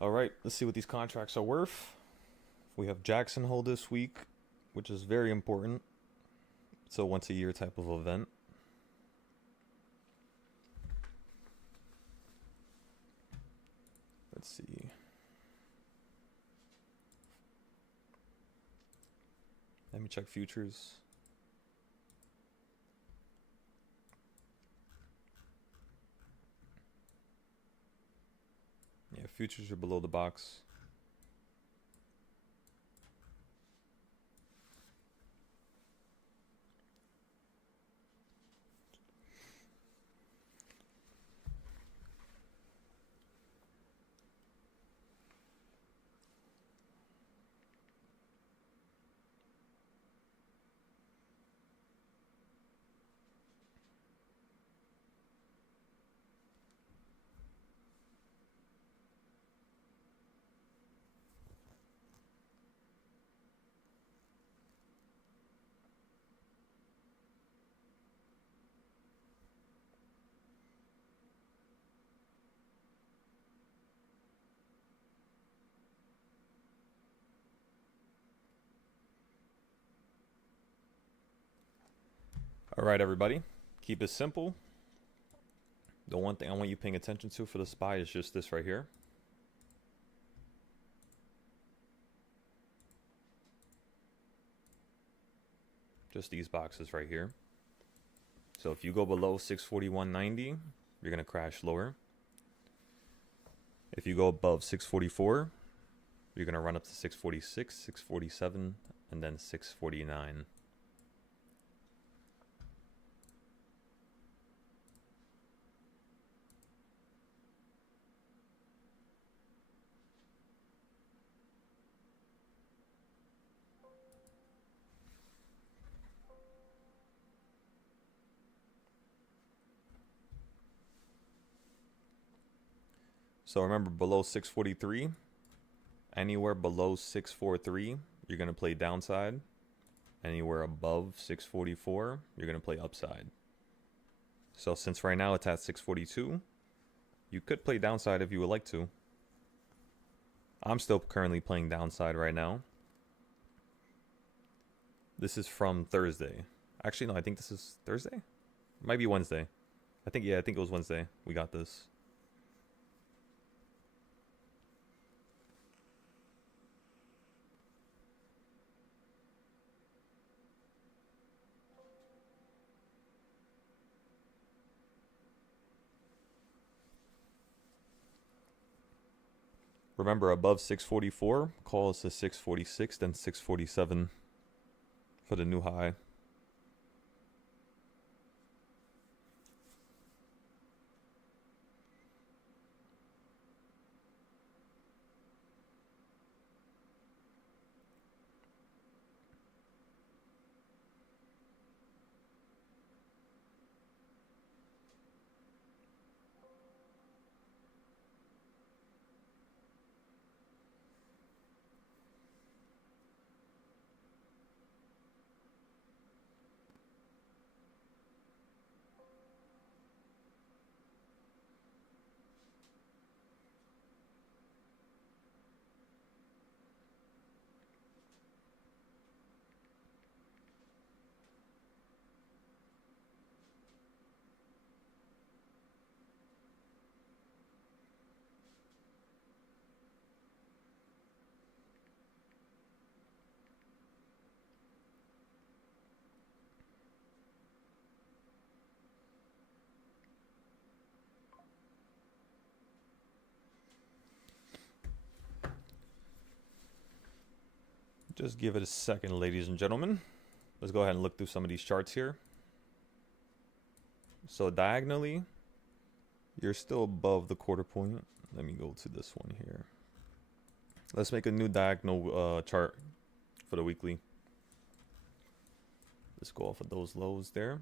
All right, let's see what these contracts are worth. We have Jackson Hole this week, which is very important. It's a once a year type of event. Let's see. Let me check futures. Yeah, futures are below the box. All right, everybody, keep it simple. The one thing I want you paying attention to for the SPY is just this right here. Just these boxes right here. So if you go below 641.90, you're gonna crash lower. If you go above 644, you're gonna run up to 646, 647, and then 649. So remember, below 643, anywhere below 643, you're gonna play downside. Anywhere above 644, you're gonna play upside. So since right now it's at 642, you could play downside if you would like to. I'm still currently playing downside right now. This is from Thursday. Actually, no, I think this is Thursday? It might be Wednesday. I think it was Wednesday. We got this. Remember, above 644, call us to 646, then 647 for the new high. Just give it a second, ladies and gentlemen. Let's go ahead and look through some of these charts here. So diagonally, you're still above the quarter point. Let me go to this one here. Let's make a new diagonal chart for the weekly. Let's go off of those lows there.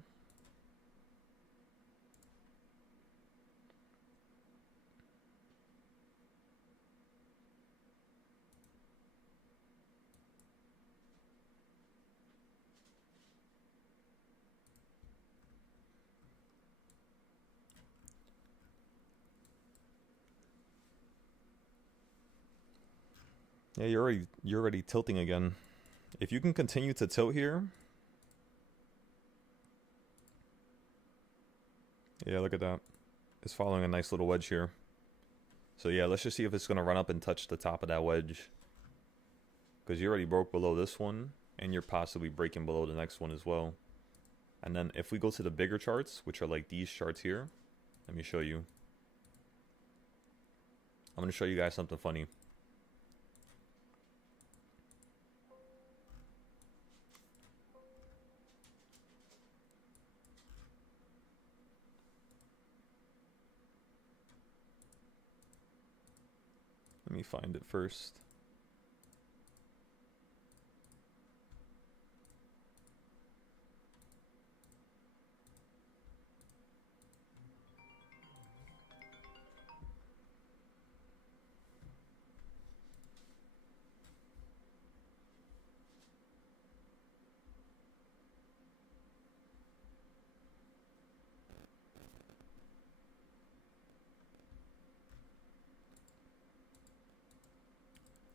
Yeah, you're already tilting again. If you can continue to tilt here. Yeah, look at that. It's following a nice little wedge here. So yeah, let's just see if it's going to run up and touch the top of that wedge. Because you already broke below this one, and you're possibly breaking below the next one as well. And then if we go to the bigger charts, which are like these charts here, let me show you. I'm going to show you guys something funny. Let me find it first.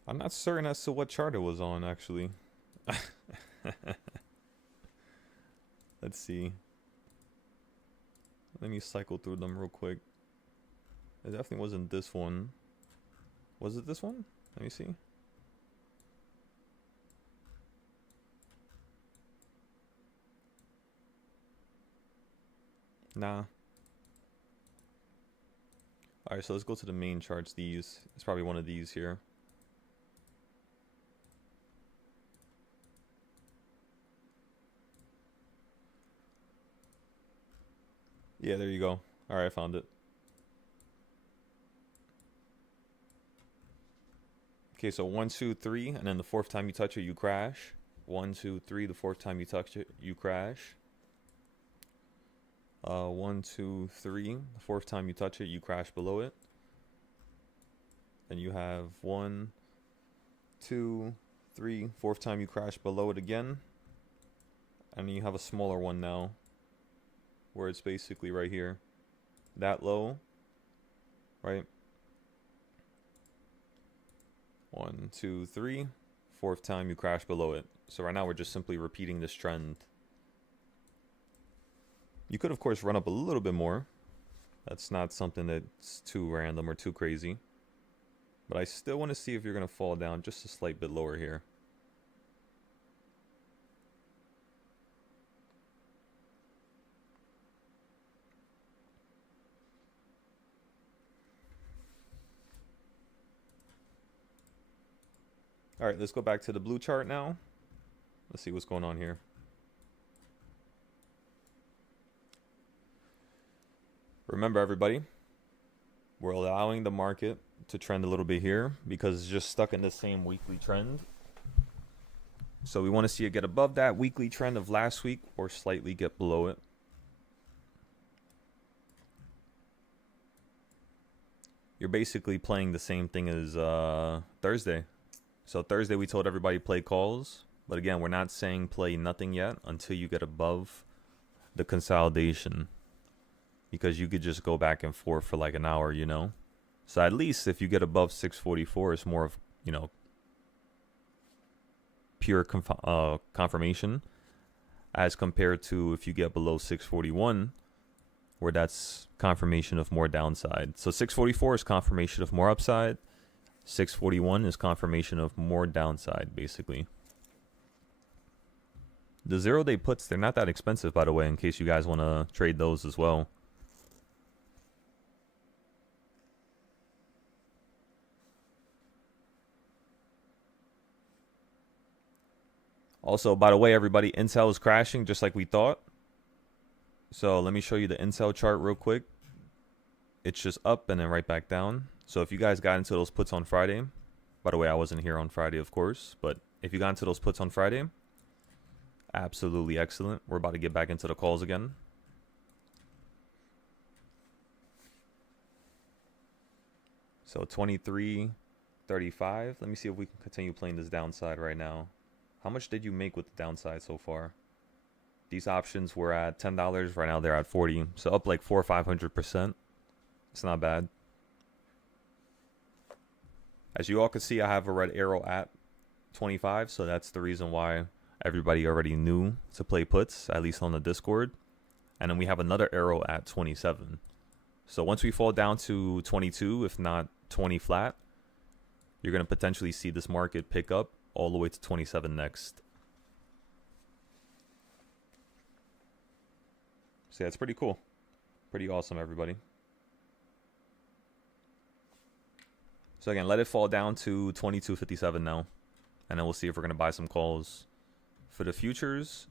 I'm not certain as to what chart it was on, actually. Let's see. Let me cycle through them real quick. It definitely wasn't this one. Was it this one? Let me see. Nah. Alright, so let's go to the main charts. These. It's probably one of these here. Yeah, there you go. Alright, I found it. Okay, so 1, 2, 3, and then the fourth time you touch it, you crash. 1, 2, 3, the fourth time you touch it, you crash. 1, 2, 3, the fourth time you touch it, you crash below it. Then you have 1, 2, 3, fourth time you crash below it again. And then you have a smaller one now, where it's basically right here. That low, right? 1, 2, 3. Fourth time you crash below it. So right now we're just simply repeating this trend. You could of course run up a little bit more. That's not something that's too random or too crazy. But I still want to see if you're going to fall down just a slight bit lower here. All right, let's go back to the blue chart now. Let's see what's going on here. Remember, everybody, we're allowing the market to trend a little bit here because it's just stuck in the same weekly trend. So we want to see it get above that weekly trend of last week or slightly get below it. You're basically playing the same thing as Thursday. So Thursday we told everybody play calls. But again, we're not saying play nothing yet until you get above the consolidation. Because you could just go back and forth for like an hour, you know. So at least if you get above 644, it's more of, you know, pure confirmation. As compared to if you get below 641, where that's confirmation of more downside. So 644 is confirmation of more upside. 641 is confirmation of more downside, basically. The 0-day puts, they're not that expensive, by the way, in case you guys want to trade those as well. Also, by the way, everybody, Intel is crashing just like we thought. So let me show you the Intel chart real quick. It's just up and then right back down. So if you guys got into those puts on Friday, by the way, I wasn't here on Friday, of course, but if you got into those puts on Friday, absolutely excellent. We're about to get back into the calls again. So 23.35. Let me see if we can continue playing this downside right now. How much did you make with the downside so far? These options were at $10. Right now they're at 40. So up like 400 or 500%. It's not bad. As you all can see, I have a red arrow at 25, so that's the reason why everybody already knew to play puts, at least on the Discord. And then we have another arrow at 27. So once we fall down to 22, if not 20 flat, you're going to potentially see this market pick up all the way to 27 next. So yeah, it's pretty cool. Pretty awesome, everybody. So again, let it fall down to 22.57 now. And then we'll see if we're going to buy some calls. For the futures,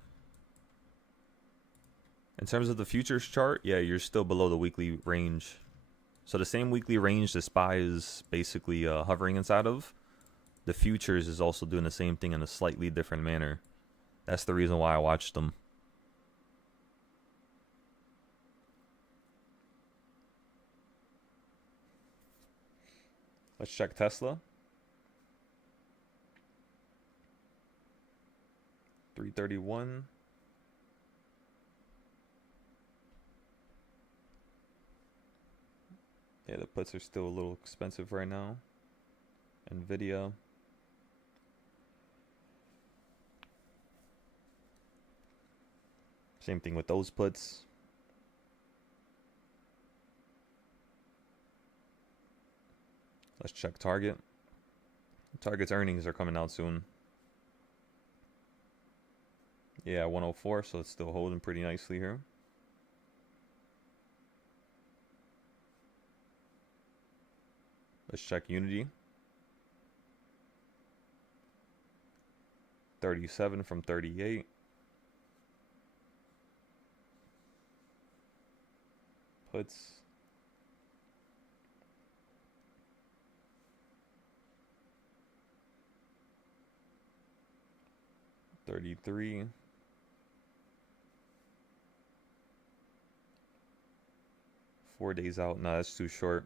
in terms of the futures chart, yeah, you're still below the weekly range. So the same weekly range the SPY is basically hovering inside of, the futures is also doing the same thing in a slightly different manner. That's the reason why I watched them. Let's check Tesla. 331. Yeah, the puts are still a little expensive right now. Nvidia. Same thing with those puts. Let's check Target. Target's earnings are coming out soon. Yeah, 104, so it's still holding pretty nicely here. Let's check Unity. 37 from 38. Puts. $33. Four days out. No, that's too short.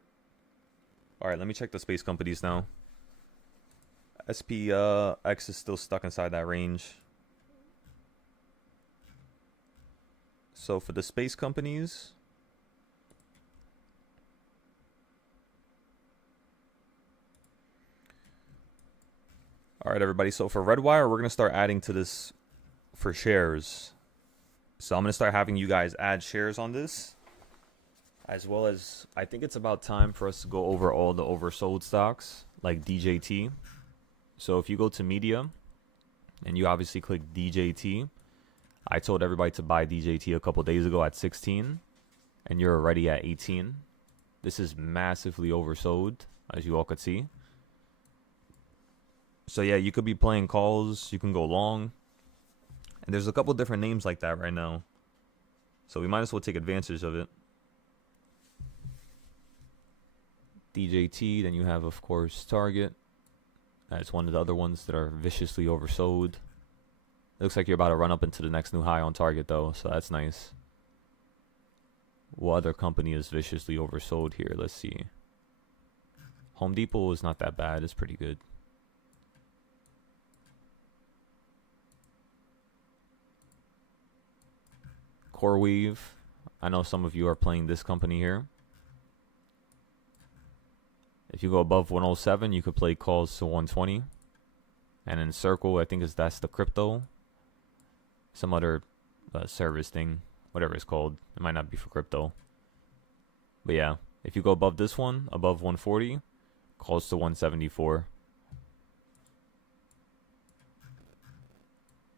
All right, let me check the space companies now. SPX is still stuck inside that range. So for the space companies, all right, everybody. So for Redwire, we're going to start adding to this for shares. So I'm going to start having you guys add shares on this. As well as, I think it's about time for us to go over all the oversold stocks, like DJT. So if you go to media, and you obviously click DJT, I told everybody to buy DJT a couple days ago at 16, and you're already at 18. This is massively oversold, as you all could see. So yeah, you could be playing calls, you can go long, and there's a couple different names like that right now. So we might as well take advantage of it. DJT, then you have, of course, Target. That's one of the other ones that are viciously oversold. It looks like you're about to run up into the next new high on Target, though, so that's nice. What other company is viciously oversold here? Let's see. Home Depot is not that bad. It's pretty good. CoreWeave. I know some of you are playing this company here. If you go above 107, you could play calls to 120. And in Circle, I think that's the crypto. Some other service thing, whatever it's called. It might not be for crypto. But yeah, if you go above this one, above 140, calls to 174.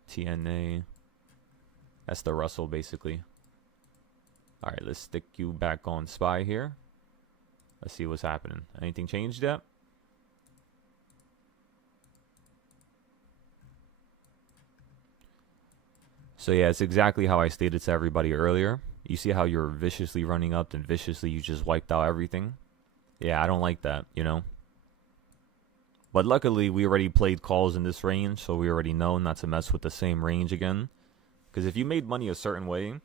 TNA. That's the Russell, basically. All right, let's stick you back on SPY here. Let's see what's happening. Anything changed yet? So yeah, it's exactly how I stated to everybody earlier. You see how you're viciously running up and viciously you just wiped out everything? Yeah, I don't like that, you know? But luckily, we already played calls in this range, so we already know not to mess with the same range again. Because if you made money a certain way,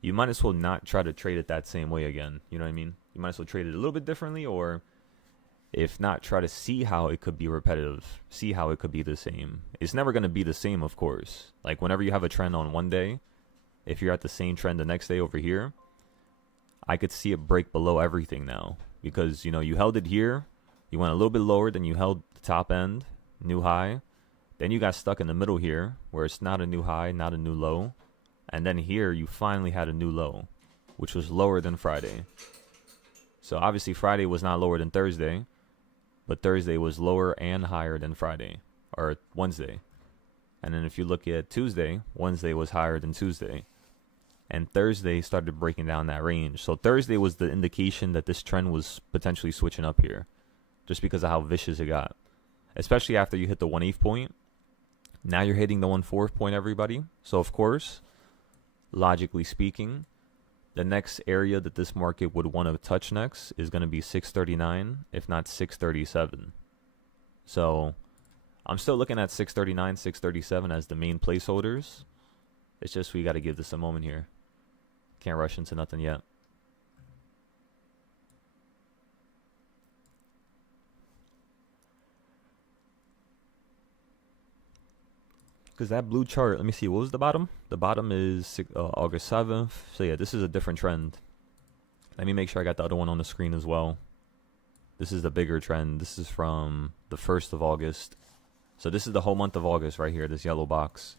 you might as well not try to trade it that same way again. You know what I mean? You might as well trade it a little bit differently, or if not, try to see how it could be repetitive. See how it could be the same. It's never going to be the same, of course. Like, whenever you have a trend on one day, if you're at the same trend the next day over here, I could see it break below everything now. Because, you know, you held it here, You went a little bit lower, then you held the top end, new high. Then you got stuck in the middle here, where it's not a new high, not a new low. And then here, you finally had a new low, which was lower than Friday. So obviously Friday was not lower than Thursday, but Thursday was lower and higher than Friday, or Wednesday. And then if you look at Tuesday, Wednesday was higher than Tuesday. And Thursday started breaking down that range. So Thursday was the indication that this trend was potentially switching up here, just because of how vicious it got. Especially after you hit the 1/8 point. Now you're hitting the 1/4 point, everybody. So of course, logically speaking, the next area that this market would want to touch next is going to be 639, if not 637. So I'm still looking at 639, 637 as the main placeholders. It's just we got to give this a moment here. Can't rush into nothing yet. Because that blue chart, let me see, what was the bottom? The bottom is August 7th. So yeah, this is a different trend. Let me make sure I got the other one on the screen as well. This is the bigger trend. This is from the 1st of August. So this is the whole month of August right here, this yellow box.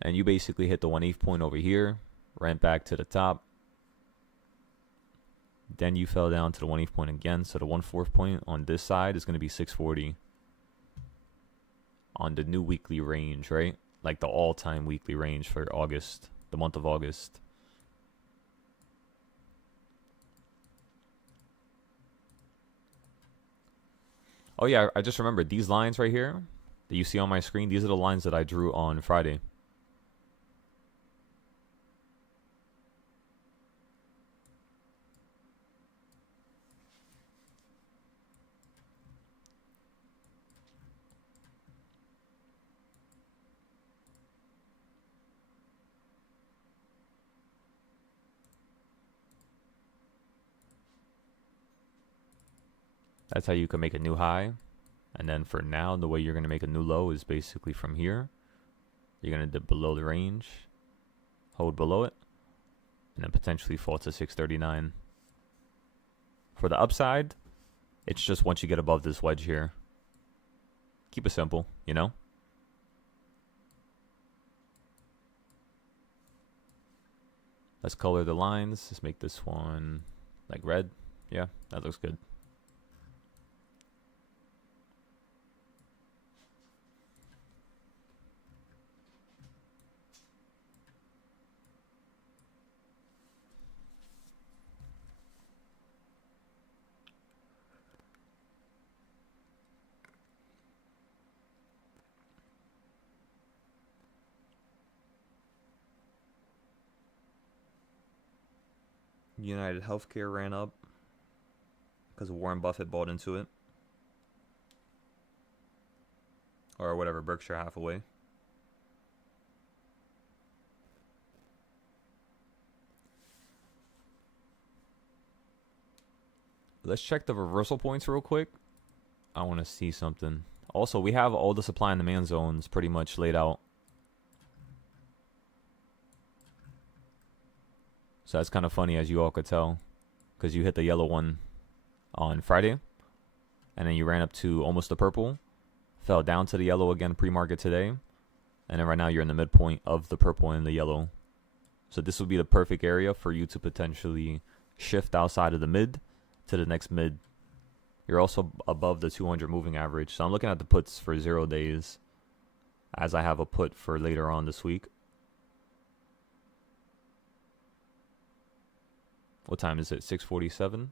And you basically hit the 1/8 point over here, ran back to the top. Then you fell down to the 1/8 point again. So the 1/4 point on this side is going to be 640. On the new weekly range, right? Like the all-time weekly range for August, the month of August. Oh yeah, I just remembered these lines right here that you see on my screen. These are the lines that I drew on Friday. That's how you can make a new high. And then for now, the way you're going to make a new low is basically from here. You're going to dip below the range, hold below it, and then potentially fall to 639. For the upside, it's just once you get above this wedge here. Keep it simple, you know? Let's color the lines. Let's make this one like red. Yeah, that looks good. United Healthcare ran up because Warren Buffett bought into it. Or whatever, Berkshire Hathaway. Let's check the reversal points real quick. I want to see something. Also, we have all the supply and demand zones pretty much laid out. So that's kind of funny, as you all could tell, because you hit the yellow one on Friday, and then you ran up to almost the purple, fell down to the yellow again pre-market today, and then right now you're in the midpoint of the purple and the yellow. So this would be the perfect area for you to potentially shift outside of the mid to the next mid. You're also above the 200 moving average. So I'm looking at the puts for 0 days, as I have a put for later on this week. What time is it? 6:47?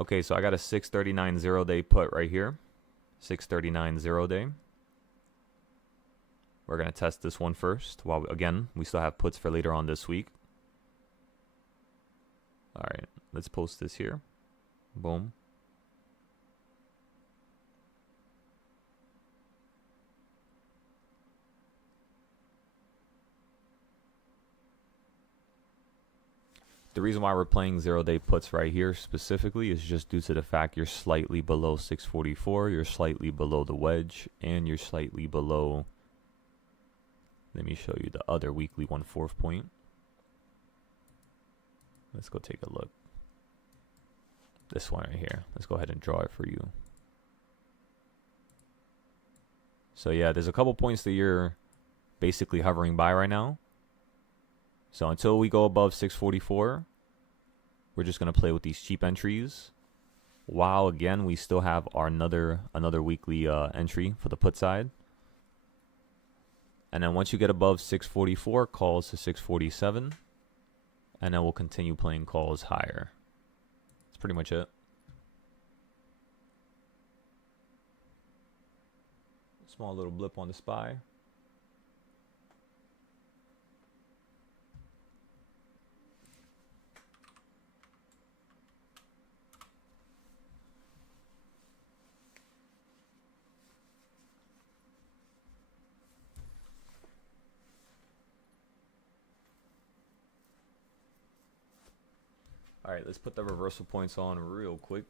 Okay, so I got a 639 0-day put right here. 639 0-day. We're going to test this one first. While again, we still have puts for later on this week. All right, let's post this here. Boom. The reason why we're playing 0-day puts right here specifically is just due to the fact you're slightly below 644, you're slightly below the wedge, and you're slightly below, let me show you the other weekly 1/4 point. Let's go take a look. This one right here. Let's go ahead and draw it for you. So yeah, there's a couple points that you're basically hovering by right now. So until we go above 644, we're just going to play with these cheap entries. While again, we still have our another weekly entry for the put side. And then once you get above 644, calls to 647. And then we'll continue playing calls higher. That's pretty much it. Small little blip on the SPY. All right, let's put the reversal points on real quick.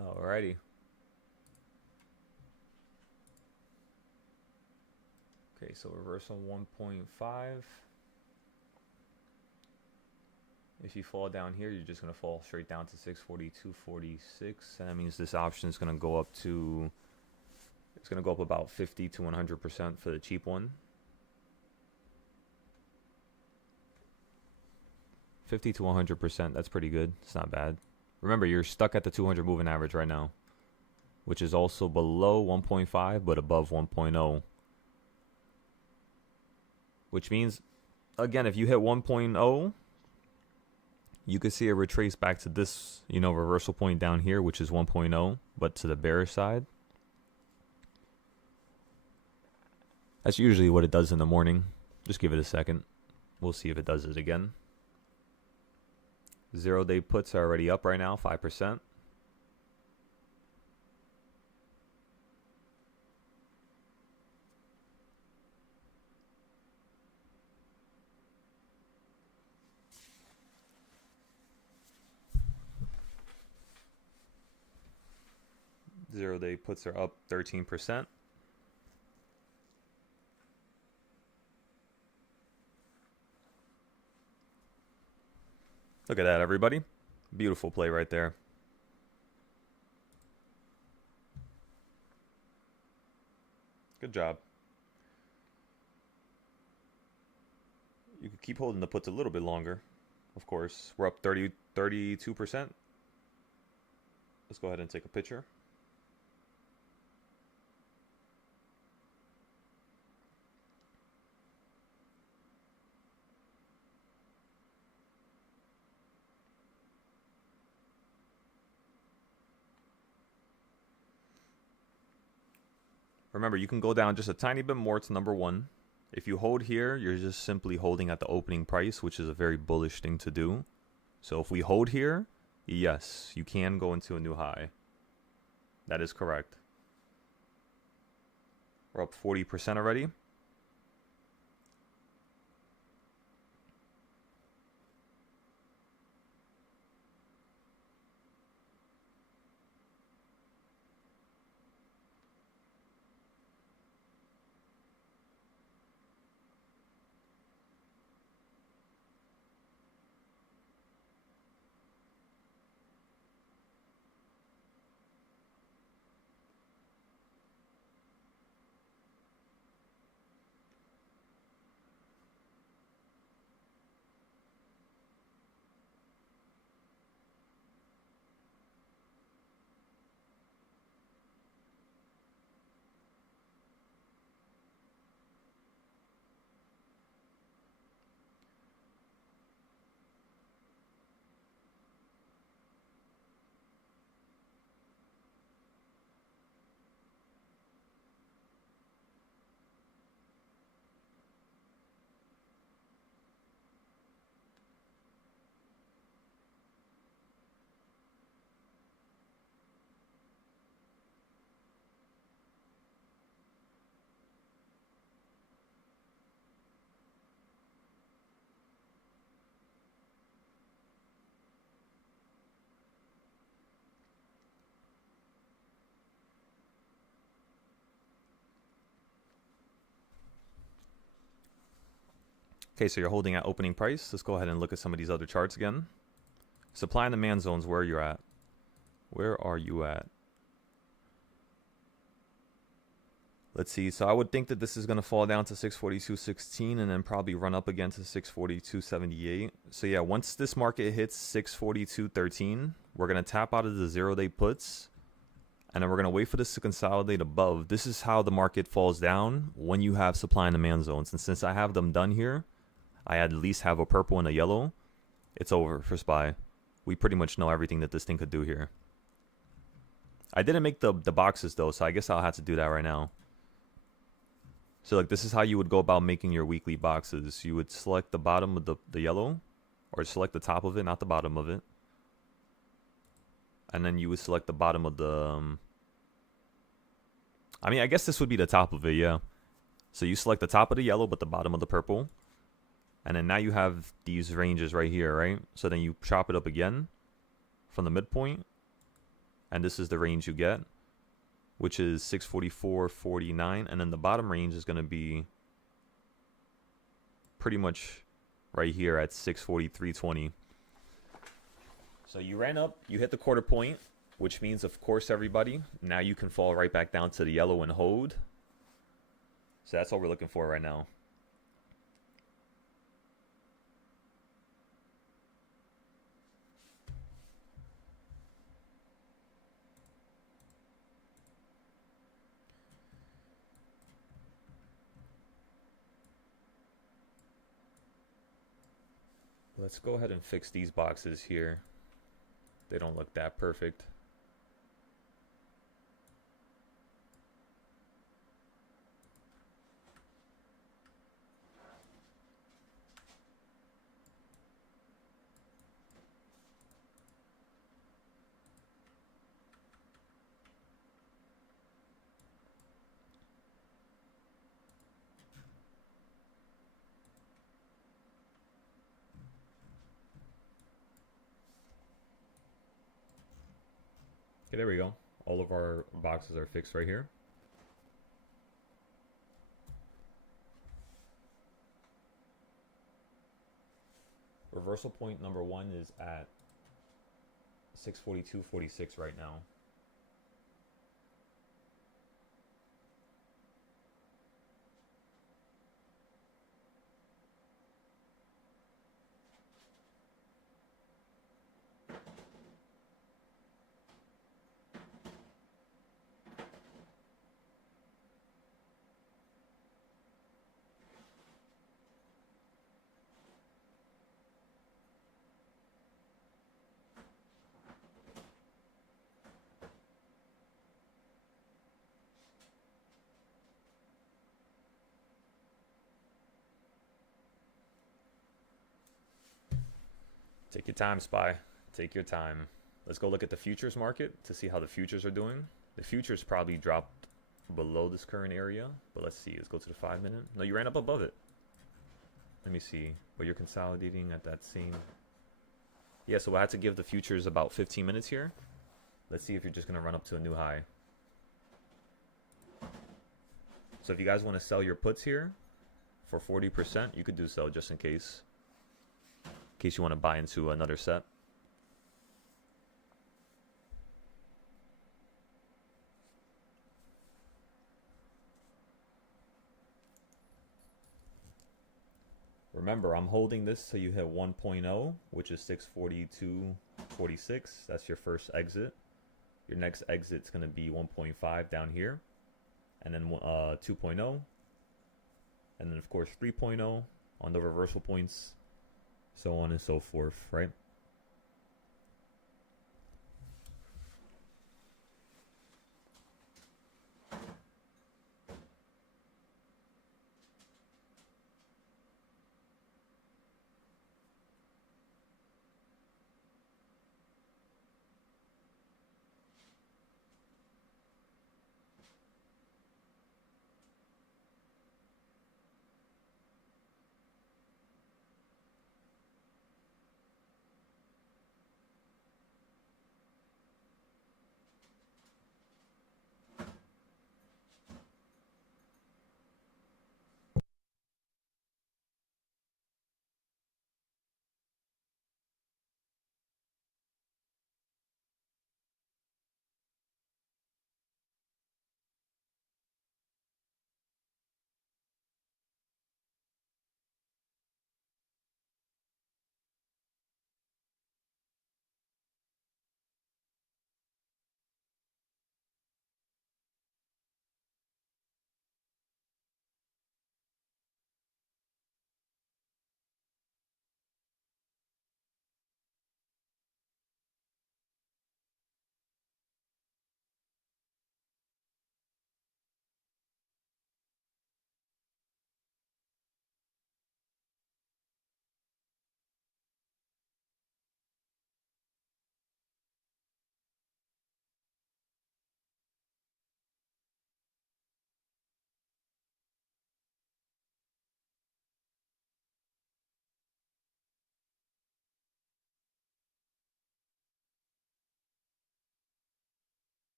Alrighty. Okay, so reversal 1.5. If you fall down here, you're just going to fall straight down to 642.46. And that means this option is going to go up to, it's going to go up about 50 to 100% for the cheap one. 50 to 100%, that's pretty good. It's not bad. Remember, you're stuck at the 200 moving average right now, which is also below 1.5 but above 1.0. Which means, again, if you hit 1.0, you could see a retrace back to this, reversal point down here, which is 1.0, but to the bearish side. That's usually what it does in the morning. Just give it a second. We'll see if it does it again. 0-day puts are already up right now, 5%. Zero-day puts are up 13%. Look at that, everybody. Beautiful play right there. Good job. You could keep holding the puts a little bit longer, of course. We're up 32%. Let's go ahead and take a picture. Remember, you can go down just a tiny bit more to number one. If you hold here, you're just simply holding at the opening price, which is a very bullish thing to do. So if we hold here, yes, you can go into a new high. That is correct. We're up 40% already. Okay, so you're holding at opening price. Let's go ahead and look at some of these other charts again. Supply and demand zones, where you're at. Where are you at? Let's see. So I would think that this is going to fall down to 642.16 and then probably run up again to 642.78. So yeah, once this market hits 642.13, we're going to tap out of the 0-day puts. And then we're going to wait for this to consolidate above. This is how the market falls down when you have supply and demand zones. And since I have them done here, I at least have a purple and a yellow. It's over for SPY. We pretty much know everything that this thing could do here. I didn't make the boxes though, so I guess I'll have to do that right now. So like this is how you would go about making your weekly boxes. You would select the bottom of the yellow, or select the top of it, not the bottom of it. And then you would select the bottom of the... I mean, I guess this would be the top of it, yeah. So you select the top of the yellow, but the bottom of the purple. And then now you have these ranges right here, right? So then you chop it up again from the midpoint. And this is the range you get, which is 644.49. And then the bottom range is going to be pretty much right here at 643.20. So you ran up, you hit the quarter point, which means, of course, everybody, now you can fall right back down to the yellow and hold. So that's what we're looking for right now. Let's go ahead and fix these boxes here. They don't look that perfect. Okay, there we go. All of our boxes are fixed right here. Reversal point number 1 is at 642.46 right now. Take your time, SPY. Take your time. Let's go look at the futures market to see how the futures are doing. The futures probably dropped below this current area, but let's see. Let's go to the 5-minute. No, you ran up above it. Let me see. But you're consolidating at that same... Yeah, so I had to give the futures about 15 minutes here. Let's see if you're just going to run up to a new high. So if you guys want to sell your puts here for 40%, you could do so just in case. In case you want to buy into another set. Remember, I'm holding this till you hit 1.0, which is 642.46. That's your first exit. Your next exit's going to be 1.5 down here. And then 2.0. And then, of course, 3.0 on the reversal points. So on and so forth, right?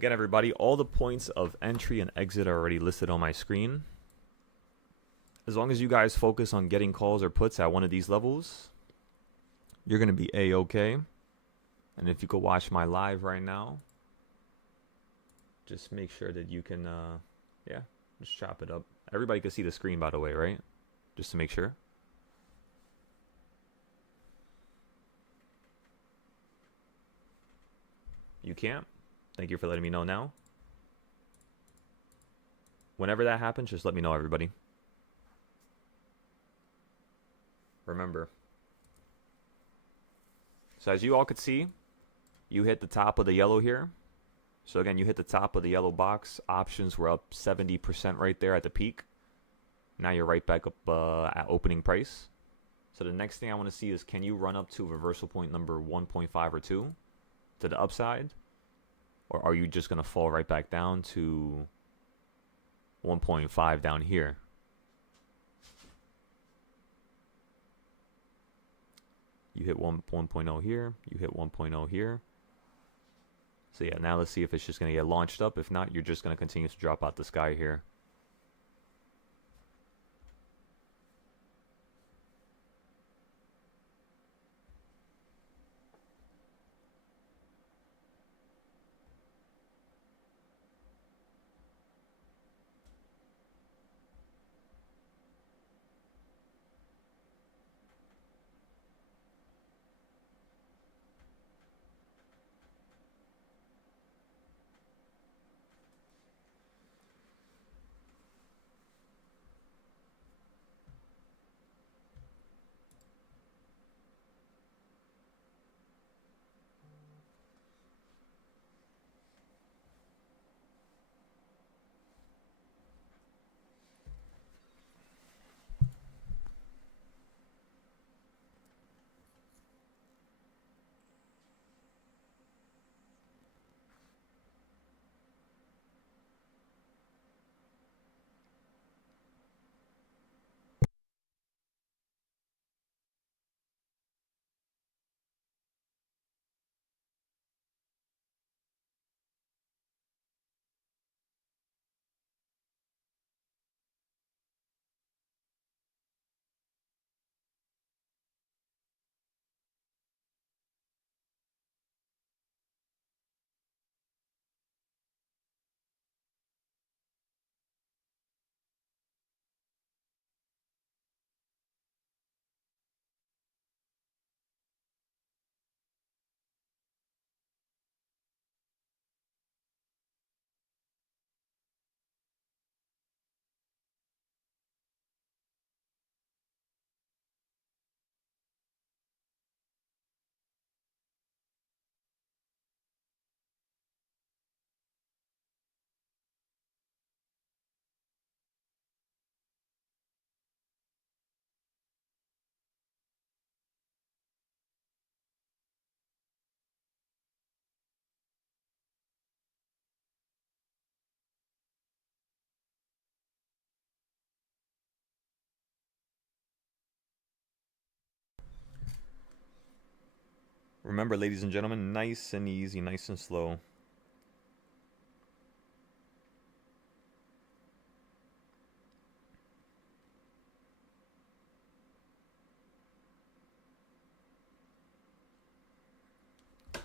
Again, everybody, all the points of entry and exit are already listed on my screen. As long as you guys focus on getting calls or puts at one of these levels, you're going to be A-okay. And if you could watch my live right now, just make sure that you can, yeah, just chop it up. Everybody can see the screen, by the way, right? Just to make sure. You can't? Thank you for letting me know now. Whenever that happens, just let me know, everybody. Remember. So as you all could see, you hit the top of the yellow here. So again, you hit the top of the yellow box. Options were up 70% right there at the peak. Now you're right back up at opening price. So the next thing I want to see is, can you run up to reversal point number 1.5 or 2 to the upside? Or are you just going to fall right back down to 1.5 down here? You hit 1.0 here. You hit 1.0 here. So yeah, now let's see if it's just going to get launched up. If not, you're just going to continue to drop out the sky here. Remember, ladies and gentlemen, nice and easy, nice and slow.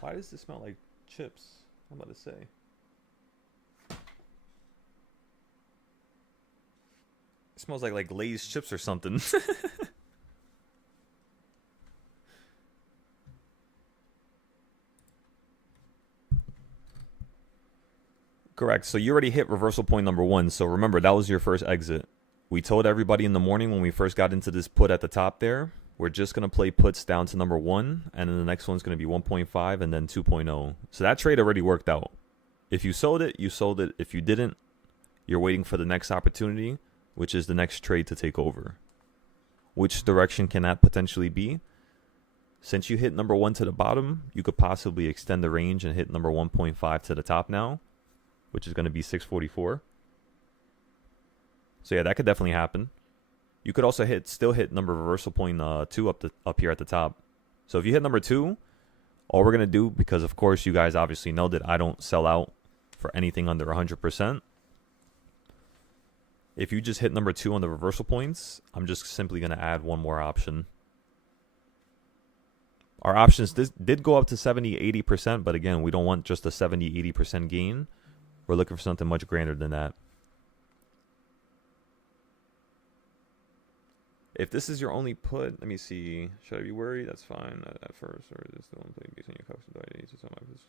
Why does this smell like chips? I'm about to say. It smells like Lay's chips or something. Correct. So you already hit reversal point number 1. So remember, that was your first exit. We told everybody in the morning when we first got into this put at the top there, we're just going to play puts down to number 1. And then the next one's going to be 1.5 and then 2.0. So that trade already worked out. If you sold it, you sold it. If you didn't, you're waiting for the next opportunity, which is the next trade to take over. Which direction can that potentially be? Since you hit number 1 to the bottom, you could possibly extend the range and hit number 1.5 to the top now, which is going to be 644. So yeah, that could definitely happen. You could also still hit number reversal point 2 up here at the top. So if you hit number 2, all we're going to do, because of course you guys obviously know that I don't sell out for anything under 100%. If you just hit number 2 on the reversal points, I'm just simply going to add one more option. Our options did go up to 70-80%, but again, we don't want just a 70-80% gain. We're looking for something much grander than that. If this is your only put, let me see. Should I be worried? That's fine at first, or is this the one play based on your calculations?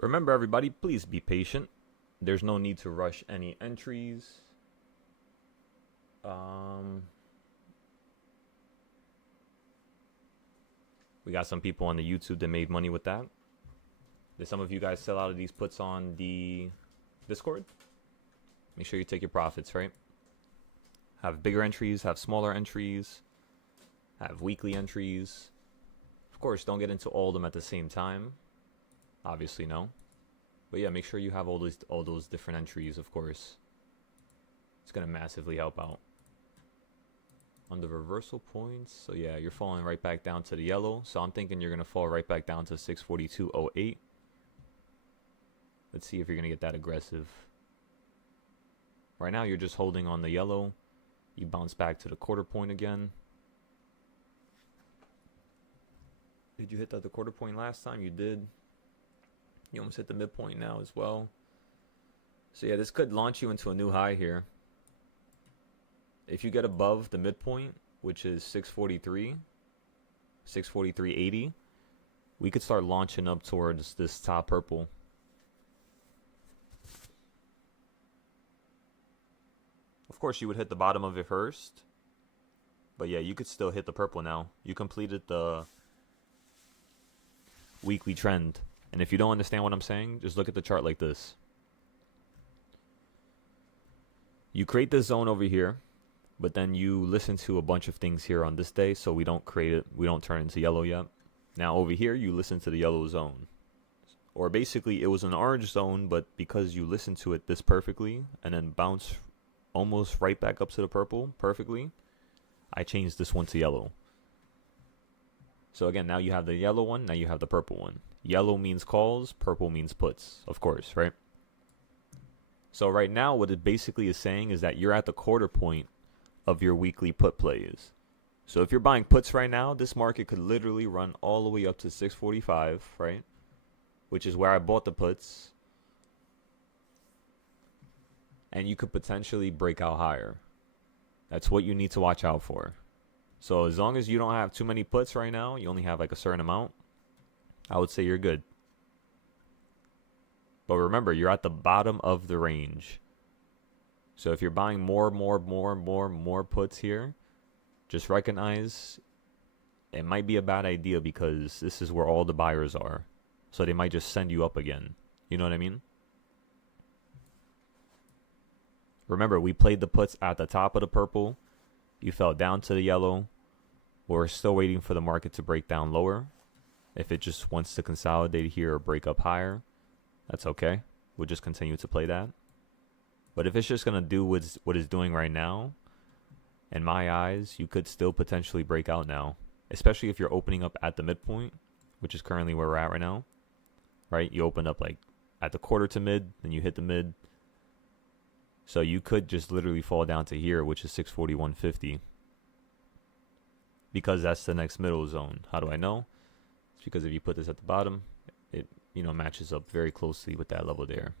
Remember, everybody, please be patient. There's no need to rush any entries. We got some people on the YouTube that made money with that. Did some of you guys sell out of these puts on the Discord? Make sure you take your profits, right? Have bigger entries, have smaller entries, have weekly entries. Of course, don't get into all of them at the same time. Obviously, no. But yeah, make sure you have all those different entries, of course. It's going to massively help out. On the reversal points, so yeah, you're falling right back down to the yellow. So I'm thinking you're going to fall right back down to 642.08. Let's see if you're going to get that aggressive. Right now, you're just holding on the yellow. You bounce back to the quarter point again. Did you hit the quarter point last time? You did. You almost hit the midpoint now as well. So yeah, this could launch you into a new high here. If you get above the midpoint, which is 643, 643.80, we could start launching up towards this top purple. Of course, you would hit the bottom of it first. But yeah, you could still hit the purple now. You completed the weekly trend. And if you don't understand what I'm saying, just look at the chart like this. You create this zone over here, but then you listen to a bunch of things here on this day, so we don't create it, we don't turn into yellow yet. Now over here, you listen to the yellow zone. Or basically, it was an orange zone, but because you listened to it this perfectly, and then bounce almost right back up to the purple perfectly, I changed this one to yellow. So again, now you have the yellow one, now you have the purple one. Yellow means calls, purple means puts, of course, right? So right now, what it basically is saying is that you're at the quarter point of your weekly put plays. So if you're buying puts right now, this market could literally run all the way up to 645, right? Which is where I bought the puts. And you could potentially break out higher. That's what you need to watch out for. So as long as you don't have too many puts right now, you only have like a certain amount, I would say you're good. But remember, you're at the bottom of the range. So if you're buying more puts here, just recognize it might be a bad idea because this is where all the buyers are. So they might just send you up again. You know what I mean? Remember, we played the puts at the top of the purple. You fell down to the yellow. We're still waiting for the market to break down lower. If it just wants to consolidate here or break up higher, that's okay. We'll just continue to play that. But if it's just going to do what it's doing right now, in my eyes, you could still potentially break out now. Especially if you're opening up at the midpoint, which is currently where we're at right now. Right? You open up like at the quarter to mid, then you hit the mid. So you could just literally fall down to here, which is 641.50. Because that's the next middle zone. How do I know? It's because if you put this at the bottom, it matches up very closely with that level there.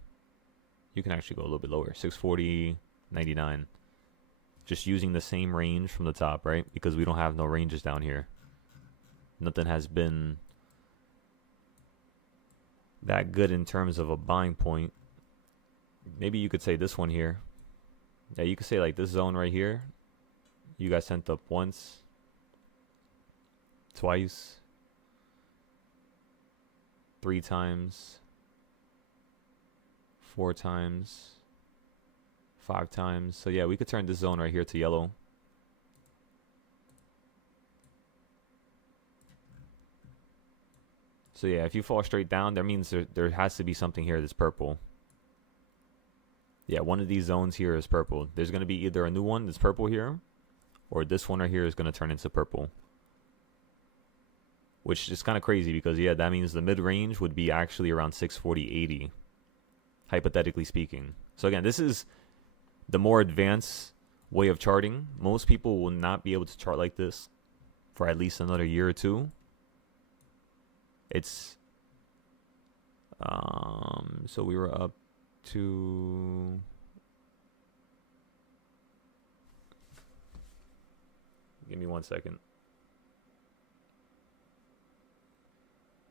You can actually go a little bit lower, 640.99. Just using the same range from the top, right? Because we don't have no ranges down here. Nothing has been that good in terms of a buying point. Maybe you could say this one here. Yeah, you could say like this zone right here. You guys sent up once, twice, 3 times, 4 times, 5 times. So yeah, we could turn this zone right here to yellow. So yeah, if you fall straight down, that means there has to be something here that's purple. Yeah, one of these zones here is purple. There's going to be either a new one that's purple here, or this one right here is going to turn into purple. Which is kind of crazy because, yeah, that means the mid-range would be actually around 640.80, hypothetically speaking. So again, this is the more advanced way of charting. Most people will not be able to chart like this for at least another year or two. It's, so we were up to, give me 1 second.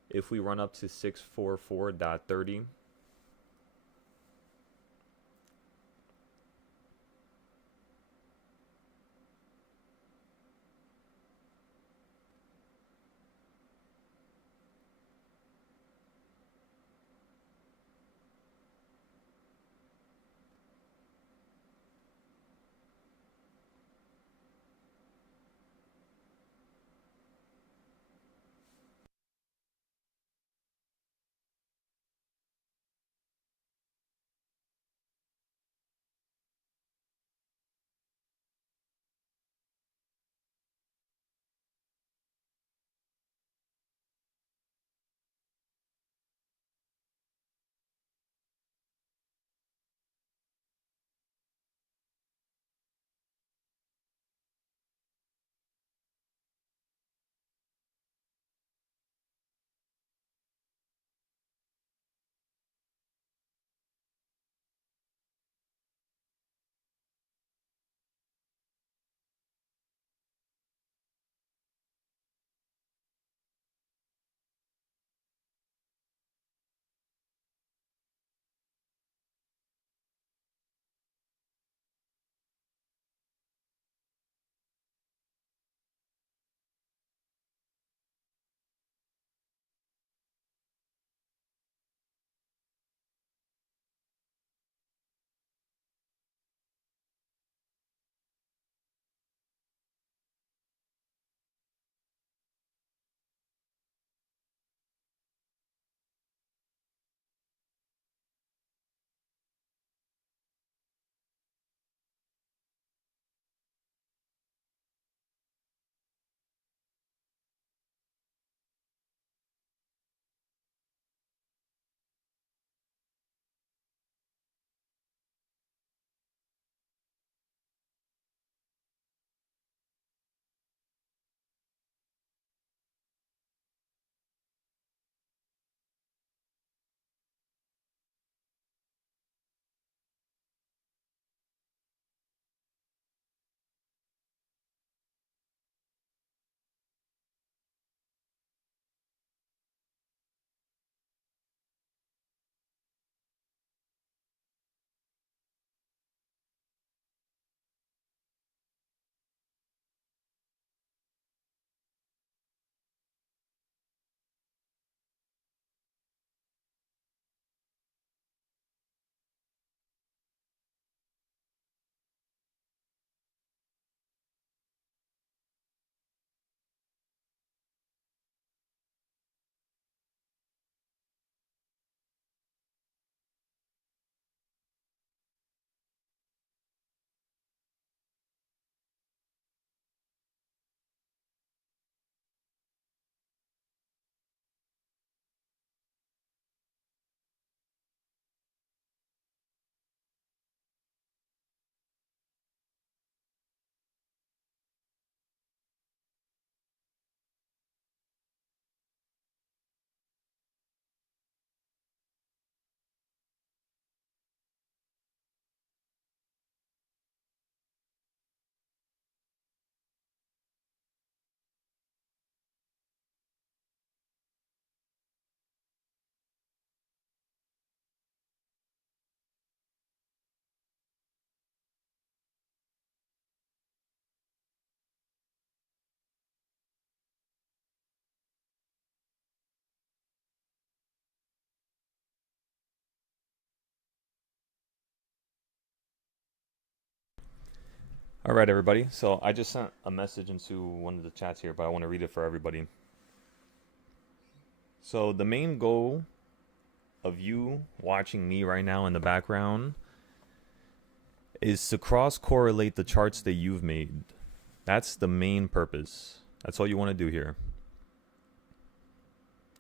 If we run up to 644.30, All right, everybody. So I just sent a message into one of the chats here, but I want to read it for everybody. So the main goal of you watching me right now in the background is to cross correlate the charts that you've made. That's the main purpose. That's all you want to do here.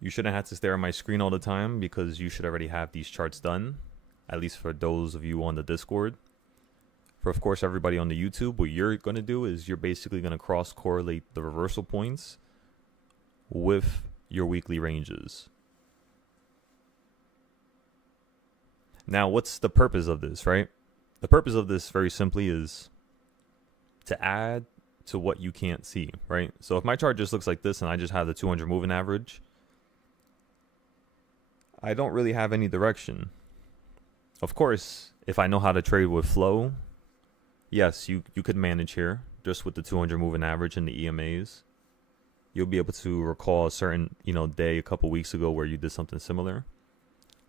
You shouldn't have to stare at my screen all the time because you should already have these charts done, at least for those of you on the Discord. For, of course, everybody on the YouTube, what you're going to do is you're basically going to cross correlate the reversal points with your weekly ranges. Now, what's the purpose of this, right? The purpose of this very simply is to add to what you can't see, right? So if my chart just looks like this and I just have the 200 moving average, I don't really have any direction. Of course, if I know how to trade with flow, yes, you could manage here just with the 200 moving average and the EMAs. You'll be able to recall a certain, day a couple weeks ago where you did something similar.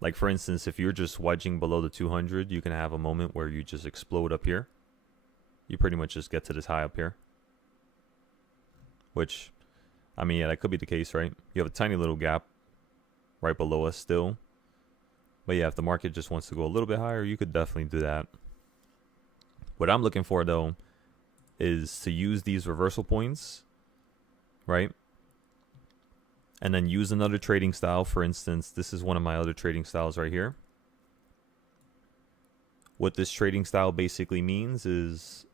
Like for instance, if you're just wedging below the 200, you can have a moment where you just explode up here. You pretty much just get to this high up here. Which, yeah, that could be the case, right? You have a tiny little gap right below us still. But yeah, if the market just wants to go a little bit higher, you could definitely do that. What I'm looking for, though, is to use these reversal points, right? And then use another trading style. For instance, this is one of my other trading styles right here. What this trading style basically means is,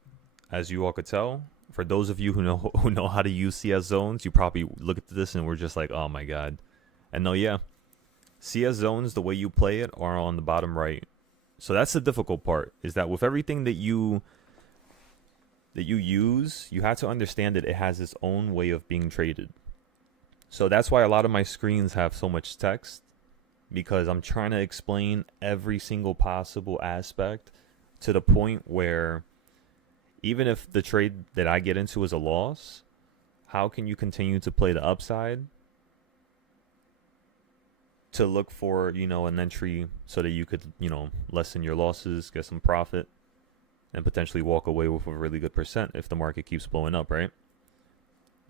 as you all could tell, for those of you who know how to use CS zones, you probably look at this and we're just like, oh my god. And no, yeah, CS zones, the way you play it, are on the bottom right. So that's the difficult part, is that with everything that you use, you have to understand that it has its own way of being traded. So that's why a lot of my screens have so much text, because I'm trying to explain every single possible aspect to the point where even if the trade that I get into is a loss, how can you continue to play the upside to look for, an entry so that you could, lessen your losses, get some profit, and potentially walk away with a really good percent if the market keeps blowing up, right?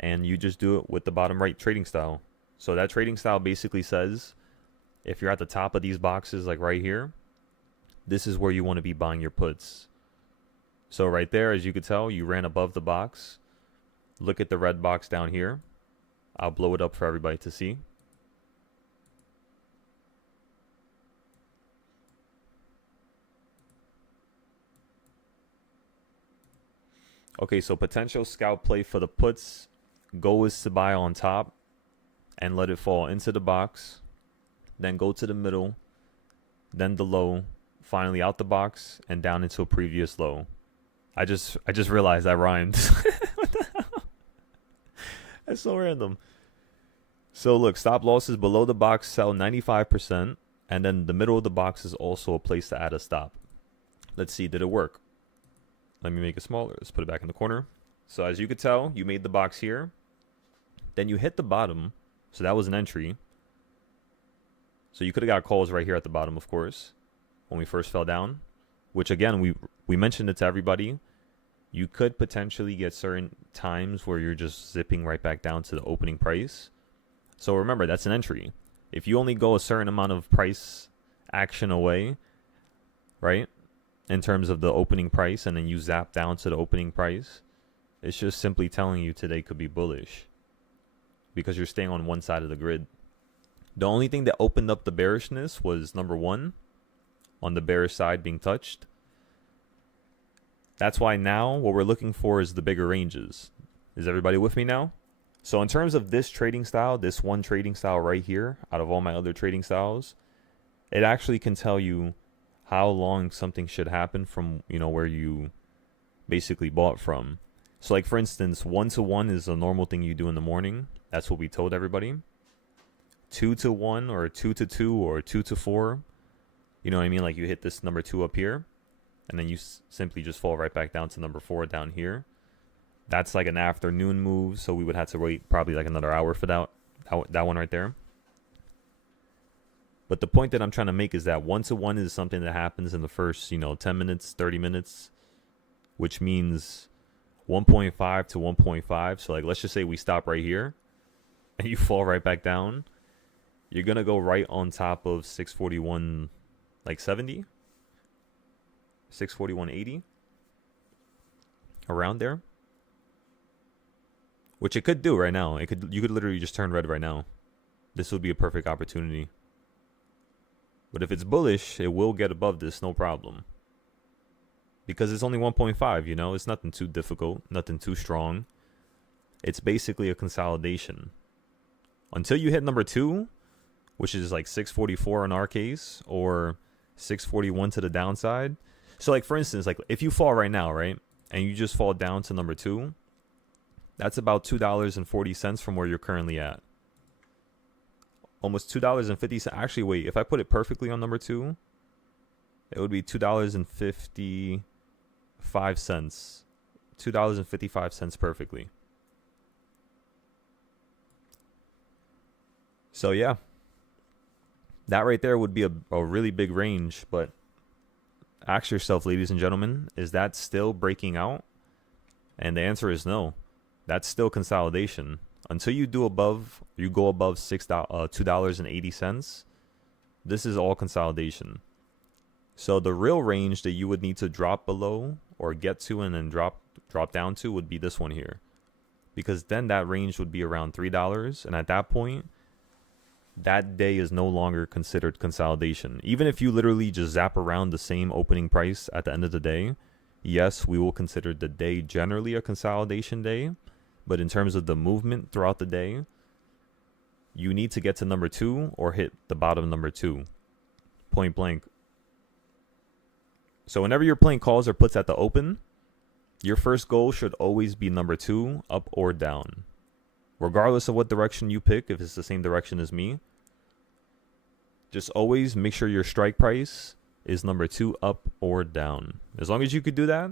And you just do it with the bottom right trading style. So that trading style basically says, if you're at the top of these boxes, like right here, this is where you want to be buying your puts. So right there, as you could tell, you ran above the box. Look at the red box down here. I'll blow it up for everybody to see. Okay, so potential scalp play for the puts. Goal is to buy on top and let it fall into the box. Then go to the middle. Then the low. Finally out the box and down into a previous low. I just realized that rhymed. What the hell? That's so random. So look, stop losses below the box, sell 95%. And then the middle of the box is also a place to add a stop. Let's see, did it work? Let me make it smaller. Let's put it back in the corner. So as you could tell, you made the box here. Then you hit the bottom. So that was an entry. So you could have got calls right here at the bottom, of course, when we first fell down. Which again, we mentioned it to everybody. You could potentially get certain times where you're just zipping right back down to the opening price. So remember, that's an entry. If you only go a certain amount of price action away, right, in terms of the opening price, and then you zap down to the opening price, it's just simply telling you today could be bullish because you're staying on one side of the grid. The only thing that opened up the bearishness was number one, on the bearish side being touched. That's why now what we're looking for is the bigger ranges. Is everybody with me now? So in terms of this trading style, this one trading style right here, out of all my other trading styles, it actually can tell you how long something should happen from, where you basically bought from. So like for instance, 1-to-1 is a normal thing you do in the morning. That's what we told everybody. 2-to-1 or 2-to-2 or 2-to-4. You know what I mean? Like you hit this number 2 up here, and then you simply just fall right back down to number 4 down here. That's like an afternoon move, so we would have to wait probably like another hour for that one right there. But the point that I'm trying to make is that 1-to-1 is something that happens in the first, 10 minutes, 30 minutes, which means 1.5 to 1.5. So like let's just say we stop right here and you fall right back down. You're going to go right on top of 641 like 70, 641.80, around there. Which it could do right now. You could literally just turn red right now. This would be a perfect opportunity. But if it's bullish, it will get above this, no problem. Because it's only 1.5, you know? It's nothing too difficult, nothing too strong. It's basically a consolidation. Until you hit number 2, which is like 644 in our case, or 641 to the downside. So like for instance, like if you fall right now, right? And you just fall down to number 2, that's about $2.40 from where you're currently at. Almost $2.50. Actually, wait, if I put it perfectly on number 2, it would be $2.55. $2.55 perfectly. So yeah, that right there would be a really big range. But ask yourself, ladies and gentlemen, is that still breaking out? And the answer is no. That's still consolidation. Until you go above $2.80, this is all consolidation. So the real range that you would need to drop below or get to and then drop down to would be this one here. Because then that range would be around $3. And at that point, that day is no longer considered consolidation. Even if you literally just zap around the same opening price at the end of the day, yes, we will consider the day generally a consolidation day. But in terms of the movement throughout the day, you need to get to number 2 or hit the bottom number 2. Point blank. So whenever you're playing calls or puts at the open, your first goal should always be number 2, up or down. Regardless of what direction you pick, if it's the same direction as me, just always make sure your strike price is number 2, up or down. As long as you could do that,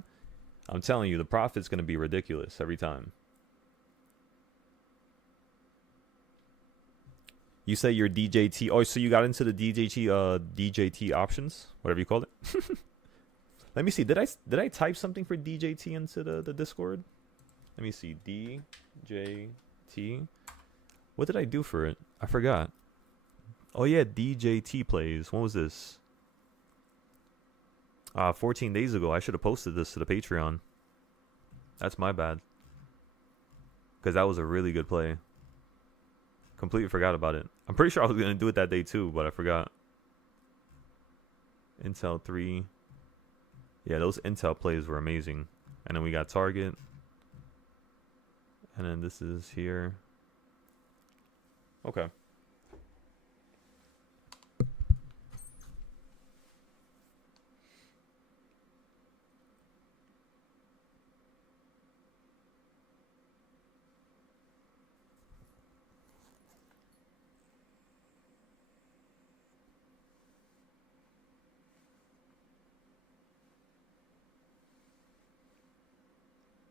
I'm telling you, the profit's going to be ridiculous every time. You say your DJT. Oh, so you got into the DJT options, whatever you called it. Let me see. Did I type something for DJT into the Discord? Let me see. DJT. What did I do for it? I forgot. Oh yeah, DJT plays. When was this? 14 days ago. I should have posted this to the Patreon. That's my bad. Because that was a really good play. Completely forgot about it. I'm pretty sure I was going to do it that day too, but I forgot. Intel 3. Yeah, those Intel plays were amazing. And then we got Target. And then this is here. Okay.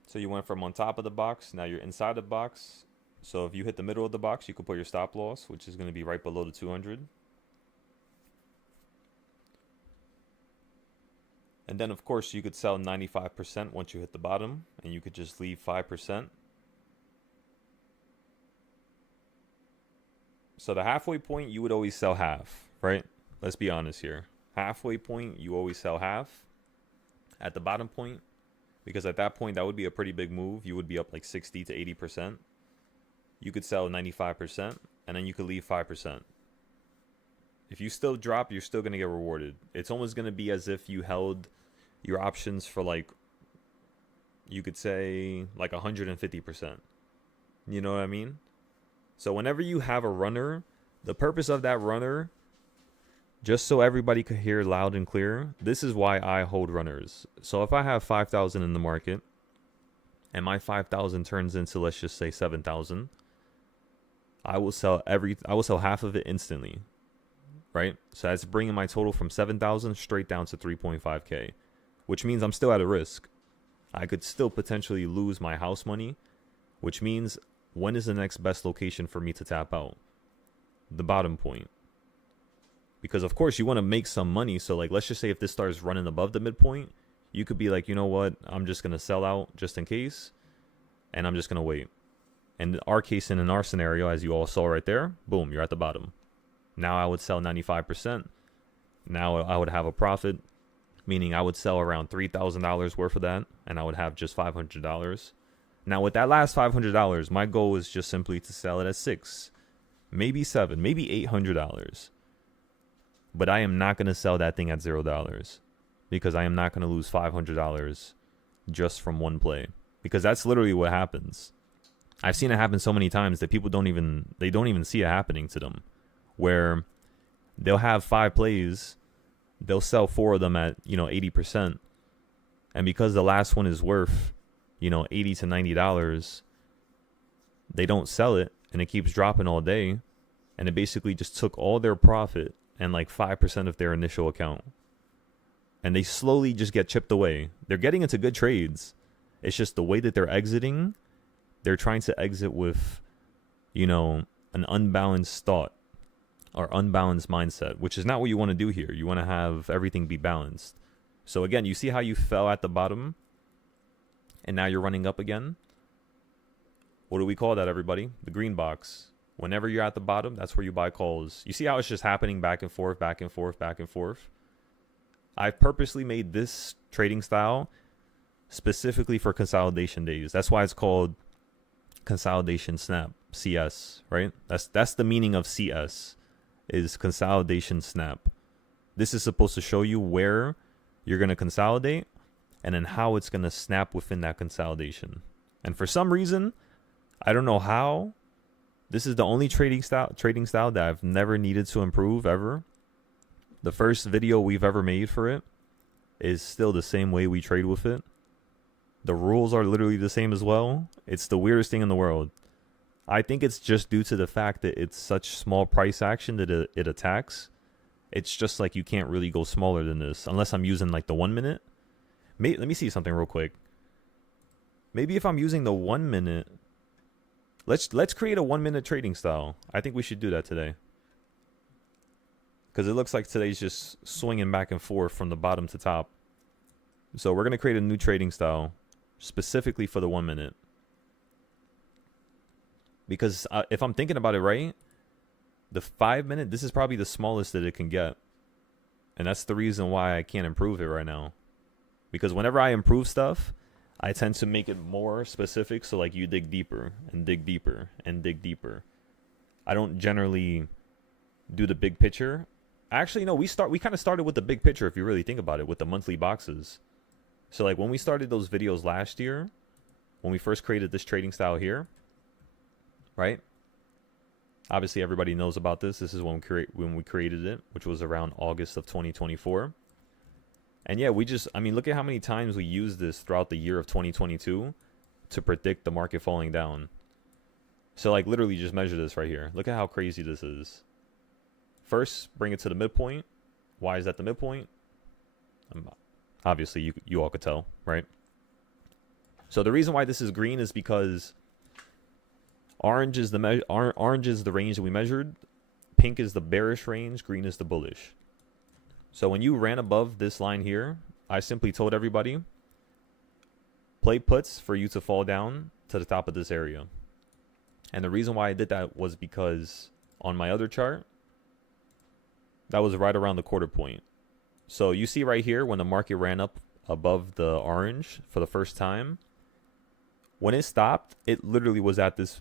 So you went from on top of the box, now you're inside the box. So if you hit the middle of the box, you could put your stop loss, which is going to be right below the 200. And then, of course, you could sell 95% once you hit the bottom, and you could just leave 5%. So the halfway point, you would always sell half, right? Let's be honest here. Halfway point, you always sell half. At the bottom point, because at that point, that would be a pretty big move. You would be up like 60 to 80%. You could sell 95%, and then you could leave 5%. If you still drop, you're still going to get rewarded. It's almost going to be as if you held your options for like, you could say like 150%. You know what I mean? So whenever you have a runner, the purpose of that runner, just so everybody could hear loud and clear, this is why I hold runners. So if I have 5,000 in the market and my 5,000 turns into, let's just say 7,000, I will sell half of it instantly, right? So that's bringing my total from 7,000 straight down to 3.5K, which means I'm still at a risk. I could still potentially lose my house money, which means when is the next best location for me to tap out? The bottom point. Because of course you want to make some money. So like, let's just say if this starts running above the midpoint, You could be like, you know what, I'm just going to sell out just in case, and I'm just going to wait. And in our case, and in our scenario, as you all saw right there, boom, you're at the bottom. Now I would sell 95%. Now I would have a profit, meaning I would sell around $3,000 worth of that, and I would have just $500. Now with that last $500, my goal is just simply to sell it at $6, maybe $7, maybe $800. But I am not going to sell that thing at $0 because I am not going to lose $500 just from one play, because that's literally what happens. I've seen it happen so many times that people don't even see it happening to them, where they'll have 5 plays, they'll sell 4 of them at, 80%. And because the last one is worth, $80 to $90, they don't sell it, and it keeps dropping all day. And it basically just took all their profit and like 5% of their initial account. And they slowly just get chipped away. They're getting into good trades. It's just the way that they're exiting, they're trying to exit with, an unbalanced thought or unbalanced mindset, which is not what you want to do here. You want to have everything be balanced. So again, you see how you fell at the bottom and now you're running up again? What do we call that, everybody? The green box. Whenever you're at the bottom, that's where you buy calls. You see how it's just happening back and forth, back and forth, back and forth? I've purposely made this trading style specifically for consolidation days. That's why it's called consolidation snap, CS, right? That's the meaning of CS, is consolidation snap. This is supposed to show you where you're going to consolidate and then how it's going to snap within that consolidation. And for some reason, I don't know how, this is the only trading style that I've never needed to improve ever. The first video we've ever made for it is still the same way we trade with it. The rules are literally the same as well. It's the weirdest thing in the world. I think it's just due to the fact that it's such small price action that it attacks. It's just like you can't really go smaller than this unless I'm using like the 1 minute. Let me see something real quick. Maybe if I'm using the 1 minute, let's create a 1 minute trading style. I think we should do that today, because it looks like today's just swinging back and forth from the bottom to top. So we're going to create a new trading style specifically for the 1 minute. Because if I'm thinking about it right, the 5 minute, this is probably the smallest that it can get. And that's the reason why I can't improve it right now. Because whenever I improve stuff, I tend to make it more specific. So like you dig deeper and dig deeper and dig deeper. I don't generally do the big picture. Actually, no, we kind of started with the big picture, if you really think about it, with the monthly boxes. So like when we started those videos last year, when we first created this trading style here, right? Obviously, everybody knows about this. This is when we created it, which was around August of 2024. And yeah, look at how many times we used this throughout the year of 2022 to predict the market falling down. So like literally just measure this right here. Look at how crazy this is. First, bring it to the midpoint. Why is that the midpoint? Obviously, you all could tell, right? So the reason why this is green is because orange is the range that we measured. Pink is the bearish range. Green is the bullish. So when you ran above this line here, I simply told everybody, play puts for you to fall down to the top of this area. And the reason why I did that was because on my other chart, that was right around the quarter point. So you see right here when the market ran up above the orange for the first time, when it stopped, it literally was at this.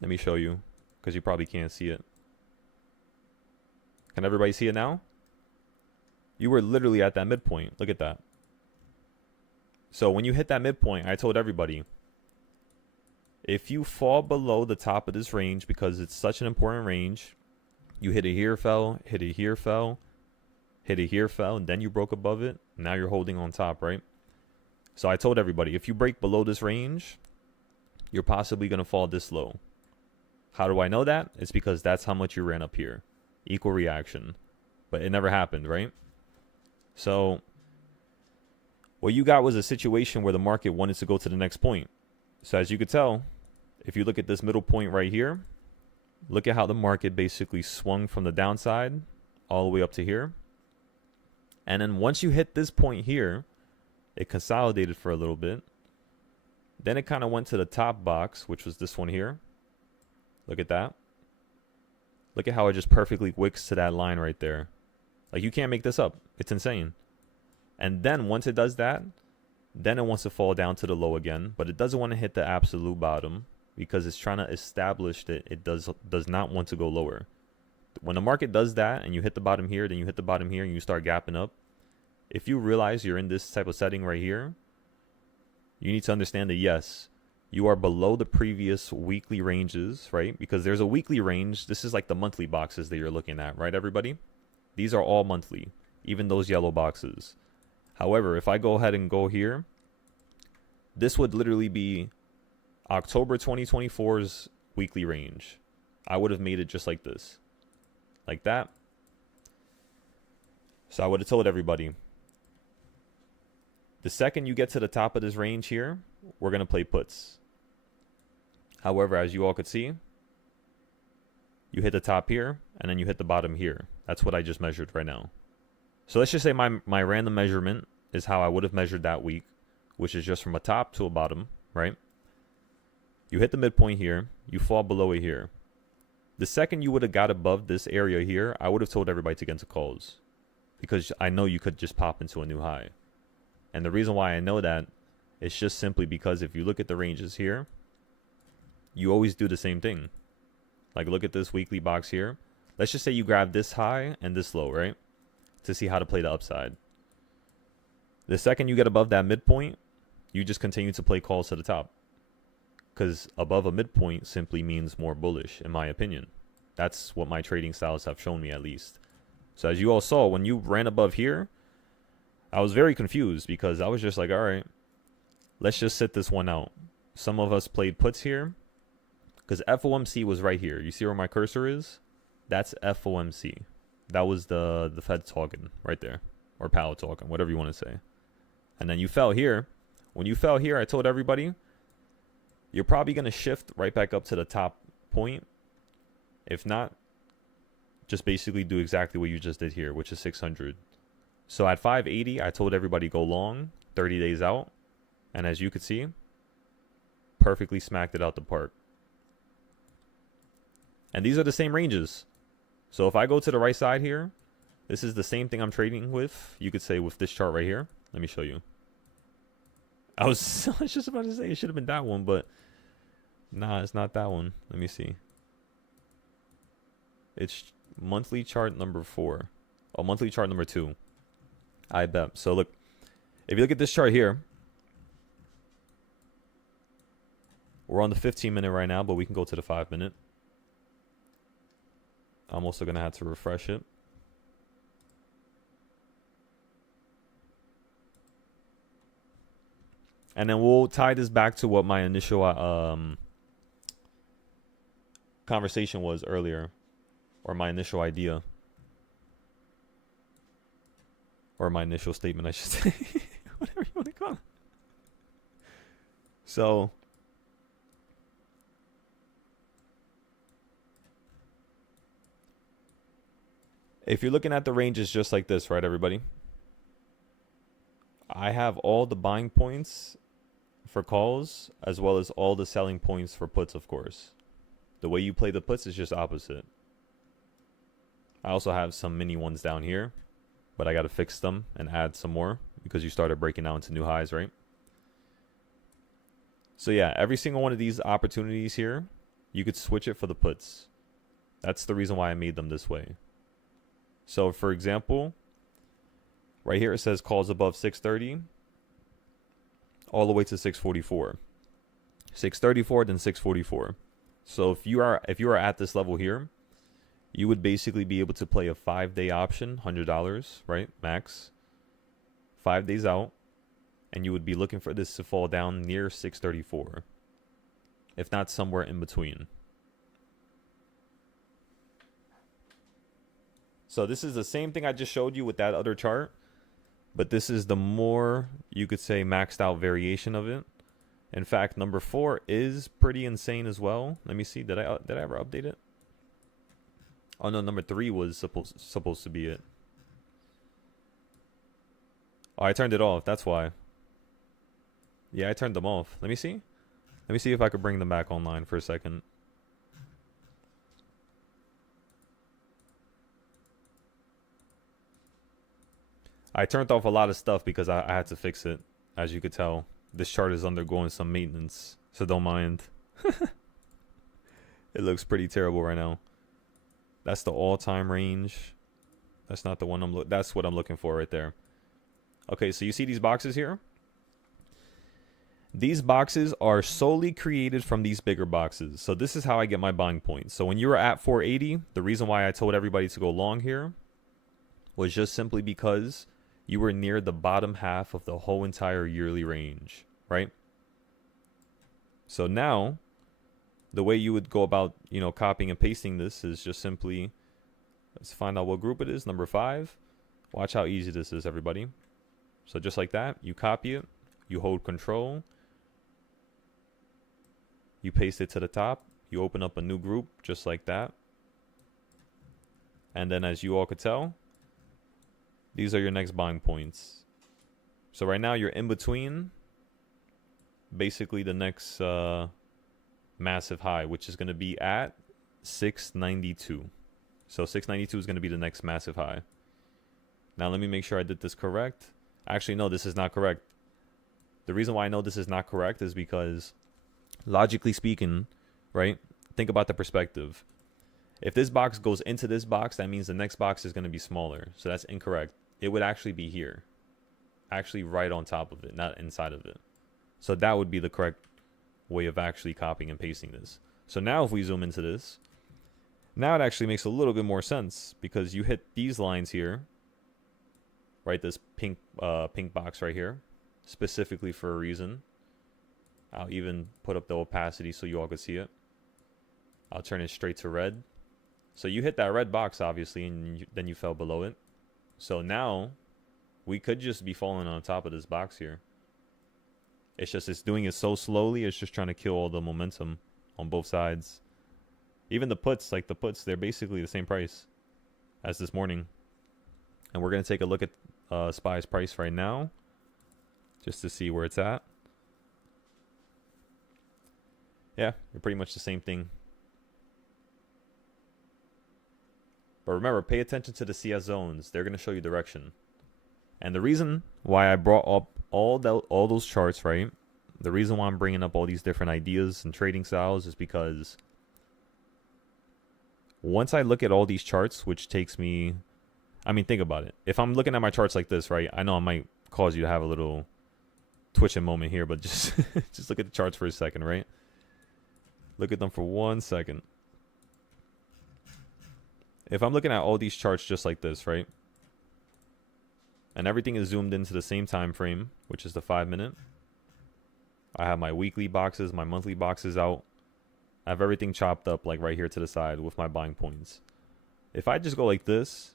Let me show you, because you probably can't see it. Can everybody see it now? You were literally at that midpoint. Look at that. So when you hit that midpoint, I told everybody, if you fall below the top of this range, because it's such an important range, you hit it here, fell, hit it here, fell, hit it here, fell, and then you broke above it. Now you're holding on top, right? So I told everybody, if you break below this range, you're possibly going to fall this low. How do I know that? It's because that's how much you ran up here. Equal reaction. But it never happened, right? So what you got was a situation where the market wanted to go to the next point. So as you could tell, if you look at this middle point right here, look at how the market basically swung from the downside all the way up to here. And then once you hit this point here, It consolidated for a little bit. Then it kind of went to the top box, which was this one here. Look at that. Look at how it just perfectly wicks to that line right there. Like, you can't make this up. It's insane. And then once it does that, then it wants to fall down to the low again, but it doesn't want to hit the absolute bottom because it's trying to establish that it does not want to go lower. When the market does that and you hit the bottom here, then you hit the bottom here and you start gapping up, if you realize you're in this type of setting right here, you need to understand that yes, you are below the previous weekly ranges, right? Because there's a weekly range. This is like the monthly boxes that you're looking at, right, everybody? These are all monthly, even those yellow boxes. However, if I go ahead and go here, this would literally be October 2024's weekly range. I would have made it just like this. Like that. So I would have told everybody, the second you get to the top of this range here, we're going to play puts. However, as you all could see, you hit the top here, and then you hit the bottom here. That's what I just measured right now. So let's just say my random measurement is how I would have measured that week, which is just from a top to a bottom, right? You hit the midpoint here, you fall below it here. The second you would have got above this area here, I would have told everybody to get into calls because I know you could just pop into a new high. And the reason why I know that is just simply because if you look at the ranges here, you always do the same thing. Like, look at this weekly box here. Let's just say you grab this high and this low, right? To see how to play the upside. The second you get above that midpoint, you just continue to play calls to the top. Because above a midpoint simply means more bullish, in my opinion. That's what my trading styles have shown me, at least. So as you all saw, when you ran above here, I was very confused because I was just like, all right, let's just sit this one out. Some of us played puts here because FOMC was right here. You see where my cursor is? That's FOMC. That was the Fed talking right there, or Powell talking, whatever you want to say. And then you fell here. When you fell here, I told everybody, you're probably going to shift right back up to the top point. If not, just basically do exactly what you just did here, which is 600. So at 580, I told everybody go long, 30 days out. And as you could see, perfectly smacked it out the park. And these are the same ranges. So if I go to the right side here, this is the same thing I'm trading with. You could say with this chart right here. Let me show you. I was just about to say it should have been that one, but nah, it's not that one. Let me see. It's monthly chart number 4. Oh, monthly chart number 2. I bet. So look, if you look at this chart here, we're on the 15-minute right now, but we can go to the 5-minute. I'm also going to have to refresh it. And then we'll tie this back to what my initial conversation was earlier, or my initial idea, or my initial statement, I should say, whatever you want to call it. So if you're looking at the ranges just like this, right, everybody? I have all the buying points for calls as well as all the selling points for puts, of course. The way you play the puts is just opposite. I also have some mini ones down here, but I got to fix them and add some more because you started breaking out into new highs, right? So yeah, every single one of these opportunities here, you could switch it for the puts. That's the reason why I made them this way. So for example, right here it says calls above 630 all the way to 644. 634 then 644. So if you are at this level here, you would basically be able to play a 5-day option, $100, right? Max. 5 days out, and you would be looking for this to fall down near 634. If not somewhere in between. So this is the same thing I just showed you with that other chart, but this is the more, you could say, maxed out variation of it. In fact, number 4 is pretty insane as well. Let me see, did I ever update it? Oh no, number 3 was supposed to be it. Oh, I turned it off, that's why. Yeah, I turned them off. Let me see. Let me see if I could bring them back online for a second. I turned off a lot of stuff because I had to fix it. As you could tell, this chart is undergoing some maintenance, so don't mind. It looks pretty terrible right now. That's the all-time range. That's not the one that's what I'm looking for right there. Okay, so you see these boxes here? These boxes are solely created from these bigger boxes. So this is how I get my buying points. So when you were at 480, the reason why I told everybody to go long here was just simply because you were near the bottom half of the whole entire yearly range, right? So now, the way you would go about, you know, copying and pasting this is just simply, let's find out what group it is, number 5. Watch how easy this is, everybody. So just like that, you copy it, you hold control, you paste it to the top, you open up a new group just like that. And then as you all could tell, these are your next buying points. So right now you're in between basically the next massive high, which is going to be at 692. So 692 is going to be the next massive high. Now let me make sure I did this correct. Actually, no, this is not correct. The reason why I know this is not correct is because logically speaking, right? Think about the perspective. If this box goes into this box, that means the next box is going to be smaller. So that's incorrect. It would actually be here. Actually right on top of it, not inside of it. So that would be the correct way of actually copying and pasting this. So now if we zoom into this, now it actually makes a little bit more sense because you hit these lines here, right? This pink box right here, specifically for a reason. I'll even put up the opacity so you all could see it. I'll turn it straight to red. So you hit that red box, obviously, and then you fell below it. So now we could just be falling on top of this box here. It's just it's doing it so slowly. It's just trying to kill all the momentum on both sides. Even the puts, like the puts, they're basically the same price as this morning. And we're going to take a look at SPY's price right now just to see where it's at. Yeah, they're pretty much the same thing. But remember, pay attention to the CS zones. They're going to show you direction. And the reason why I brought up all those charts, right? The reason why I'm bringing up all these different ideas and trading styles is because once I look at all these charts, which takes me, I mean, think about it. If I'm looking at my charts like this, right? I know I might cause you to have a little twitching moment here, but just just look at the charts for a second, right? Look at them for 1 second. If I'm looking at all these charts just like this, right? And everything is zoomed into the same time frame, which is the 5 minute. I have my weekly boxes, my monthly boxes out. I have everything chopped up like right here to the side with my buying points. If I just go like this,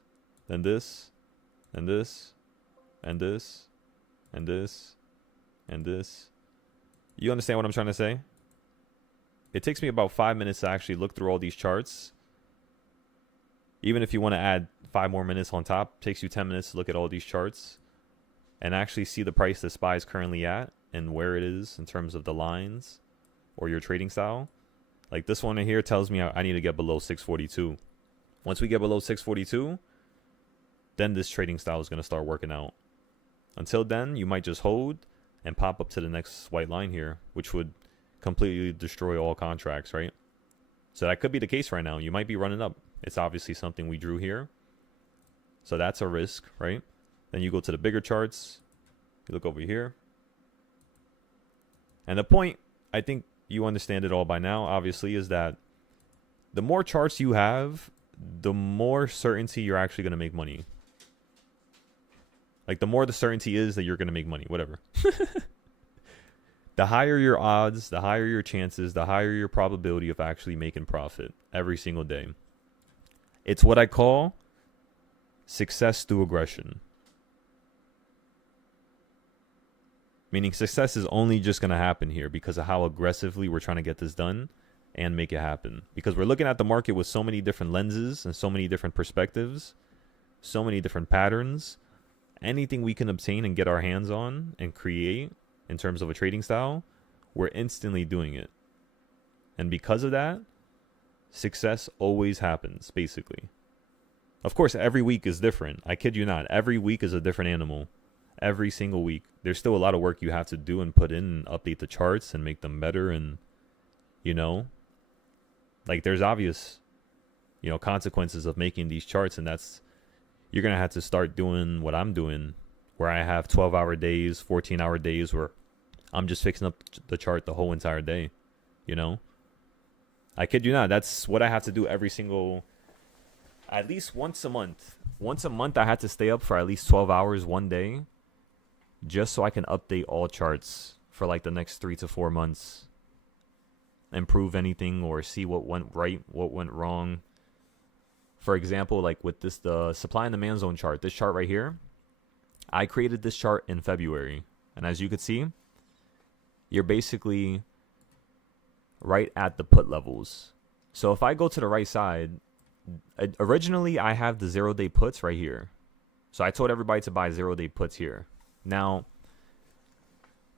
then this, and this, and this, and this, and this. You understand what I'm trying to say? It takes me about 5 minutes to actually look through all these charts. Even if you want to add 5 more minutes on top, it takes you 10 minutes to look at all these charts and actually see the price the SPY is currently at and where it is in terms of the lines or your trading style. Like this one right here tells me I need to get below 642. Once we get below 642, then this trading style is going to start working out. Until then, you might just hold and pop up to the next white line here, which would completely destroy all contracts, right? So that could be the case right now. You might be running up. It's obviously something we drew here. So that's a risk, right? Then you go to the bigger charts. You look over here. And the point, I think you understand it all by now, obviously, is that the more charts you have, the more certainty you're actually going to make money. Like the more the certainty is that you're going to make money, whatever. The higher your odds, the higher your chances, the higher your probability of actually making profit every single day. It's what I call success through aggression. Meaning success is only just going to happen here because of how aggressively we're trying to get this done and make it happen. Because we're looking at the market with so many different lenses and so many different perspectives, so many different patterns. Anything we can obtain and get our hands on and create in terms of a trading style, we're instantly doing it. And because of that, success always happens, basically. Of course, every week is different. I kid you not. Every week is a different animal. Every single week. There's still a lot of work you have to do and put in and update the charts and make them better. And, you know, like there's obvious, you know, consequences of making these charts. And that's, you're going to have to start doing what I'm doing, where I have 12-hour days, 14-hour days where I'm just fixing up the chart the whole entire day, you know? I kid you not. That's what I have to do every single, at least once a month. Once a month, I had to stay up for at least 12 hours one day just so I can update all charts for like the next 3 to 4 months. Improve anything or see what went right, what went wrong. For example, like with this, the supply and demand zone chart, this chart right here, I created this chart in February. And as you could see, you're basically right at the put levels. So if I go to the right side, originally I have the 0-day puts right here. So I told everybody to buy 0-day puts here. Now,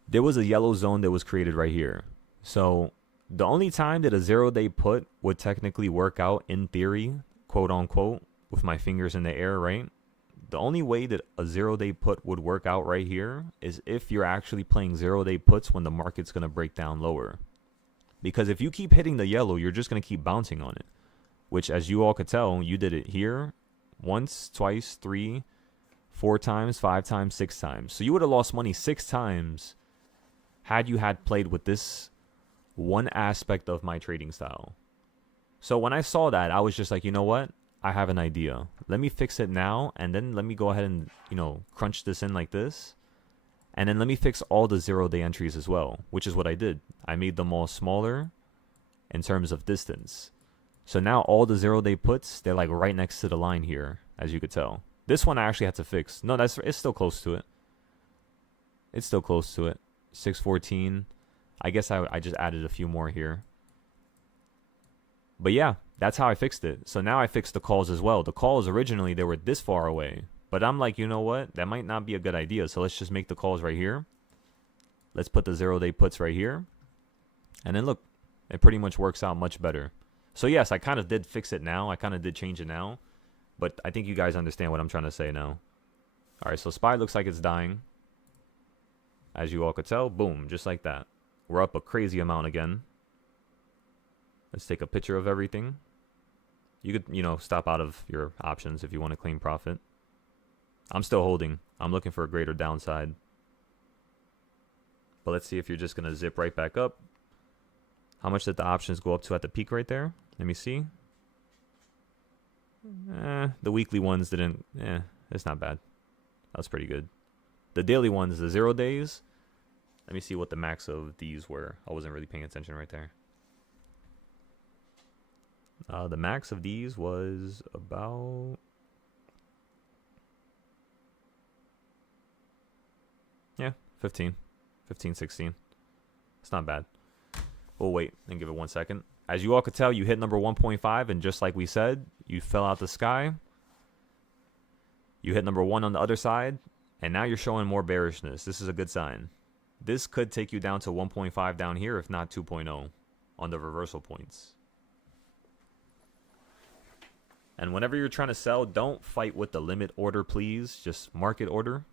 there was a yellow zone that was created right here. So the only time that a 0-day put would technically work out in theory, quote unquote, with my fingers in the air, right? The only way that a 0-day put would work out right here is if you're actually playing 0-day puts when the market's going to break down lower. Because if you keep hitting the yellow, you're just going to keep bouncing on it. Which, as you all could tell, you did it here once, twice, 3, 4 times, 5 times, 6 times. So you would have lost money 6 times had you had played with this one aspect of my trading style. So when I saw that, I was just like, you know what? I have an idea. Let me fix it now, and then let me go ahead and, you know, crunch this in like this. And then let me fix all the 0-day entries as well, which is what I did. I made them all smaller in terms of distance. So now all the 0-day puts, they're like right next to the line here, as you could tell. This one I actually had to fix. No, it's still close to it. It's still close to it. 614. I guess I just added a few more here. But yeah, that's how I fixed it. So now I fixed the calls as well. The calls originally, they were this far away. But I'm like, you know what? That might not be a good idea. So let's just make the calls right here. Let's put the 0-day puts right here. And then look, it pretty much works out much better. So yes, I kind of did fix it now. I kind of did change it now. But I think you guys understand what I'm trying to say now. All right, so SPY looks like it's dying. As you all could tell, boom, just like that. We're up a crazy amount again. Let's take a picture of everything. You could, you know, stop out of your options if you want to claim profit. I'm still holding. I'm looking for a greater downside. But let's see if you're just going to zip right back up. How much did the options go up to at the peak right there? Let me see. The weekly ones didn't. It's not bad. That's pretty good. The daily ones, the 0 days. Let me see what the max of these were. I wasn't really paying attention right there. The max of these was about... yeah, 15, 16. It's not bad. We'll wait and give it 1 second. As you all could tell, you hit number 1.5, and just like we said, you fell out the sky. You hit number 1 on the other side, and now you're showing more bearishness. This is a good sign. This could take you down to 1.5 down here, if not 2.0 on the reversal points. And whenever you're trying to sell, don't fight with the limit order, please. Just market order.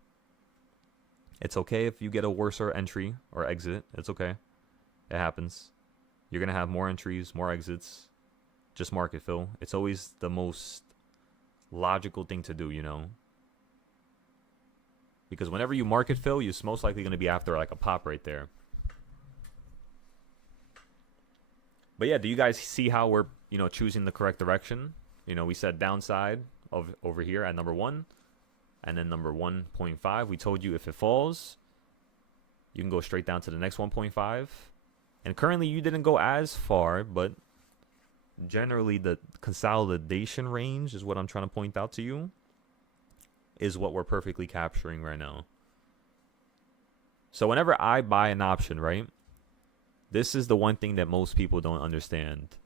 It's okay if you get a worser entry or exit. It's okay. It happens. You're going to have more entries, more exits. Just market fill. It's always the most logical thing to do, you know. Because whenever you market fill, you're most likely going to be after like a pop right there. But yeah, do you guys see how we're, you know, choosing the correct direction? You know, we said downside of over here at number 1. And then number 1.5, we told you if it falls, you can go straight down to the next 1.5. And currently you didn't go as far, but generally the consolidation range is what I'm trying to point out to you, is what we're perfectly capturing right now. So whenever I buy an option, right, this is the one thing that most people don't understand.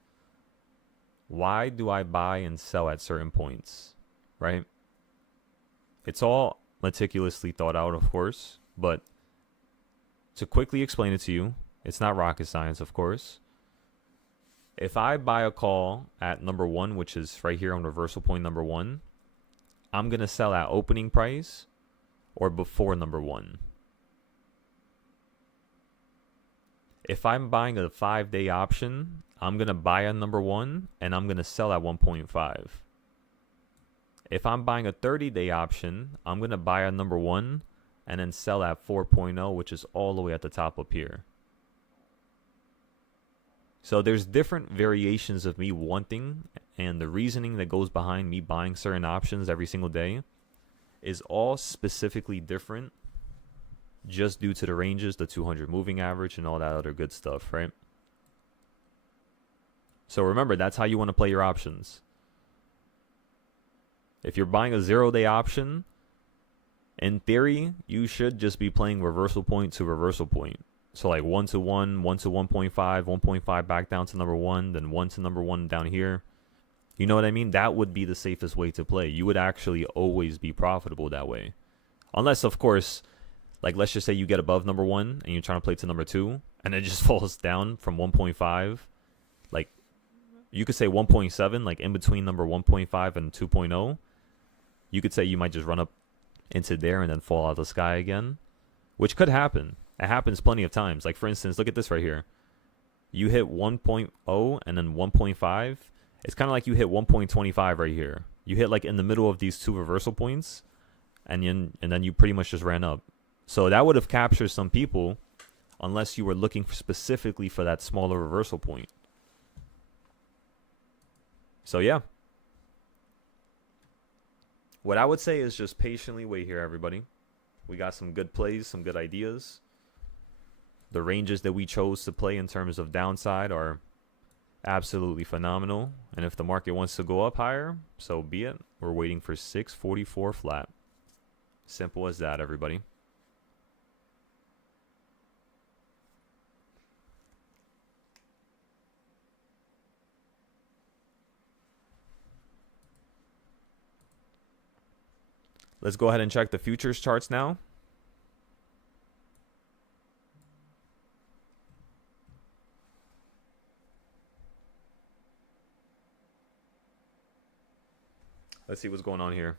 Why do I buy and sell at certain points, right? It's all meticulously thought out, of course, but To quickly explain it to you, it's not rocket science, of course. If I buy a call at number 1, which is right here on reversal point number 1, I'm going to sell at opening price or before number 1. If I'm buying a 5-day option, I'm going to buy at number 1 and I'm going to sell at 1.5. If I'm buying a 30-day option, I'm going to buy at number 1 and then sell at 4.0, which is all the way at the top up here. So there's different variations of me wanting, and the reasoning that goes behind me buying certain options every single day is all specifically different just due to the ranges, the 200 moving average, and all that other good stuff, right? So remember, that's how you want to play your options. If you're buying a 0-day option, in theory, you should just be playing reversal point to reversal point. So like 1 to 1, 1 to 1.5, 1.5 back down to number 1, then 1 to number 1 down here. You know what I mean? That would be the safest way to play. You would actually always be profitable that way. Unless, of course, like let's just say you get above number 1 and you're trying to play to number 2 and it just falls down from 1.5. Like you could say 1.7, like in between number 1.5 and 2.0. You could say you might just run up into there and then fall out of the sky again, which could happen. It happens plenty of times. Like, for instance, look at this right here. You hit 1.0 and then 1.5. It's kind of like you hit 1.25 right here. You hit, like, in the middle of these two reversal points, and then you pretty much just ran up. So that would have captured some people unless you were looking specifically for that smaller reversal point. So, yeah. What I would say is just patiently wait here, everybody. We got some good plays, some good ideas. The ranges that we chose to play in terms of downside are absolutely phenomenal. And if the market wants to go up higher, so be it. We're waiting for 644 flat. Simple as that, everybody. Let's go ahead and check the futures charts now. Let's see what's going on here.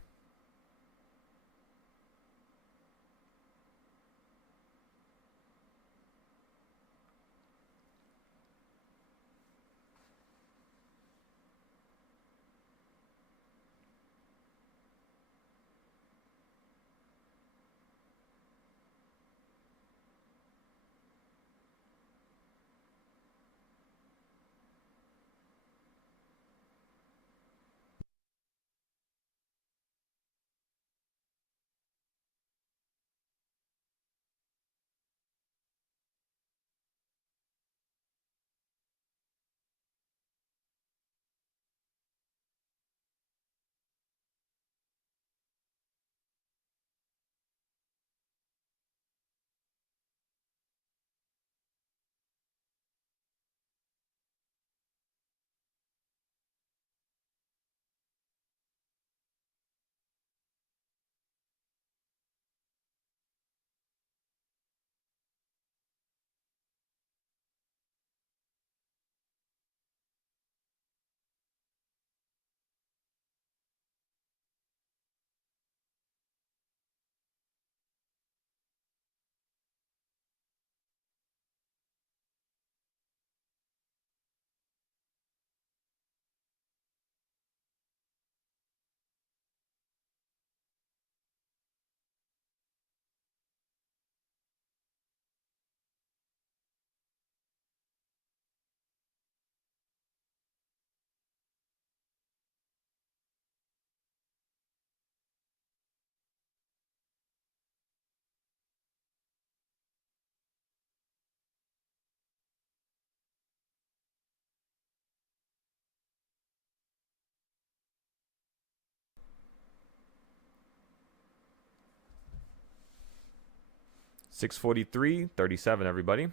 $643.37, everybody.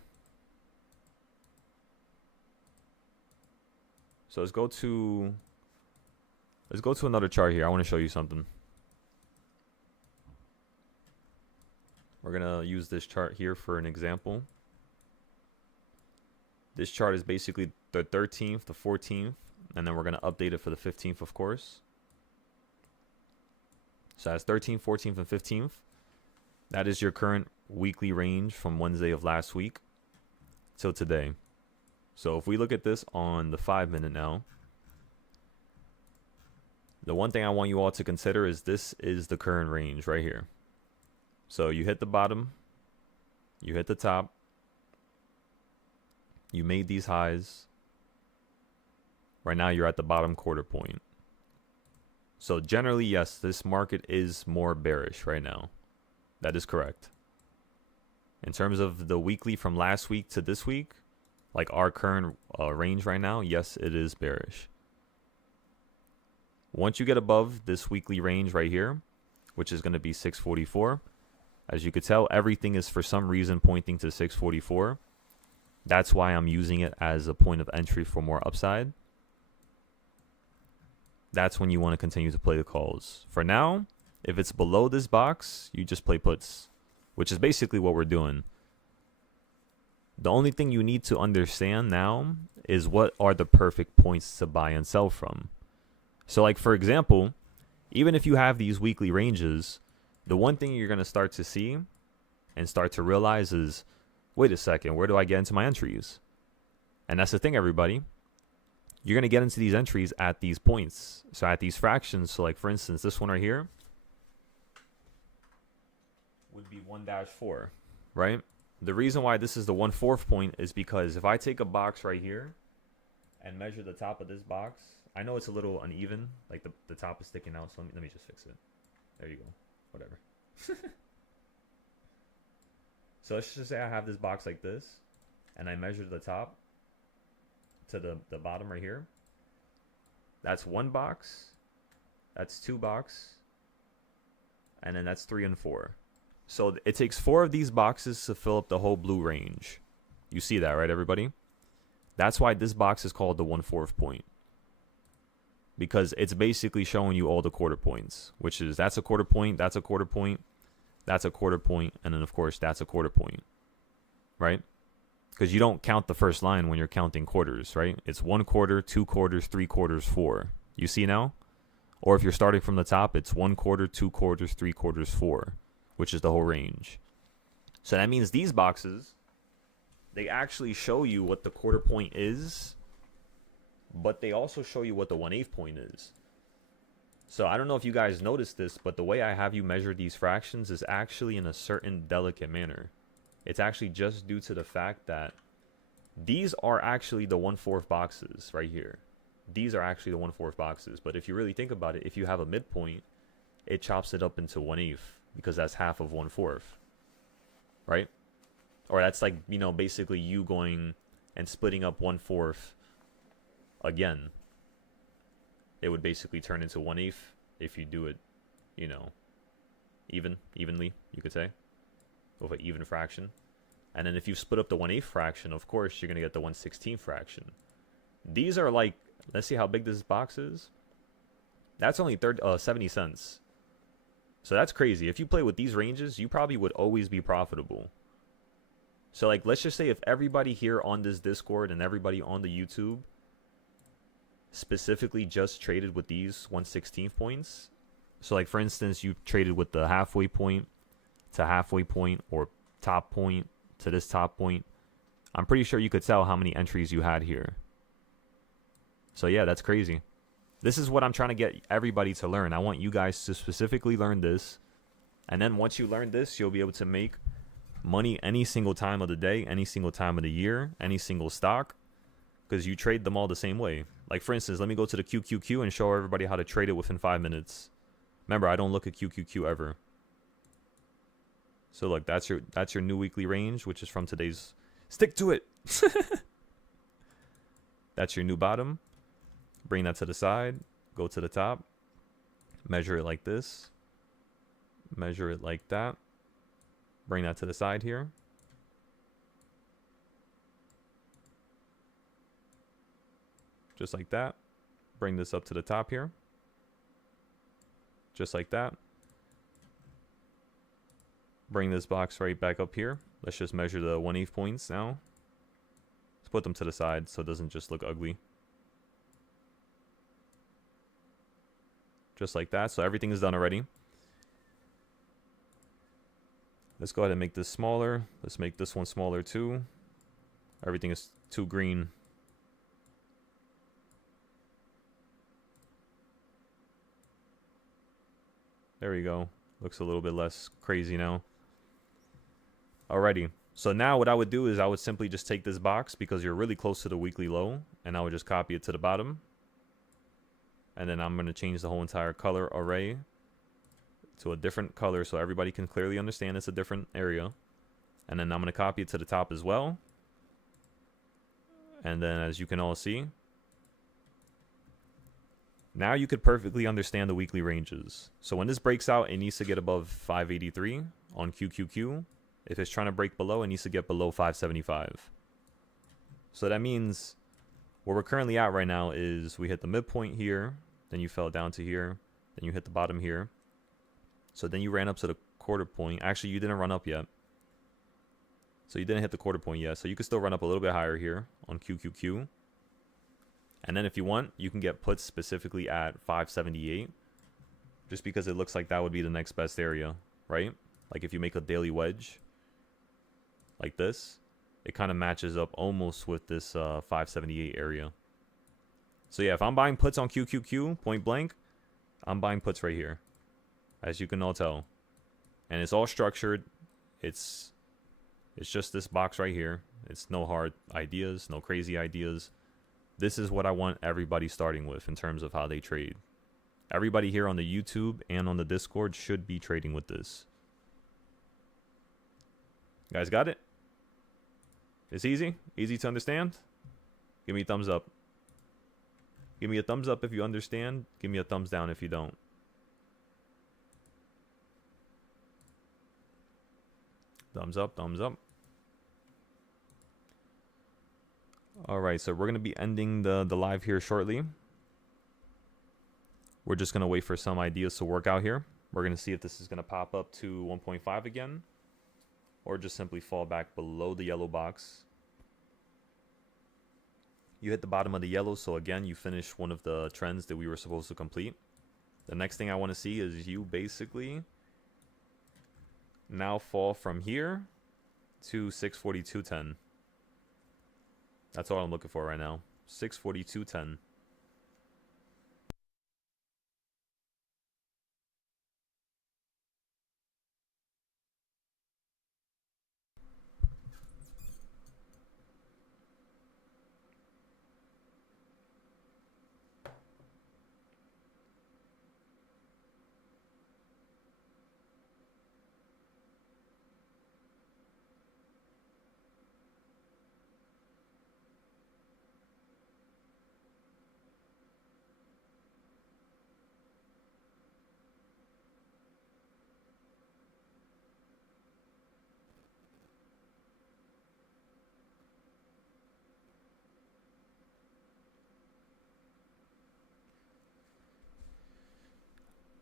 So let's go to another chart here. I want to show you something. We're going to use this chart here for an example. This chart is basically the 13th, the 14th, and then we're going to update it for the 15th, of course. So that's 13th, 14th, and 15th. That is your current weekly range from Wednesday of last week till today. So if we look at this on the 5-minute now, the one thing I want you all to consider is this is the current range right here. So you hit the bottom, you hit the top, you made these highs. Right now you're at the bottom quarter point. So generally, yes, this market is more bearish right now. That is correct. In terms of the weekly from last week to this week, like our current range right now, yes, it is bearish. Once you get above this weekly range right here, which is going to be 644, as you could tell, everything is for some reason pointing to 644. That's why I'm using it as a point of entry for more upside. That's when you want to continue to play the calls. For now, if it's below this box, you just play puts, which is basically what we're doing. The only thing you need to understand now is what are the perfect points to buy and sell from. So like, for example, even if you have these weekly ranges, the one thing you're going to start to see and start to realize is, wait a second, where do I get into my entries? And that's the thing, everybody. You're going to get into these entries at these points. So at these fractions, so like for instance, this one right here would be 1-4, right? The reason why this is the 1/4 point is because if I take a box right here and measure the top of this box, I know it's a little uneven, like the top is sticking out, so let me just fix it. There you go. Whatever. So let's just say I have this box like this, and I measure the top to the bottom right here. That's one box, that's two box, and then that's 3 and 4. So it takes 4 of these boxes to fill up the whole blue range. You see that, right, everybody? That's why this box is called the 1/4 point. Because it's basically showing you all the quarter points, which is that's a quarter point, that's a quarter point, that's a quarter point, and then of course that's a quarter point, right? Because you don't count the first line when you're counting quarters, right? It's 1 quarter, 2 quarters, 3 quarters, 4. You see now? Or if you're starting from the top, it's 1 quarter, 2 quarters, 3 quarters, 4, which is the whole range. So that means these boxes, they actually show you what the quarter point is, but they also show you what the 1/8 point is. So I don't know if you guys noticed this, but the way I have you measure these fractions is actually in a certain delicate manner. It's actually just due to the fact that these are actually the 1/4 boxes right here. These are actually the 1/4 boxes. But if you really think about it, if you have a midpoint, it chops it up into 1/8 because that's half of 1/4, right? Or that's like, you know, basically you going and splitting up 1/4 again. It would basically turn into 1/8 if you do it, you know, evenly, you could say, with an even fraction. And then if you split up the 1/8 fraction, of course, you're going to get the 1/16 fraction. These are like, let's see how big this box is. That's only 70 cents. So that's crazy. If you play with these ranges, you probably would always be profitable. So like, let's just say if everybody here on this Discord and everybody on the YouTube specifically just traded with these 1/16 points. So like, for instance, you traded with the halfway point to halfway point, or top point to this top point. I'm pretty sure you could tell how many entries you had here. So yeah, that's crazy. This is what I'm trying to get everybody to learn. I want you guys to specifically learn this. And then once you learn this, you'll be able to make money any single time of the day, any single time of the year, any single stock, because you trade them all the same way. Like for instance, let me go to the QQQ and show everybody how to trade it within 5 minutes. Remember, I don't look at QQQ ever. So look, that's your new weekly range, which is from today's. Stick to it. That's your new bottom. Bring that to the side. Go to the top. Measure it like this. Measure it like that. Bring that to the side here. Just like that. Bring this up to the top here. Just like that. bring this box right back up here. Let's just measure the 1/8 points now. Let's put them to the side so it doesn't just look ugly. Just like that. So everything is done already. Let's go ahead and make this smaller. Let's make this one smaller too. Everything is too green. There we go. Looks a little bit less crazy now. Alrighty. So now what I would do is I would simply just take this box because you're really close to the weekly low, and I would just copy it to the bottom. And then I'm going to change the whole entire color array to a different color so everybody can clearly understand it's a different area. And then I'm going to copy it to the top as well. And then as you can all see, now you could perfectly understand the weekly ranges. So when this breaks out, it needs to get above 583 on QQQ. If it's trying to break below, it needs to get below 575. So that means where we're currently at right now is we hit the midpoint here, then you fell down to here, then you hit the bottom here. So then you ran up to the quarter point. Actually, you didn't run up yet. So you didn't hit the quarter point yet. So you can still run up a little bit higher here on QQQ. And then if you want, you can get puts specifically at 578. Just because it looks like that would be the next best area, right? Like if you make a daily wedge like this, it kind of matches up almost with this 578 area. So yeah, if I'm buying puts on QQQ, point blank, I'm buying puts right here, as you can all tell. And it's all structured. It's just this box right here. It's no hard ideas, no crazy ideas. This is what I want everybody starting with in terms of how they trade. Everybody here on the YouTube and on the Discord should be trading with this. You guys got it? It's easy? Easy to understand? Give me a thumbs up. Give me a thumbs up if you understand. Give me a thumbs down if you don't. Thumbs up, thumbs up. Alright, so we're going to be ending the live here shortly. We're just going to wait for some ideas to work out here. We're going to see if this is going to pop up to 1.5 again, or just simply fall back below the yellow box. You hit the bottom of the yellow, so again, you finish one of the trends that we were supposed to complete. The next thing I want to see is you basically now fall from here to 642.10. That's all I'm looking for right now. 642.10.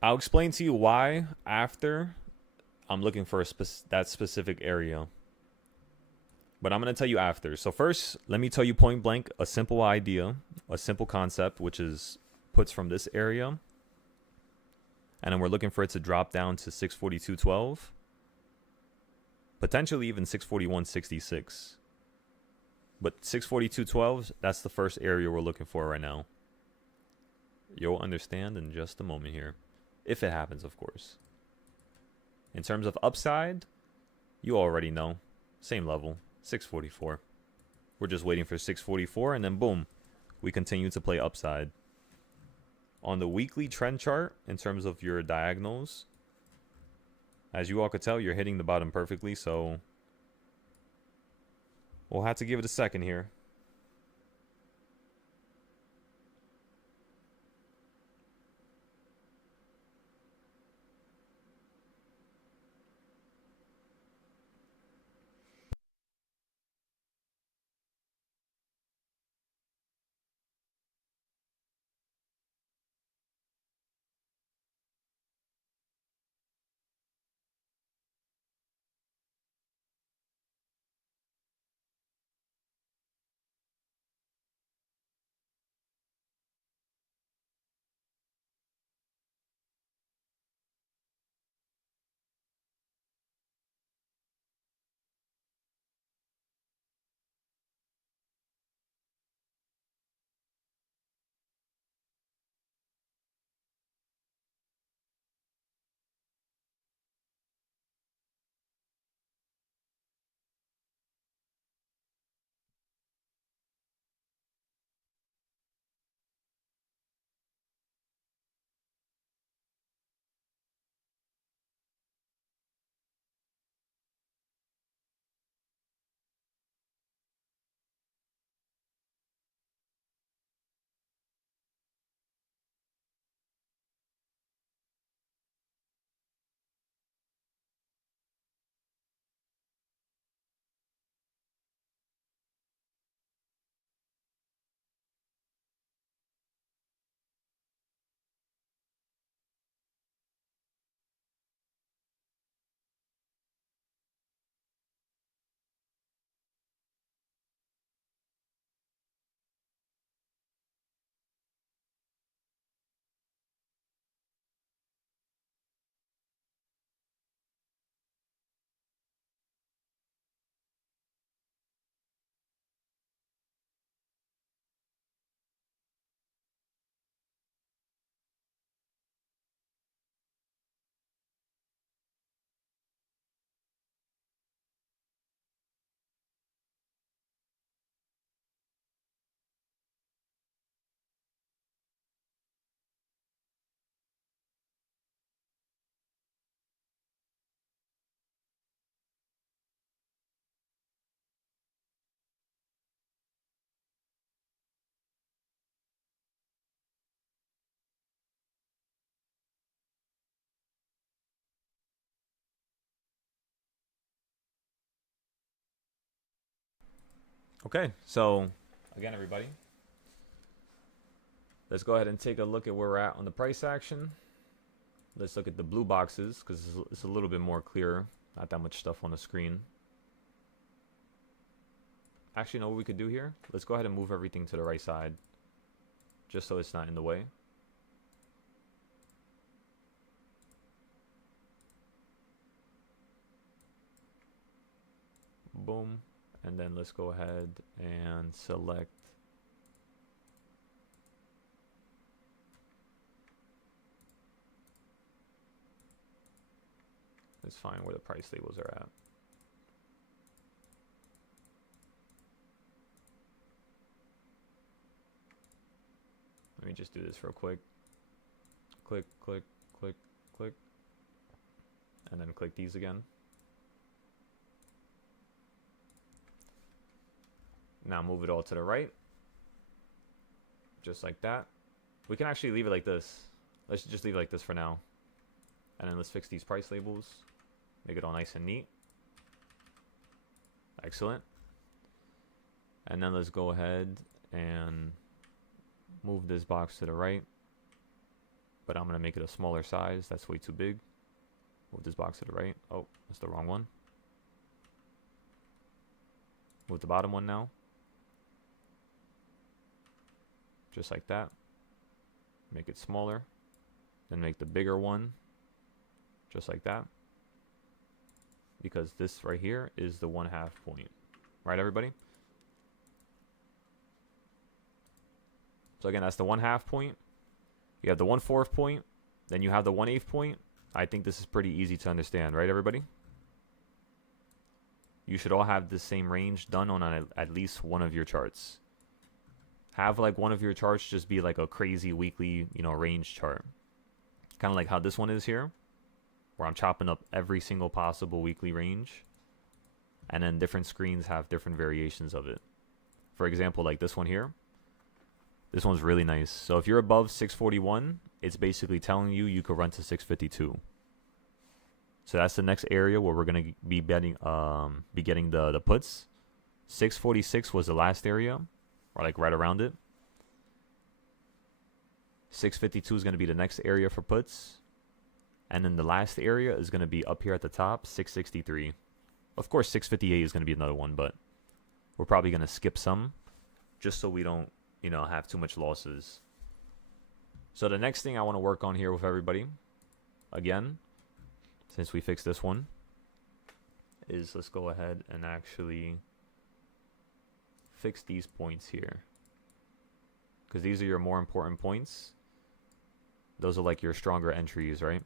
I'll explain to you why after I'm looking for that specific area. But I'm going to tell you after. So first, let me tell you point blank a simple idea, a simple concept, which is puts from this area. And then we're looking for it to drop down to 642.12. Potentially even 641.66. But 642.12, that's the first area we're looking for right now. You'll understand in just a moment here. If it happens, of course. In terms of upside, you already know. Same level, 644. We're just waiting for 644, and then boom, we continue to play upside. On the weekly trend chart, in terms of your diagonals, as you all could tell, you're hitting the bottom perfectly, so we'll have to give it a second here. Okay, so again, everybody, let's go ahead and take a look at where we're at on the price action. Let's look at the blue boxes because it's a little bit more clear. Not that much stuff on the screen. Actually, you know what we could do here? Let's go ahead and move everything to the right side just so it's not in the way. Boom. And then let's go ahead and select let's find where the price labels are at. Let me just do this real quick. Click, click, click, click. And then click these again. Now move it all to the right. Just like that. We can actually leave it like this. Let's just leave it like this for now. And then let's fix these price labels. Make it all nice and neat. Excellent. And then let's go ahead and move this box to the right. But I'm going to make it a smaller size. That's way too big. Move this box to the right. Oh, that's the wrong one. Move the bottom one now. Just like that. Make it smaller. Then make the bigger one. Just like that. Because this right here is the 1/2 point. Right, everybody? So again, that's the 1/2 point. You have the 1/4 point. Then you have the 1/8 point. I think this is pretty easy to understand, right, everybody? You should all have the same range done on at least one of your charts. Have like one of your charts just be like a crazy weekly, range chart. Kind of like how this one is here, where I'm chopping up every single possible weekly range. And then different screens have different variations of it. For example, like this one here. This one's really nice. So if you're above 641, it's basically telling you you could run to 652. So that's the next area where we're gonna be getting the puts. 646 was the last area, or like right around it. 652 is gonna be the next area for puts, and then the last area is gonna be up here at the top, 663. Of course, 658 is gonna be another one, but we're probably gonna skip some, just so we don't, have too much losses. So the next thing I want to work on here with everybody, again, since we fixed this one, is let's go ahead and actually fix these points here. Because these are your more important points. Those are like your stronger entries, right?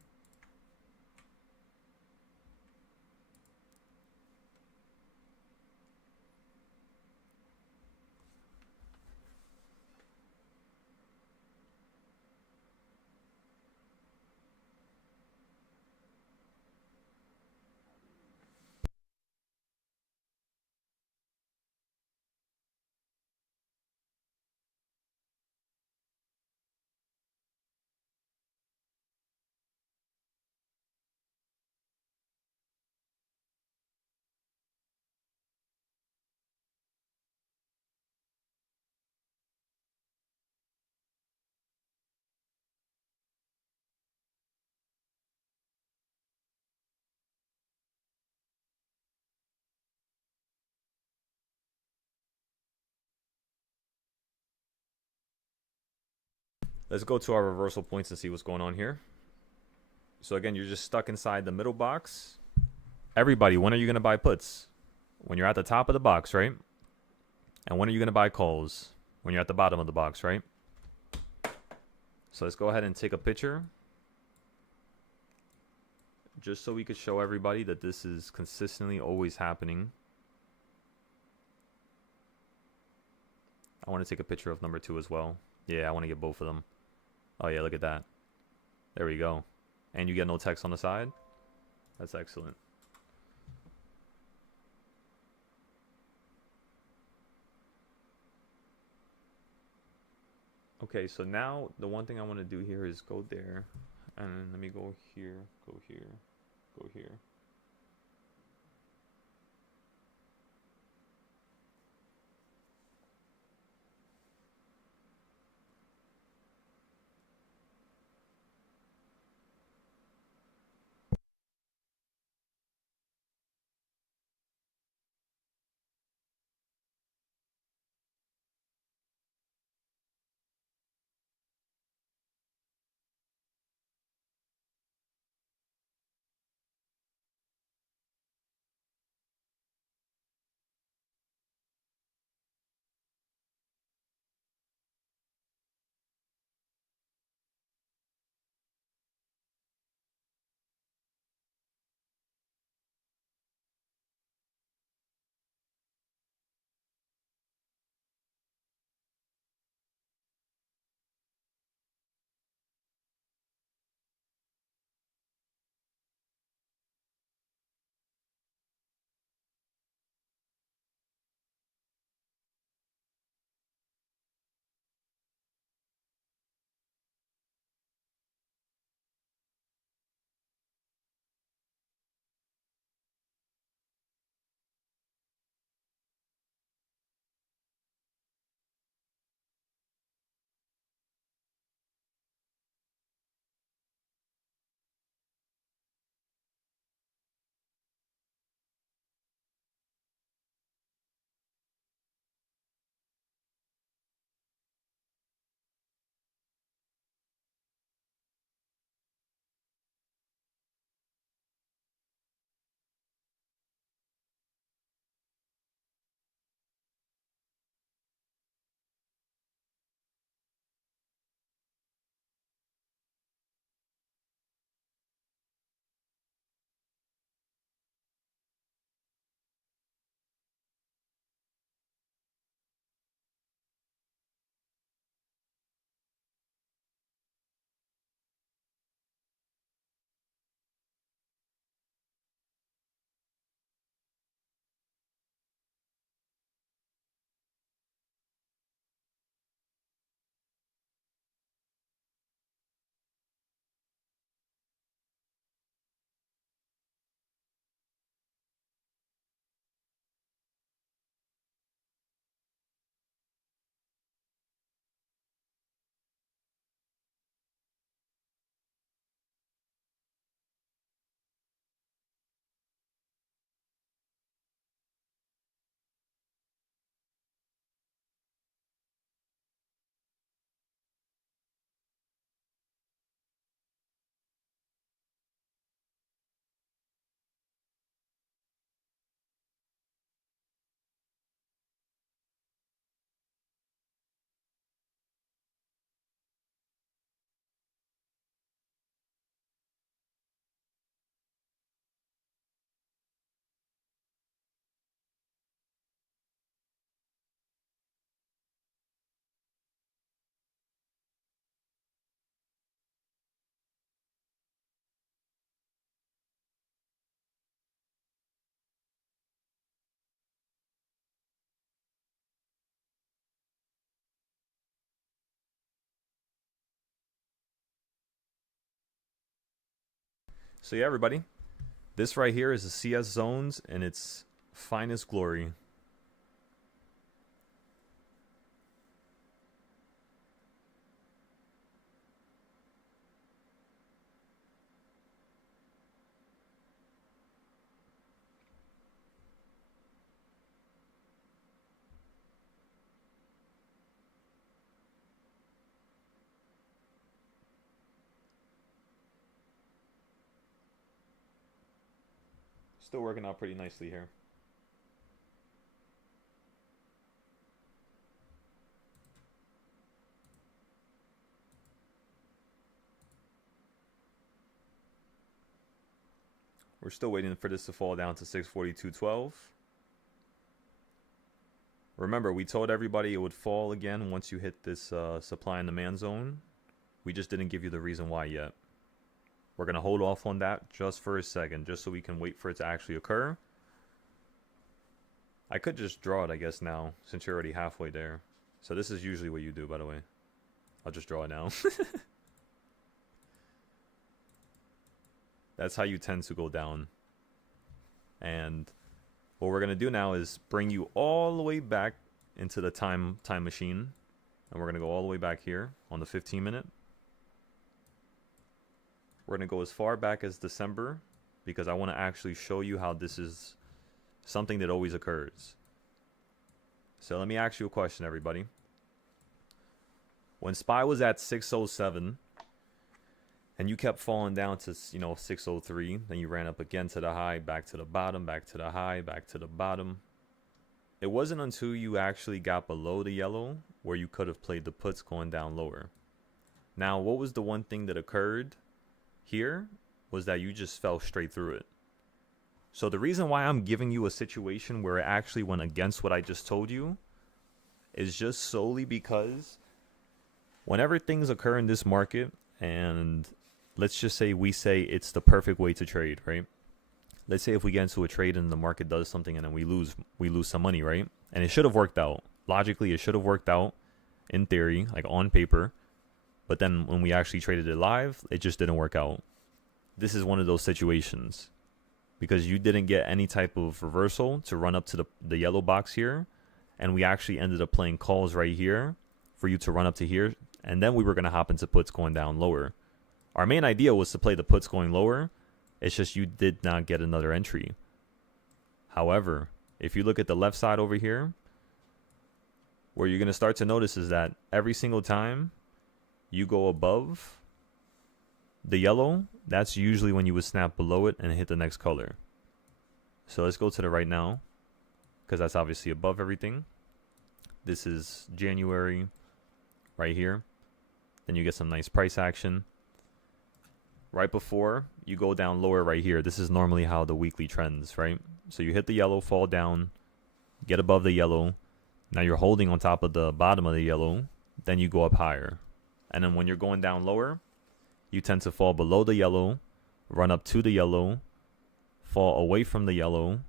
Let's go to our reversal points and see what's going on here. So again, you're just stuck inside the middle box. Everybody, when are you going to buy puts? When you're at the top of the box, right? And when are you going to buy calls? When you're at the bottom of the box, right? So let's go ahead and take a picture. Just so we could show everybody that this is consistently always happening. I want to take a picture of number 2 as well. Yeah, I want to get both of them. Oh yeah, look at that. There we go. And you get no text on the side. That's excellent. Okay, so now the one thing I want to do here is go there. And let me go here, go here, go here. So yeah, everybody, this right here is the CS zones in its finest glory. Still working out pretty nicely here. We're still waiting for this to fall down to 642.12. Remember, we told everybody it would fall again once you hit this supply and demand zone. We just didn't give you the reason why yet. We're going to hold off on that just for a second, just so we can wait for it to actually occur. I could just draw it, I guess, now, since you're already halfway there. So this is usually what you do, by the way. I'll just draw it now. That's how you tend to go down. And what we're going to do now is bring you all the way back into the time machine. And we're going to go all the way back here on the 15-minute. We're going to go as far back as December, because I want to actually show you how this is something that always occurs. So let me ask you a question, everybody. When SPY was at 607 and you kept falling down to 603, then you ran up again to the high, back to the bottom, back to the high, back to the bottom. It wasn't until you actually got below the yellow where you could have played the puts going down lower. Now, what was the one thing that occurred here was that you just fell straight through it. So the reason why I'm giving you a situation where it actually went against what I just told you is just solely because whenever things occur in this market, and let's just say we say it's the perfect way to trade, right? Let's say if we get into a trade and the market does something and then we lose some money, right? And it should have worked out. Logically, it should have worked out in theory, like on paper. But then when we actually traded it live, it just didn't work out. This is one of those situations because you didn't get any type of reversal to run up to the yellow box here. And we actually ended up playing calls right here for you to run up to here. And then we were going to hop into puts going down lower. Our main idea was to play the puts going lower. It's just you did not get another entry. However, if you look at the left side over here, where you're going to start to notice is that every single time you go above the yellow, that's usually when you would snap below it and hit the next color. So let's go to the right now, because that's obviously above everything. This is January right here. Then you get some nice price action. Right before you go down lower right here, this is normally how the weekly trends, right? So you hit the yellow, fall down, get above the yellow. Now you're holding on top of the bottom of the yellow. Then you go up higher. And then when you're going down lower, you tend to fall below the yellow, run up to the yellow, fall away from the yellow.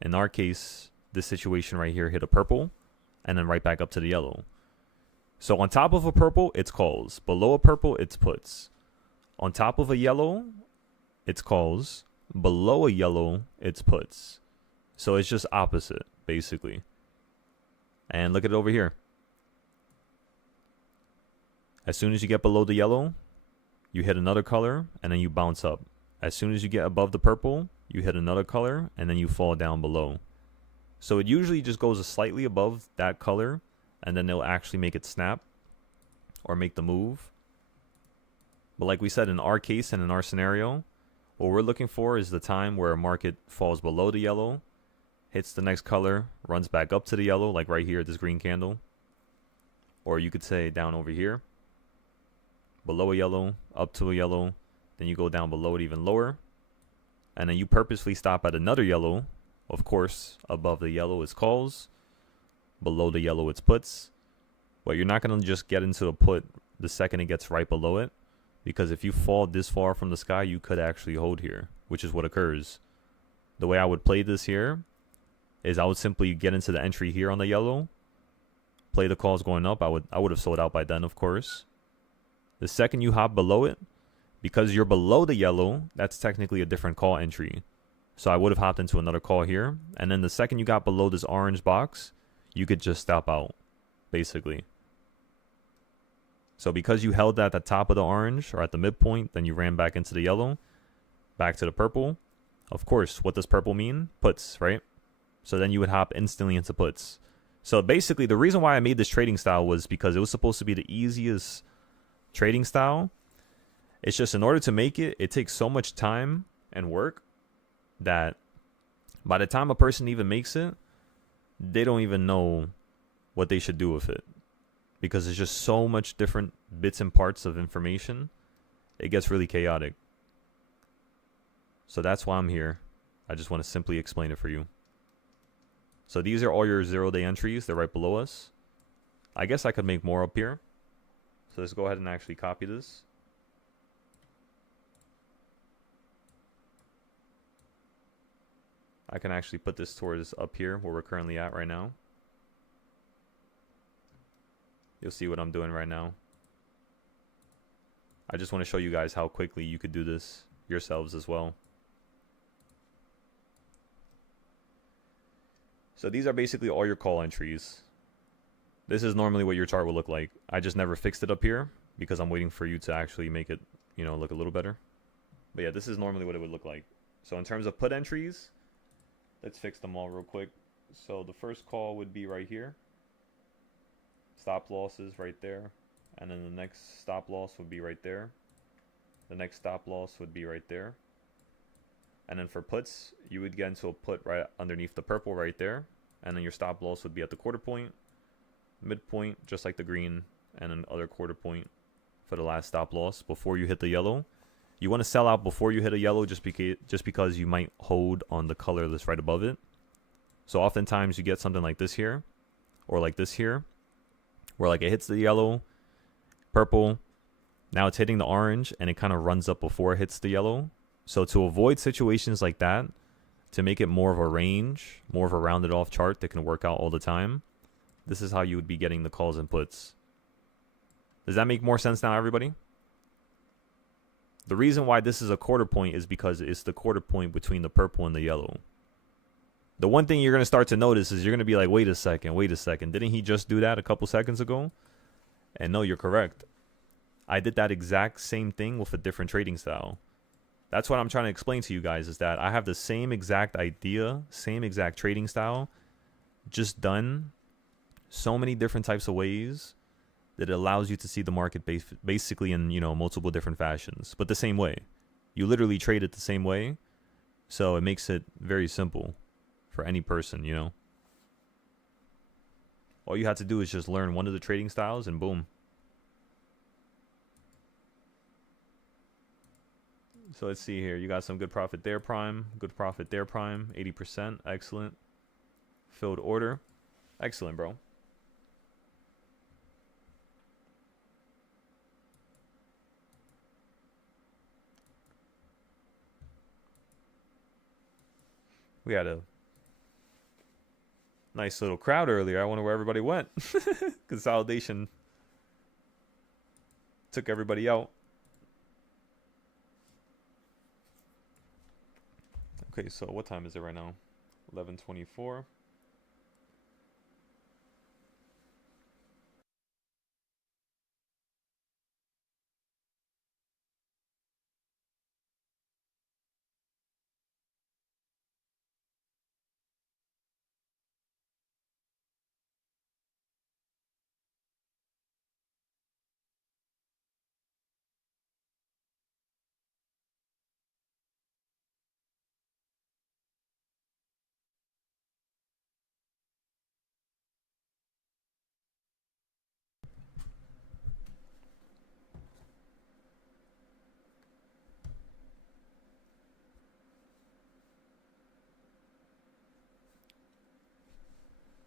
In our case, this situation right here hit a purple, and then right back up to the yellow. So on top of a purple, it's calls. Below a purple, it's puts. On top of a yellow, it's calls. Below a yellow, it's puts. So it's just opposite, basically. And look at it over here. As soon as you get below the yellow, you hit another color, and then you bounce up. As soon as you get above the purple, you hit another color, and then you fall down below. So it usually just goes slightly above that color, and then they'll actually make it snap or make the move. But like we said, in our case and in our scenario, what we're looking for is the time where a market falls below the yellow, hits the next color, runs back up to the yellow, like right here, this green candle. Or you could say down over here, below a yellow, up to a yellow, then you go down below it even lower. And then you purposely stop at another yellow. Of course, above the yellow is calls. Below the yellow it's puts. But you're not going to just get into a put the second it gets right below it. Because if you fall this far from the sky, you could actually hold here, which is what occurs. The way I would play this here is I would simply get into the entry here on the yellow, play the calls going up. I would have sold out by then, of course. The second you hop below it, because you're below the yellow, that's technically a different call entry. So I would have hopped into another call here. And then the second you got below this orange box, you could just stop out, basically. So because you held at the top of the orange or at the midpoint, then you ran back into the yellow, back to the purple. Of course, what does purple mean? Puts, right? So then you would hop instantly into puts. So basically, the reason why I made this trading style was because it was supposed to be the easiest trading style. It's just in order to make it, it takes so much time and work that by the time a person even makes it, they don't even know what they should do with it. Because it's just so much different bits and parts of information. It gets really chaotic. So that's why I'm here. I just want to simply explain it for you. So these are all your 0-day entries. They're right below us. I guess I could make more up here. So let's go ahead and actually copy this. I can actually put this towards up here where we're currently at right now. You'll see what I'm doing right now. I just want to show you guys how quickly you could do this yourselves as well. So these are basically all your call entries. This is normally what your chart will look like. I just never fixed it up here because I'm waiting for you to actually make it, you know, look a little better. But yeah, this is normally what it would look like. So in terms of put entries, let's fix them all real quick. So the first call would be right here. Stop losses right there. And then the next stop loss would be right there. The next stop loss would be right there. And then for puts, you would get into a put right underneath the purple right there. And then your stop loss would be at the quarter point, midpoint, just like the green, and then other quarter point for the last stop loss before you hit the yellow. You want to sell out before you hit a yellow just because you might hold on the color that's right above it. So oftentimes you get something like this here, or like this here, where like it hits the yellow, purple, now it's hitting the orange, and it kind of runs up before it hits the yellow. So to avoid situations like that, to make it more of a range, more of a rounded off chart that can work out all the time, this is how you would be getting the calls and puts. Does that make more sense now, everybody? The reason why this is a quarter point is because it's the quarter point between the purple and the yellow. The one thing you're going to start to notice is you're going to be like, wait a second. Didn't he just do that a couple seconds ago? And no, you're correct. I did that exact same thing with a different trading style. That's what I'm trying to explain to you guys, is that I have the same exact idea, same exact trading style, just done so many different types of ways that it allows you to see the market basically in, you know, multiple different fashions, but the same way. You literally trade it the same way, so it makes it very simple for any person, you know. All you have to do is just learn one of the trading styles and boom. So let's see here. You got some good profit there, prime. Good profit there, prime. 80%. Excellent. Filled order. Excellent, bro. We had a nice little crowd earlier. I wonder where everybody went. Consolidation took everybody out. Okay, so what time is it right now? 11:24.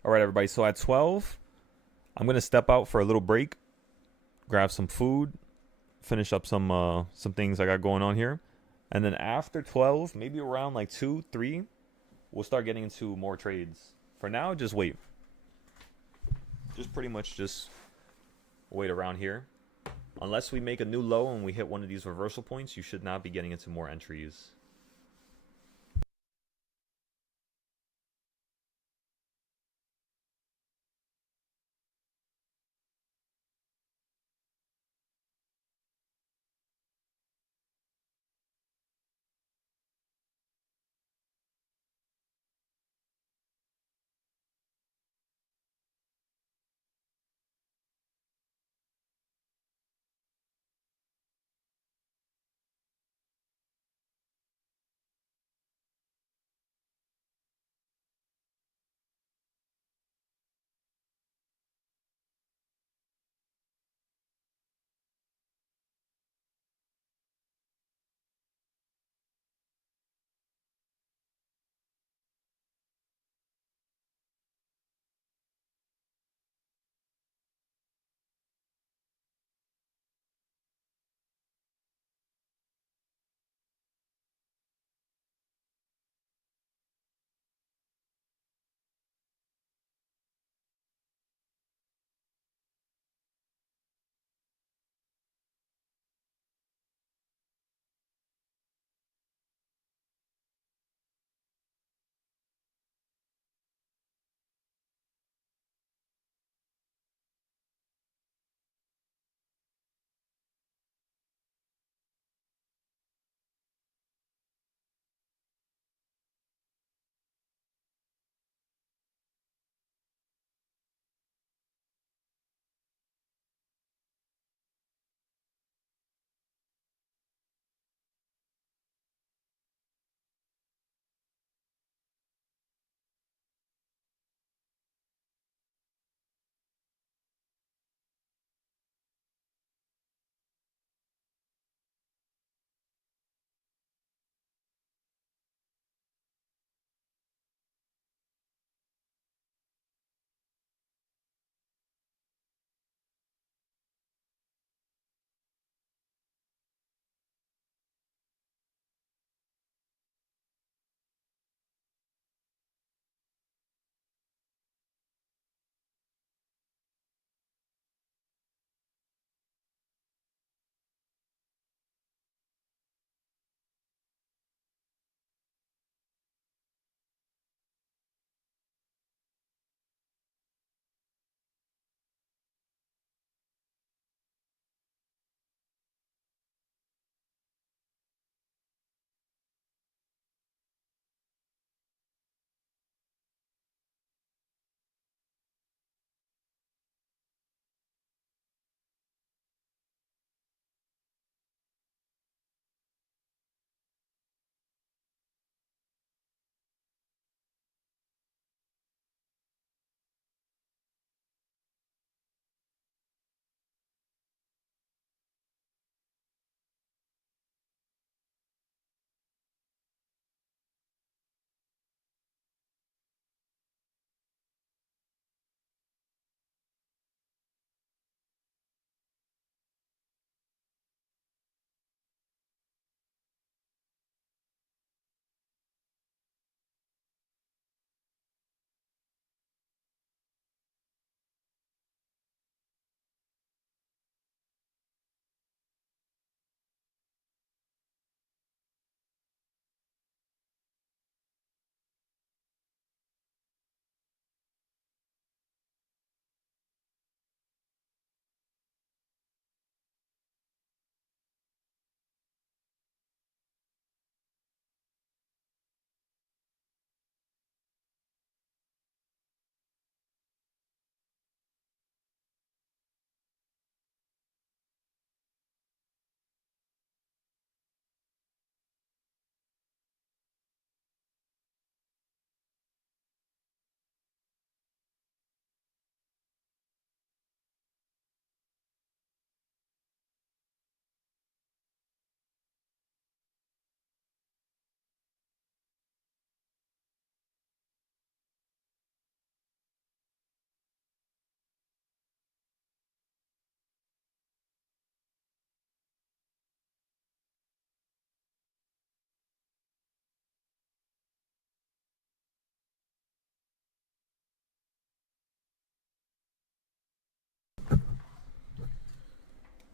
All right, everybody. So at 12, I'm going to step out for a little break, grab some food, finish up some things I got going on here. And then after 12, maybe around like 2, 3, we'll start getting into more trades. For now, just wait. Just pretty much just wait around here. Unless we make a new low and we hit one of these reversal points, you should not be getting into more entries.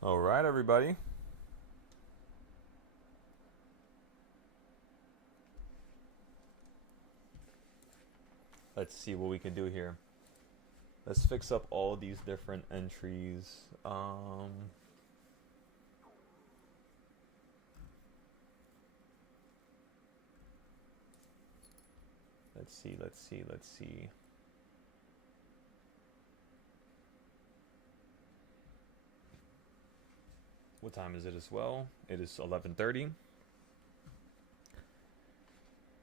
All right, everybody. Let's see what we can do here. Let's fix up all these different entries. Let's see. What time is it as well? It is 11:30.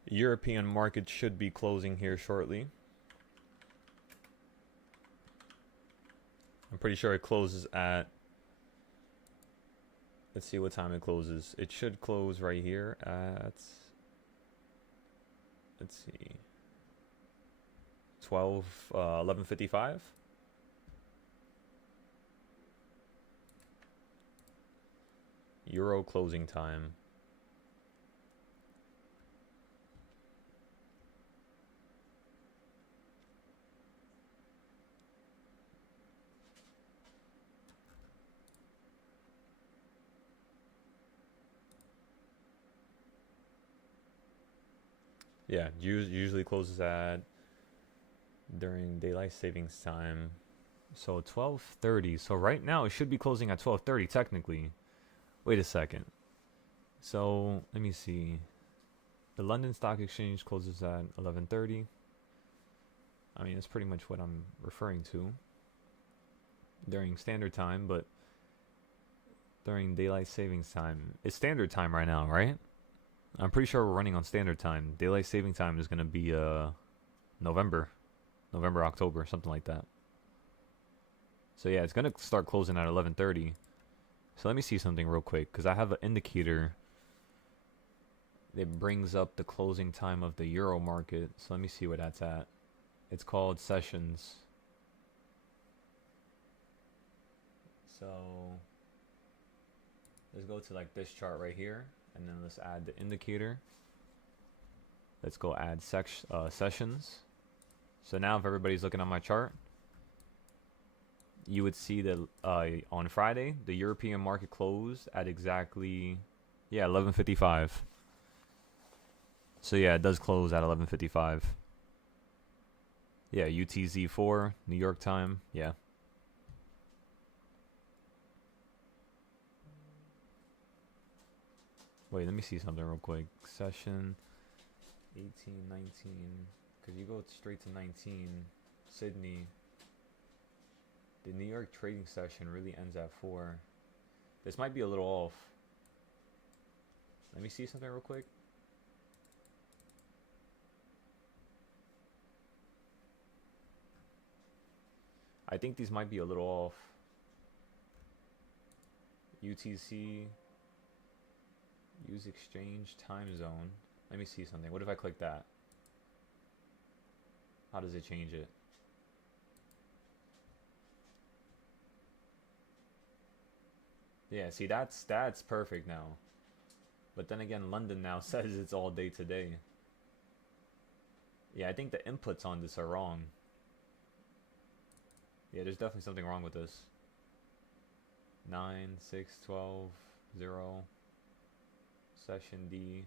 European market should be closing here shortly. I'm pretty sure it closes at, let's see what time it closes. It should close right here at, let's see, 11:55. Euro closing time. Yeah, usually closes at during daylight savings time. So 12:30. So right now it should be closing at 12:30 technically. Wait a second. So let me see. The London Stock Exchange closes at 11:30. I mean, it's pretty much what I'm referring to during standard time, but during daylight savings time. It's standard time right now, right? I'm pretty sure we're running on standard time. Daylight saving time is going to be November, October, something like that. So yeah, it's going to start closing at 11:30. So let me see something real quick, because I have an indicator that brings up the closing time of the Euro market. So let me see where that's at. It's called Sessions. So let's go to like this chart right here, and then let's add the indicator. Let's go add sessions. So now if everybody's looking at my chart, you would see that on Friday, the European market closed at exactly, 11:55. So yeah, it does close at 11:55. Yeah, UTZ4, New York time, yeah. Wait, let me see something real quick. Session 18, 19, because you go straight to 19, Sydney. The New York trading session really ends at 4. This might be a little off. Let me see something real quick. I think these might be a little off. UTC, use exchange time zone. Let me see something. What if I click that? How does it change it? Yeah, see, that's perfect now. But then again, London now says it's all day today. Yeah, I think the inputs on this are wrong. Yeah, there's definitely something wrong with this. 9, 6, 12, 0. Session D.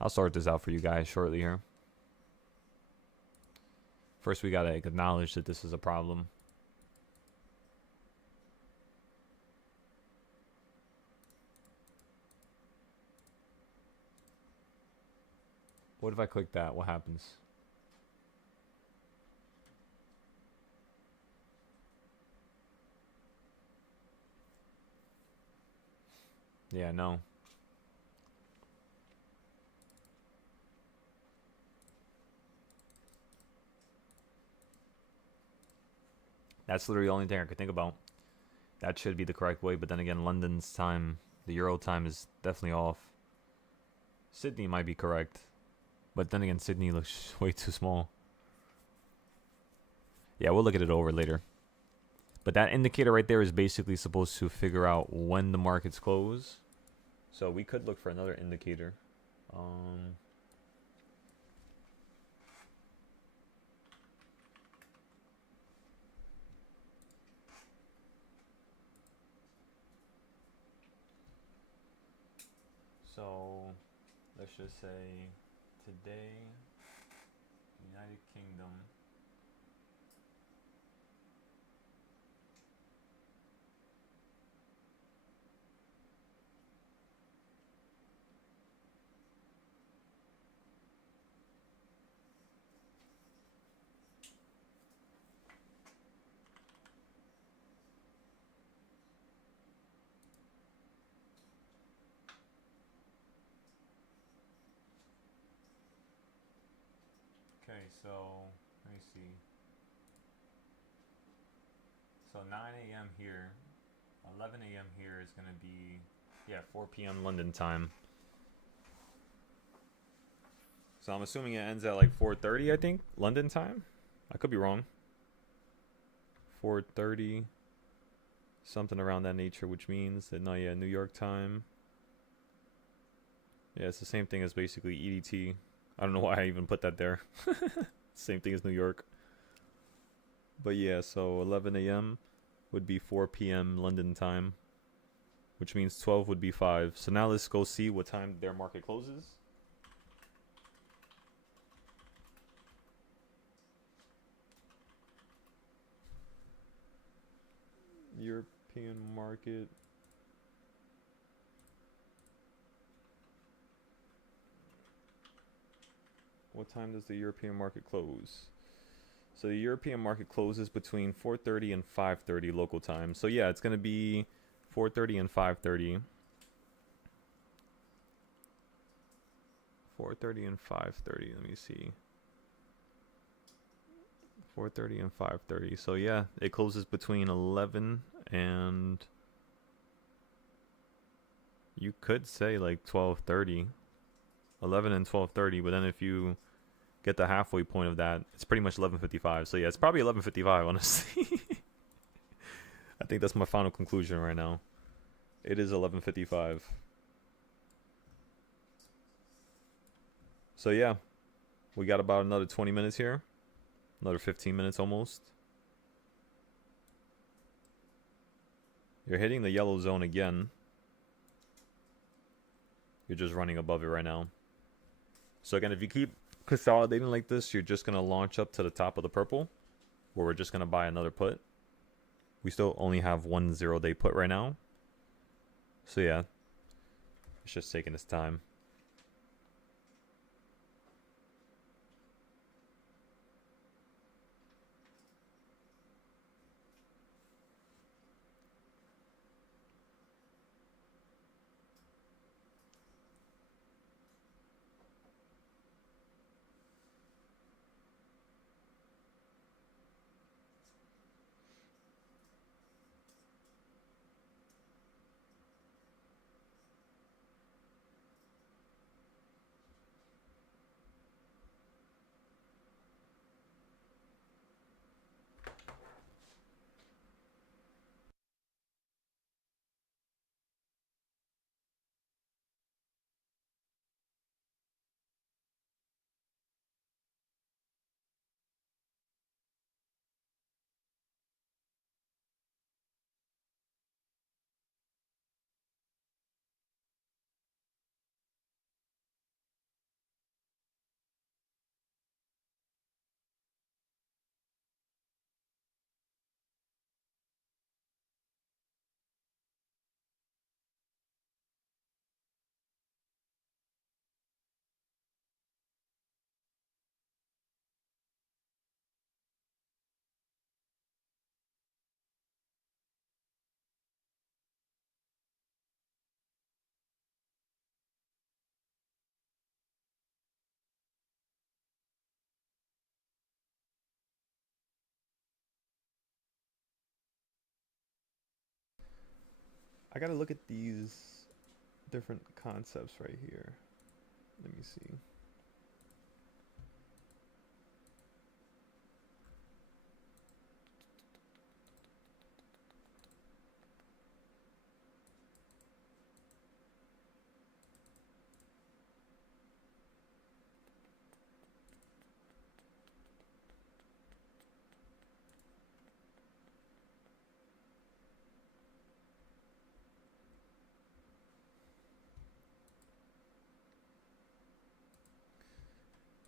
I'll sort this out for you guys shortly here. First, we gotta acknowledge that this is a problem. What if I click that? What happens? Yeah, no. That's literally the only thing I could think about. That should be the correct way, but then again, London's time, the Euro time is definitely off. Sydney might be correct, but then again, Sydney looks way too small. Yeah, we'll look at it over later. But that indicator right there is basically supposed to figure out when the markets close. So we could look for another indicator. Um, so let's just say today, United Kingdom. Okay, so let me see. So 9 a.m. here, 11 a.m. here is gonna be, yeah, 4 p.m. London time. So I'm assuming it ends at like 4:30, I think, London time. I could be wrong. 4:30, something around that nature, which means that no, yeah, New York time. Yeah, it's the same thing as basically EDT. I don't know why I even put that there. Same thing as New York. But yeah, so 11 a.m. would be 4 p.m. London time, which means 12 would be 5. So now let's go see what time their market closes. European market. What time does the European market close? So the European market closes between 4:30 and 5:30 local time. So yeah, it's going to be 4:30 and 5:30. 4:30 and 5:30. Let me see. 4:30 and 5:30. So yeah, it closes between 11 and, you could say like 12:30. 11 and 12:30, but then if you get the halfway point of that, it's pretty much 11:55. So yeah, it's probably 11:55 honestly. I think that's my final conclusion right now. It is 11:55. So yeah, we got about another 20 minutes here. Another 15 minutes almost. You're hitting the yellow zone again. You're just running above it right now. So again, if you keep consolidating like this, you're just going to launch up to the top of the purple, where we're just going to buy another put. We still only have one 0-day put right now. So yeah, it's just taking its time. I gotta look at these different concepts right here. Let me see.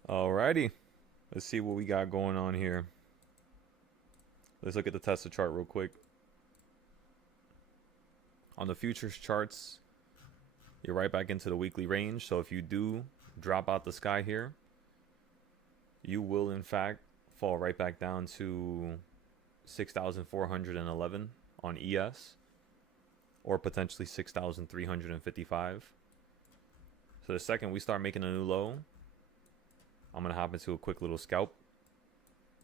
Alrighty. Let's see what we got going on here. Let's look at the Tesla chart real quick. On the futures charts, you're right back into the weekly range. So if you do drop out the sky here, you will in fact fall right back down to 6,411 on ES, or potentially 6,355. So the second we start making a new low, I'm going to hop into a quick little scalp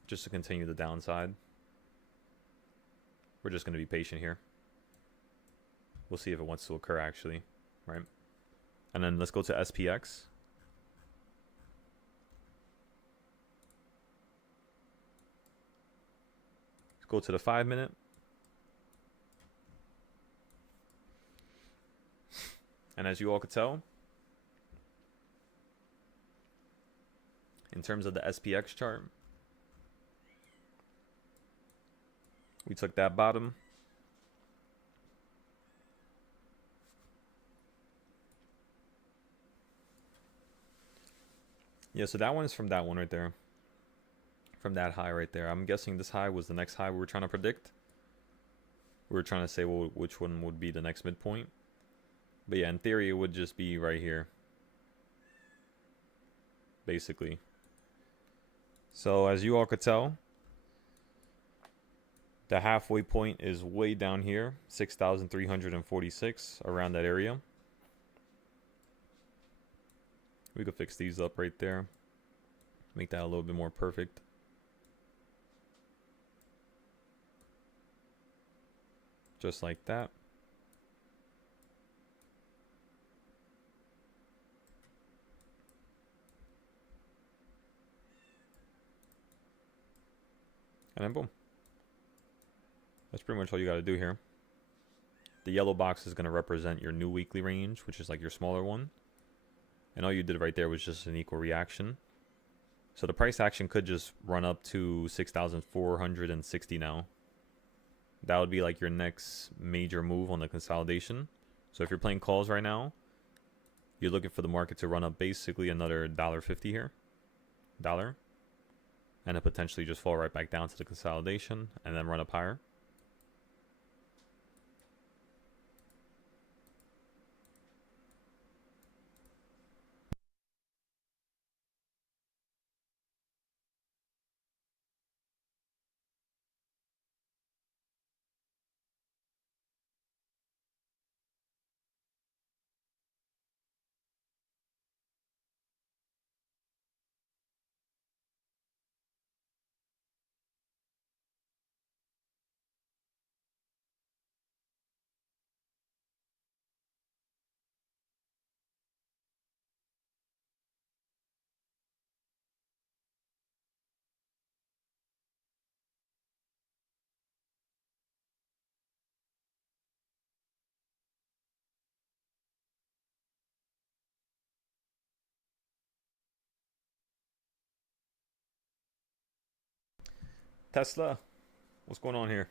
just to continue the downside. We're just going to be patient here. We'll see if it wants to occur actually, right? And then let's go to SPX. Let's go to the 5-minute. And as you all could tell, in terms of the SPX chart, we took that bottom. Yeah, so that one is from that one right there. From that high right there. I'm guessing this high was the next high we were trying to predict. We were trying to say which one would be the next midpoint. But yeah, in theory, it would just be right here. Basically. So as you all could tell, the halfway point is way down here. 6,346, around that area. We could fix these up right there. Make that a little bit more perfect. Just like that. And then boom. That's pretty much all you got to do here. The yellow box is going to represent your new weekly range, which is like your smaller one. And all you did right there was just an equal reaction. So the price action could just run up to 6,460 now. That would be like your next major move on the consolidation. So if you're playing calls right now, you're looking for the market to run up basically another $1.50 here. Dollar. And then potentially just fall right back down to the consolidation and then run up higher. Tesla, what's going on here?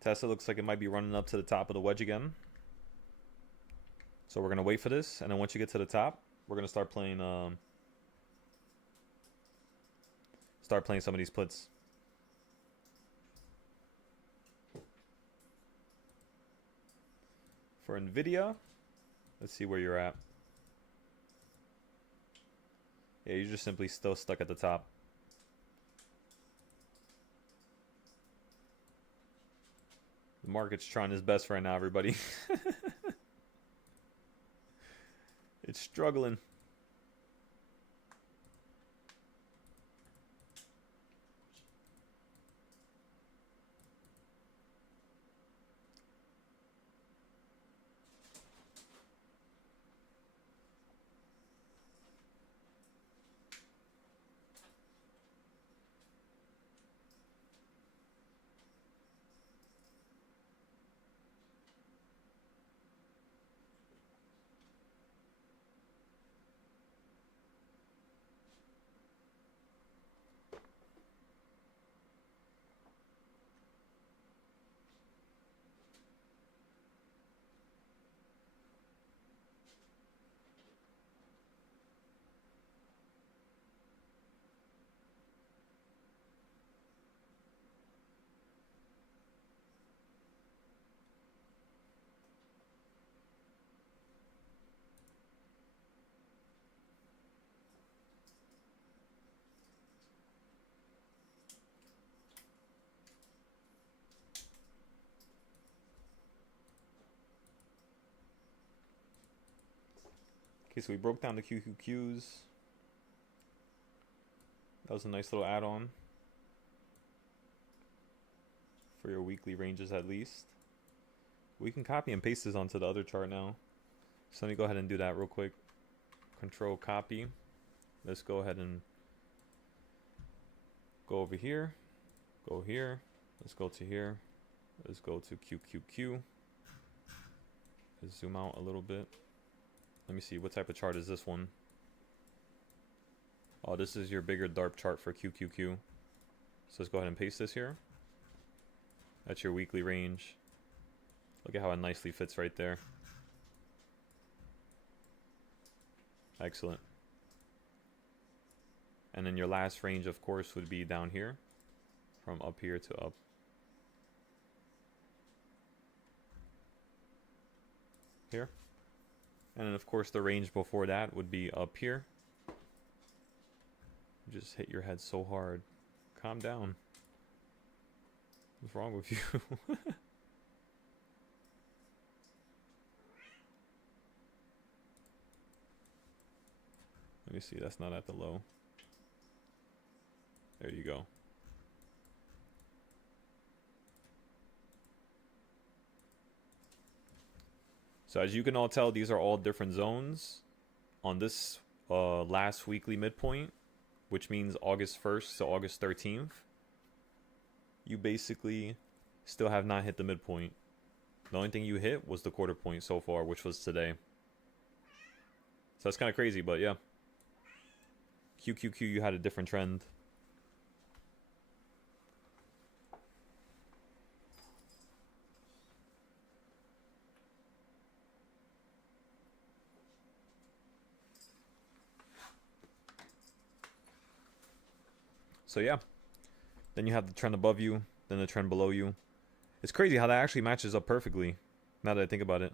Tesla looks like it might be running up to the top of the wedge again. So we're going to wait for this. And then once you get to the top, we're going to start playing some of these puts. For Nvidia, let's see where you're at. Yeah, you're just simply still stuck at the top. The market's trying its best right now, everybody. It's struggling. Okay, so we broke down the QQQs. That was a nice little add-on for your weekly ranges at least. We can copy and paste this onto the other chart now. So let me go ahead and do that real quick. Control copy. Let's go ahead and go over here. Go here. Let's go to here. Let's go to QQQ. Let's zoom out a little bit. Let me see, what type of chart is this one? Oh, this is your bigger DARP chart for QQQ. So let's go ahead and paste this here. That's your weekly range. Look at how it nicely fits right there. Excellent. And then your last range, of course, would be down here. From up here to up. Here. And then, of course, the range before that would be up here. You just hit your head so hard. Calm down. What's wrong with you? Let me see, that's not at the low. There you go. So as you can all tell, these are all different zones. On this last weekly midpoint, which means August 1st to August 13th, you basically still have not hit the midpoint. The only thing you hit was the quarter point so far, which was today. So that's kind of crazy, but yeah. QQQ, you had a different trend. So yeah, then you have the trend above you, then the trend below you. It's crazy how that actually matches up perfectly, now that I think about it.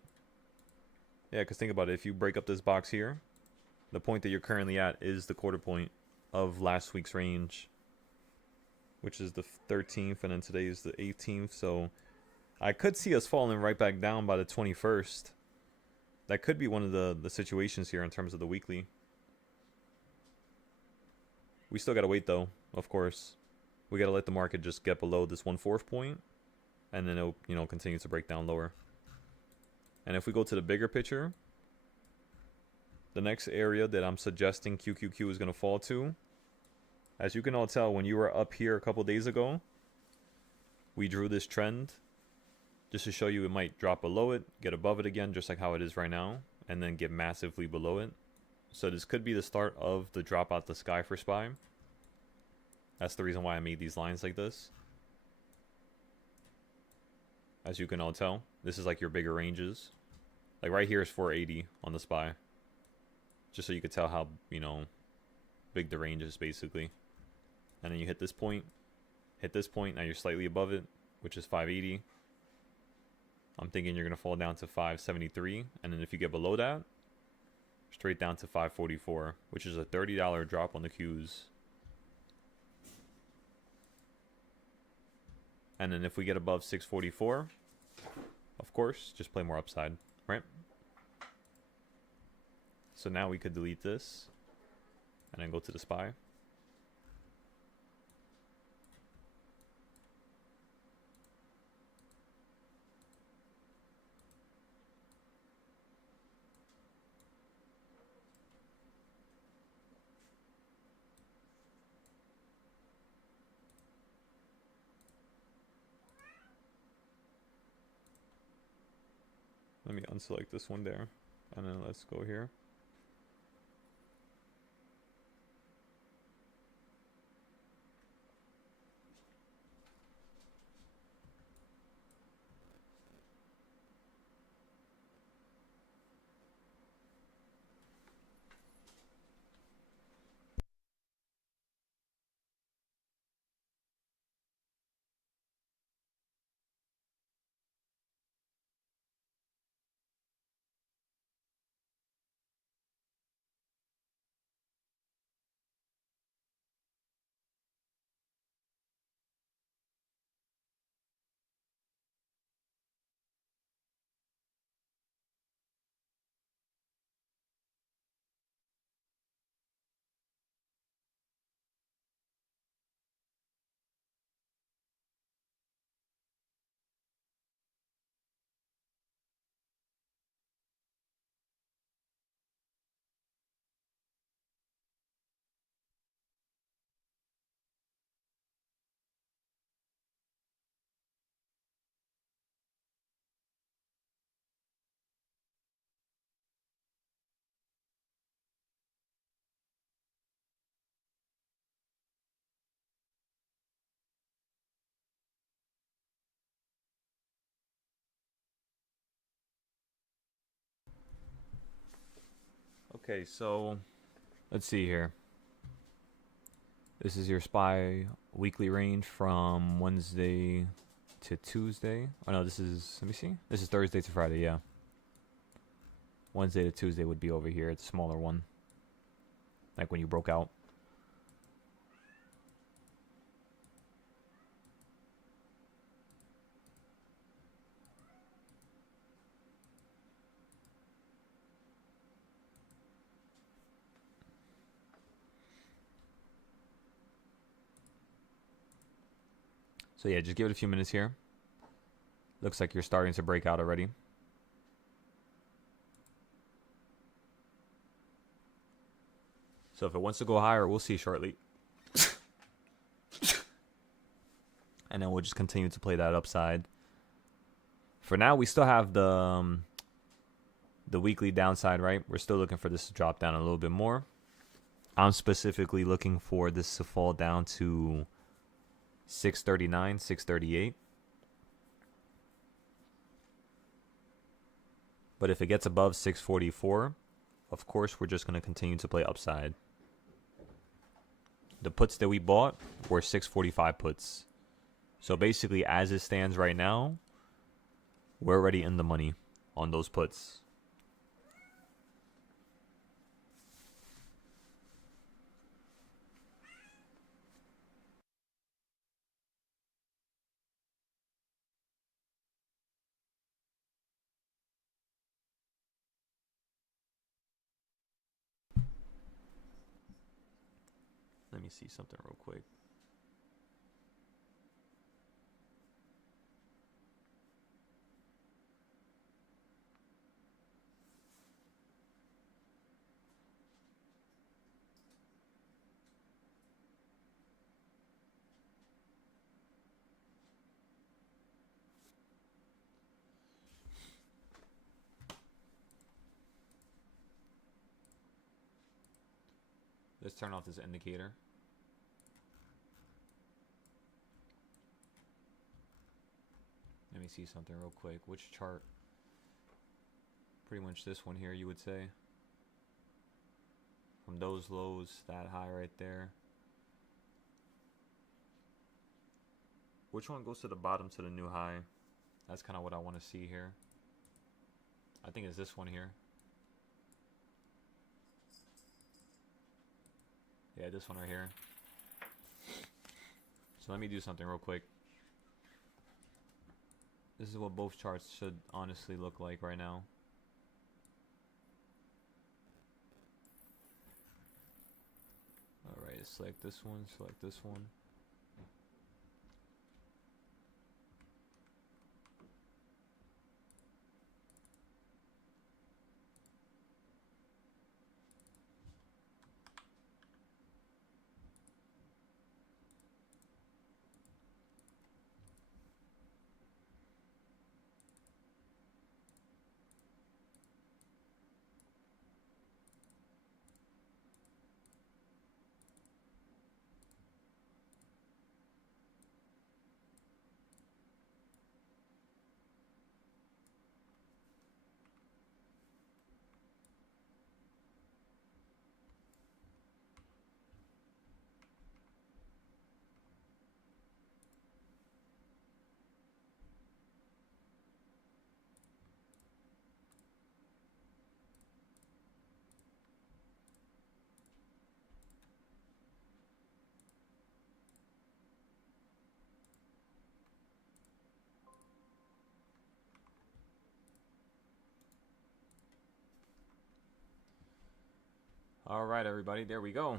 Yeah, because think about it, if you break up this box here, the point that you're currently at is the quarter point of last week's range, which is the 13th, and then today is the 18th, so I could see us falling right back down by the 21st. That could be one of the situations here in terms of the weekly. We still gotta wait though, of course. We gotta let the market just get below this 1/4 point, and then it'll, you know, continue to break down lower. And if we go to the bigger picture, the next area that I'm suggesting QQQ is gonna fall to, as you can all tell, when you were up here a couple days ago, we drew this trend just to show you it might drop below it, get above it again, just like how it is right now, and then get massively below it. So this could be the start of the drop out the sky for SPY. That's the reason why I made these lines like this. As you can all tell, this is like your bigger ranges. Like right here is 480 on the SPY. Just so you could tell how, you know, big the range is basically. And then you hit this point, now you're slightly above it, which is 580. I'm thinking you're going to fall down to 573. And then if you get below that, straight down to 544, which is a $30 drop on the Qs. And then if we get above 644, of course, just play more upside, right? So now we could delete this and then go to the SPY. Let me unselect this one there, and then let's go here. Okay, so let's see here. This is your SPY weekly range from Wednesday to Tuesday. Oh no, this is, let me see. This is Thursday to Friday, yeah. Wednesday to Tuesday would be over here. It's a smaller one. Like when you broke out. So yeah, just give it a few minutes here. Looks like you're starting to break out already. So if it wants to go higher, we'll see shortly. And then we'll just continue to play that upside. For now, we still have the weekly downside, right? We're still looking for this to drop down a little bit more. I'm specifically looking for this to fall down to 639, 638. But if it gets above 644, of course, we're just going to continue to play upside. The puts that we bought were 645 puts. So basically, as it stands right now, we're already in the money on those puts. Let me see something real quick. Let's turn off this indicator. Let me see something real quick. Which chart? Pretty much this one here, you would say. From those lows, that high right there. Which one goes to the bottom to the new high? That's kind of what I want to see here. I think it's this one here. Yeah, this one right here. So let me do something real quick. This is what both charts should honestly look like right now. Alright, select this one, select this one. Alright, everybody, there we go.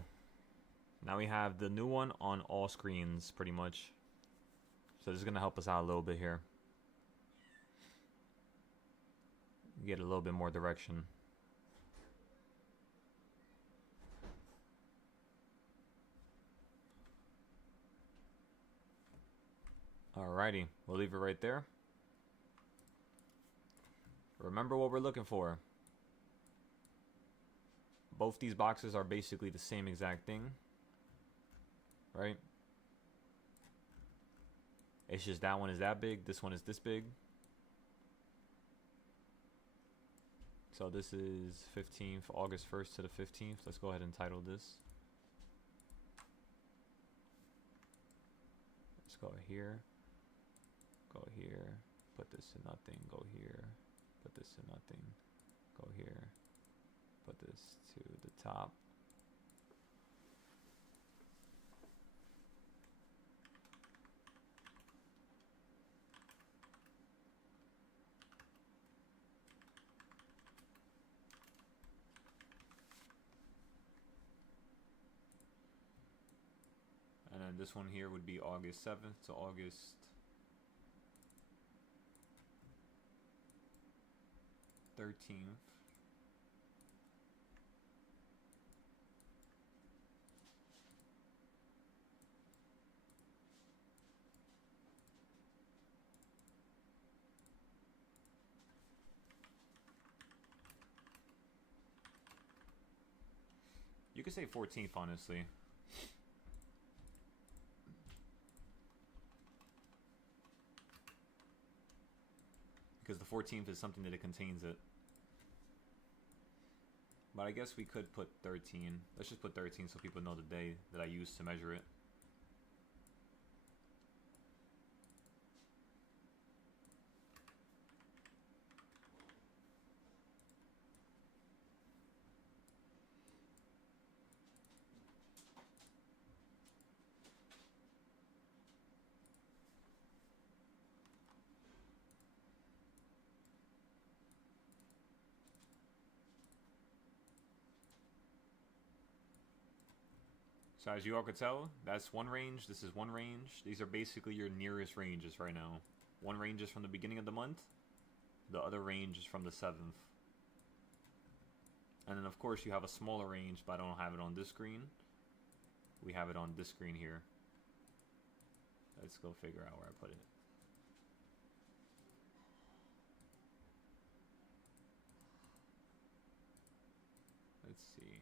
Now we have the new one on all screens, pretty much. So this is going to help us out a little bit here. Get a little bit more direction. Alrighty, we'll leave it right there. Remember what we're looking for. Both these boxes are basically the same exact thing, right? It's just that one is that big, this one is this big. So this is 15th, August 1st to the 15th. Let's go ahead and title this. Let's go here, put this to nothing, go here, put this to nothing, go here, put this to the top. And then this one here would be August 7th to August 13th. You could say 14th, honestly. Because the 14th is something that it contains it. But I guess we could put 13. Let's just put 13 so people know the day that I used to measure it. So as you all could tell, that's one range, this is one range. These are basically your nearest ranges right now. One range is from the beginning of the month. The other range is from the 7th. And then of course you have a smaller range, but I don't have it on this screen. We have it on this screen here. Let's go figure out where I put it. Let's see.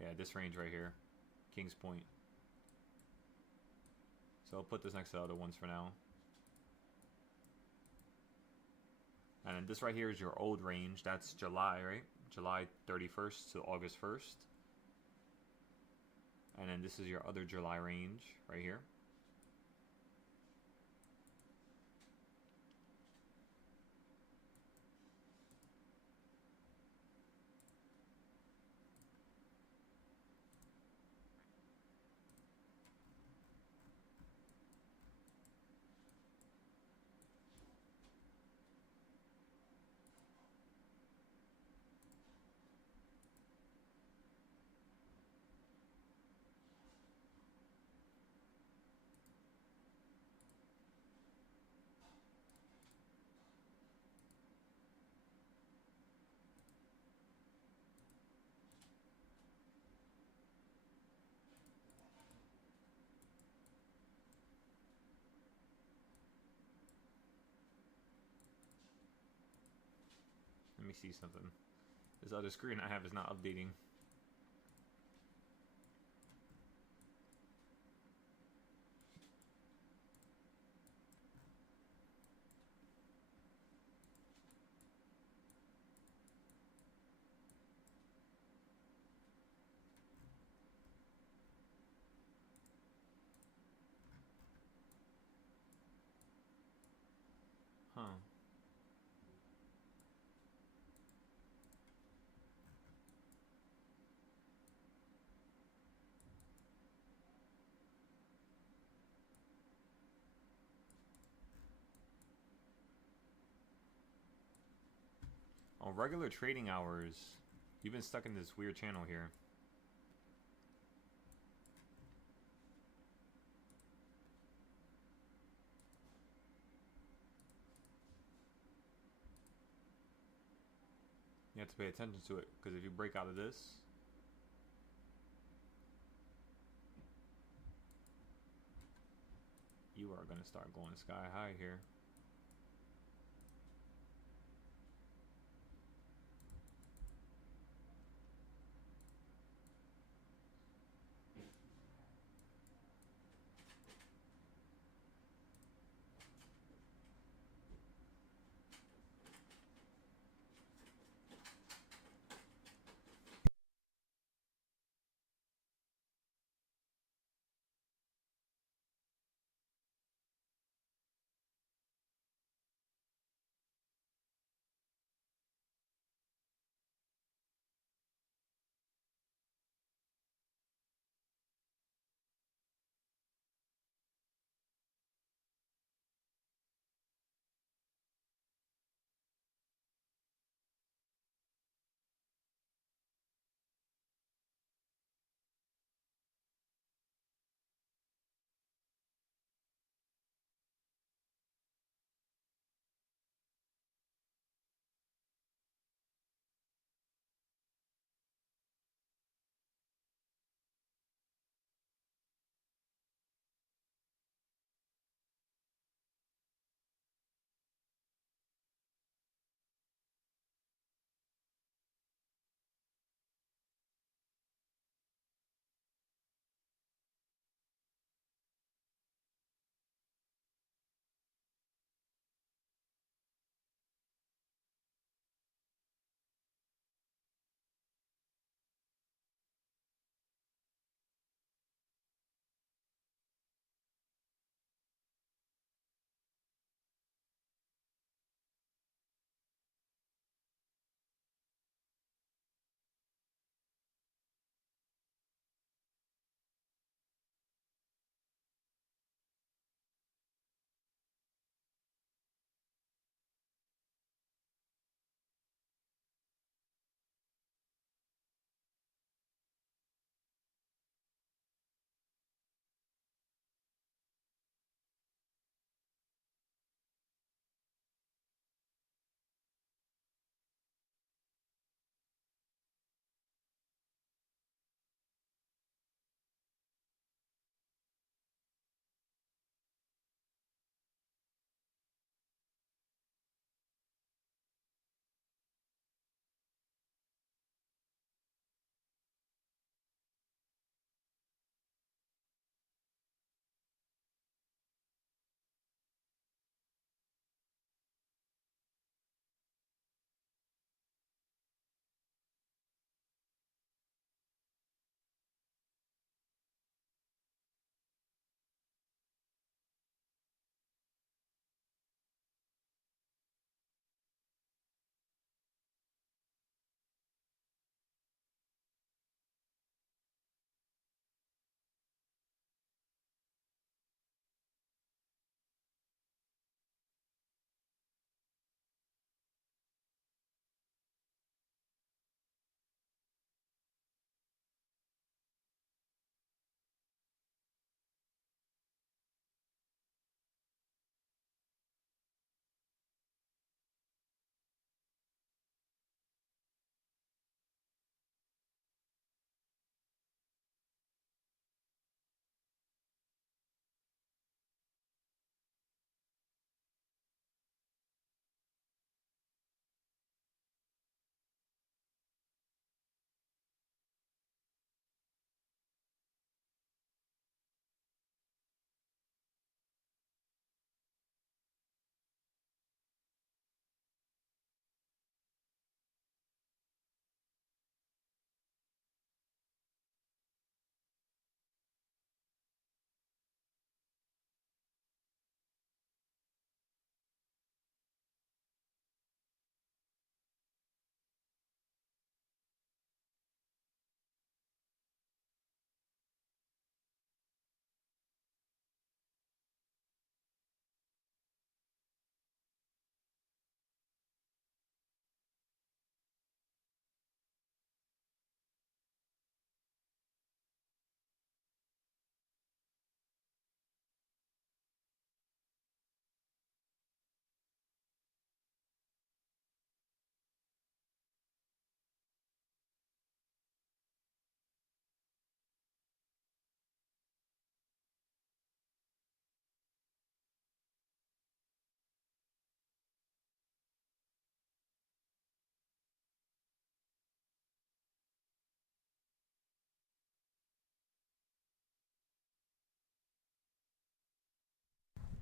Yeah, this range right here. King's Point. So I'll put this next to the other ones for now. And then this right here is your old range. That's July, right? July 31st to August 1st. And then this is your other July range right here. Let me see something. This other screen I have is not updating. Huh. On regular trading hours, you've been stuck in this weird channel here. You have to pay attention to it, because if you break out of this, you are going to start going sky high here.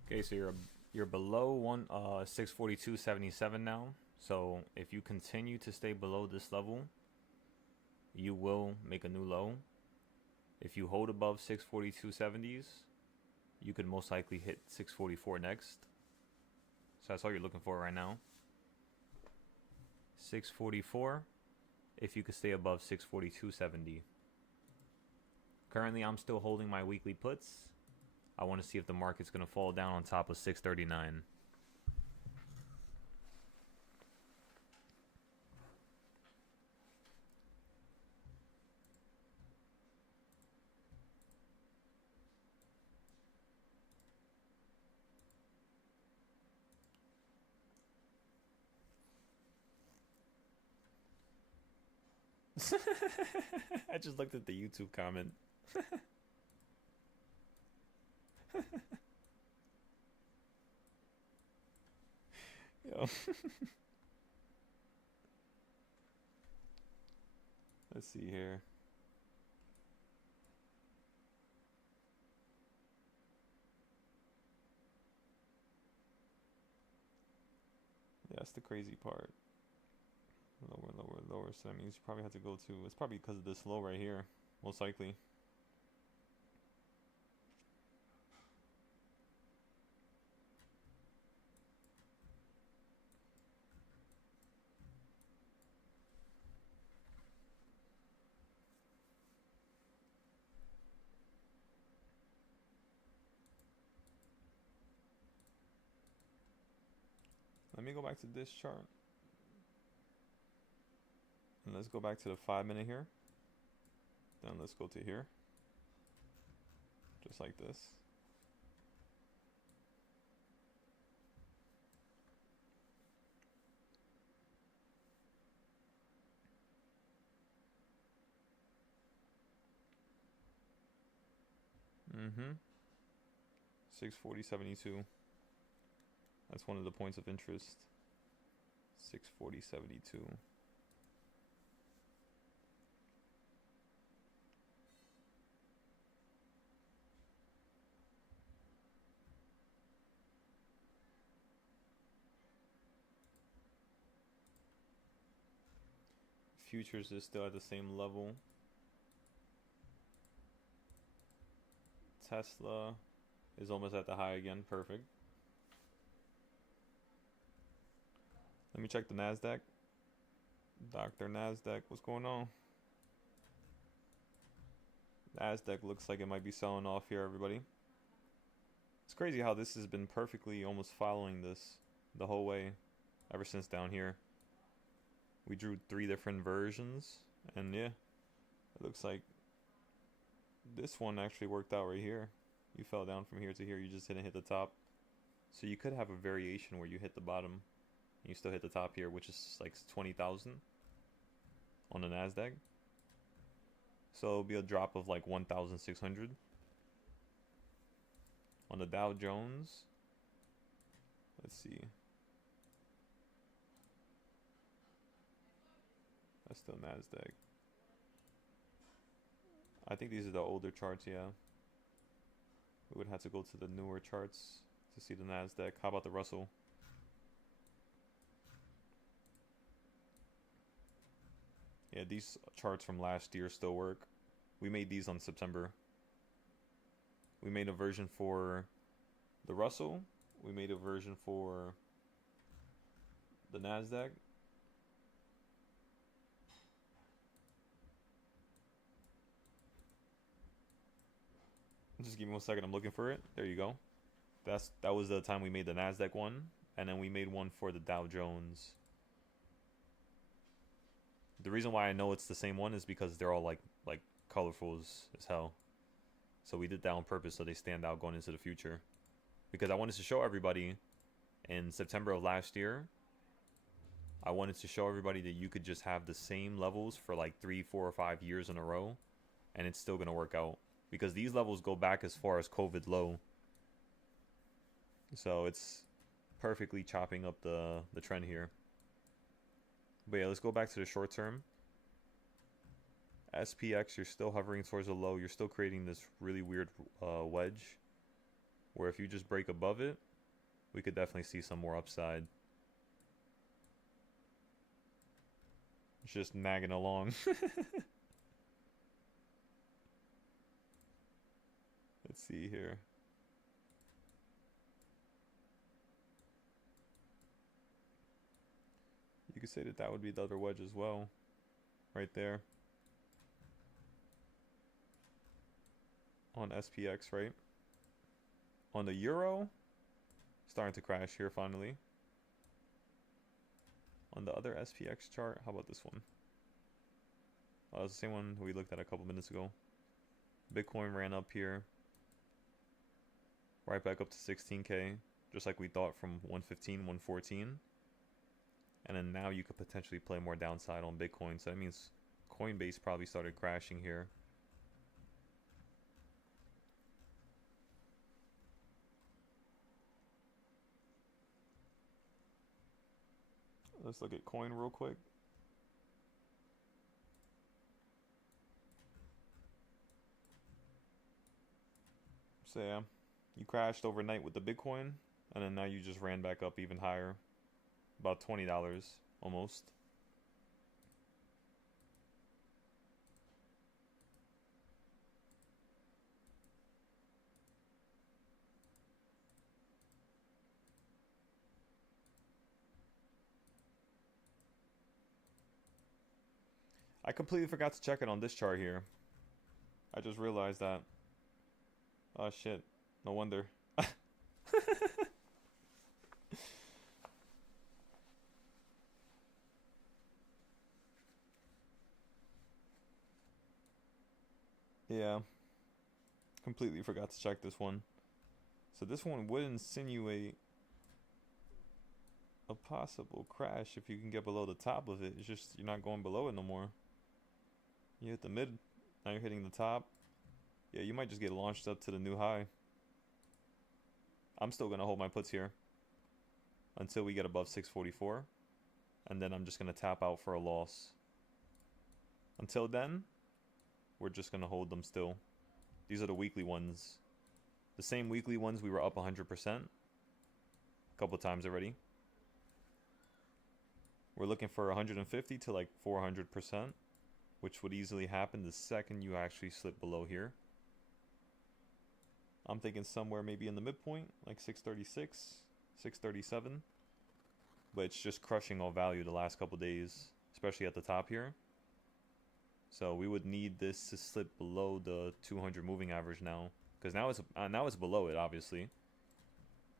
Okay, so you're below 642.77 now. So if you continue to stay below this level, you will make a new low. If you hold above 642.70s, you could most likely hit 644 next. So that's all you're looking for right now. 644 if you could stay above 642.70. Currently, I'm still holding my weekly puts. I want to see if the market's going to fall down on top of 639. I just looked at the YouTube comment. Yo. Let's see here. Yeah, that's the crazy part. Lower, lower, lower. So that means you probably have to go to... It's probably because of this low right here. Most likely. Let me go back to this chart. And let's go back to the 5 minute here. Then let's go to here. Just like this. Mm-hmm. 640.72. That's one of the points of interest. 640.72. Futures is still at the same level. Tesla is almost at the high again. Perfect. Let me check the NASDAQ. Dr. NASDAQ, what's going on? NASDAQ looks like it might be selling off here, everybody. It's crazy how this has been perfectly almost following this the whole way ever since down here. We drew 3 different versions, and yeah, it looks like this one actually worked out right here. You fell down from here to here, you just didn't hit the top. So you could have a variation where you hit the bottom and you still hit the top here, which is like 20,000 on the NASDAQ. So it'll be a drop of like 1,600. On the Dow Jones, let's see. That's still NASDAQ. I think these are the older charts, yeah. We would have to go to the newer charts to see the NASDAQ. How about the Russell? Yeah, these charts from last year still work. We made these on September. We made a version for the Russell. We made a version for the NASDAQ. Just give me 1 second. I'm looking for it. There you go. That was the time we made the NASDAQ one. And then we made one for the Dow Jones. The reason why I know it's the same one is because they're all like colorful as hell. So we did that on purpose so they stand out going into the future. Because I wanted to show everybody in September of last year, I wanted to show everybody that you could just have the same levels for like 3, 4, or 5 years in a row, and it's still going to work out. Because these levels go back as far as COVID low. So it's perfectly chopping up the trend here. But yeah, let's go back to the short term. SPX, you're still hovering towards a low. You're still creating this really weird wedge. where if you just break above it, we could definitely see some more upside. It's just nagging along. Let's see here. You could say that that would be the other wedge as well. Right there. On SPX, right? On the Euro, starting to crash here finally. On the other SPX chart, how about this one? Oh, it's the same one we looked at a couple minutes ago. Bitcoin ran up here. Right back up to 16K. Just like we thought from 115, 114. And then now you could potentially play more downside on Bitcoin. So that means Coinbase probably started crashing here. Let's look at coin real quick. So yeah, you crashed overnight with the Bitcoin, and then now you just ran back up even higher. About $20 almost. I completely forgot to check it on this chart here. I just realized that. Oh shit. No wonder. Yeah. Completely forgot to check this one. So this one would insinuate a possible crash if you can get below the top of it. It's just you're not going below it no more. You hit the mid, now you're hitting the top. Yeah, you might just get launched up to the new high. I'm still going to hold my puts here until we get above 644. And then I'm just going to tap out for a loss. Until then, we're just going to hold them still. These are the weekly ones. The same weekly ones we were up 100%. A couple times already. We're looking for 150 to like 400%. Which would easily happen the second you actually slip below here. I'm thinking somewhere maybe in the midpoint, like 636, 637. But it's just crushing all value the last couple days, especially at the top here. So we would need this to slip below the 200 moving average now, because now it's below it obviously.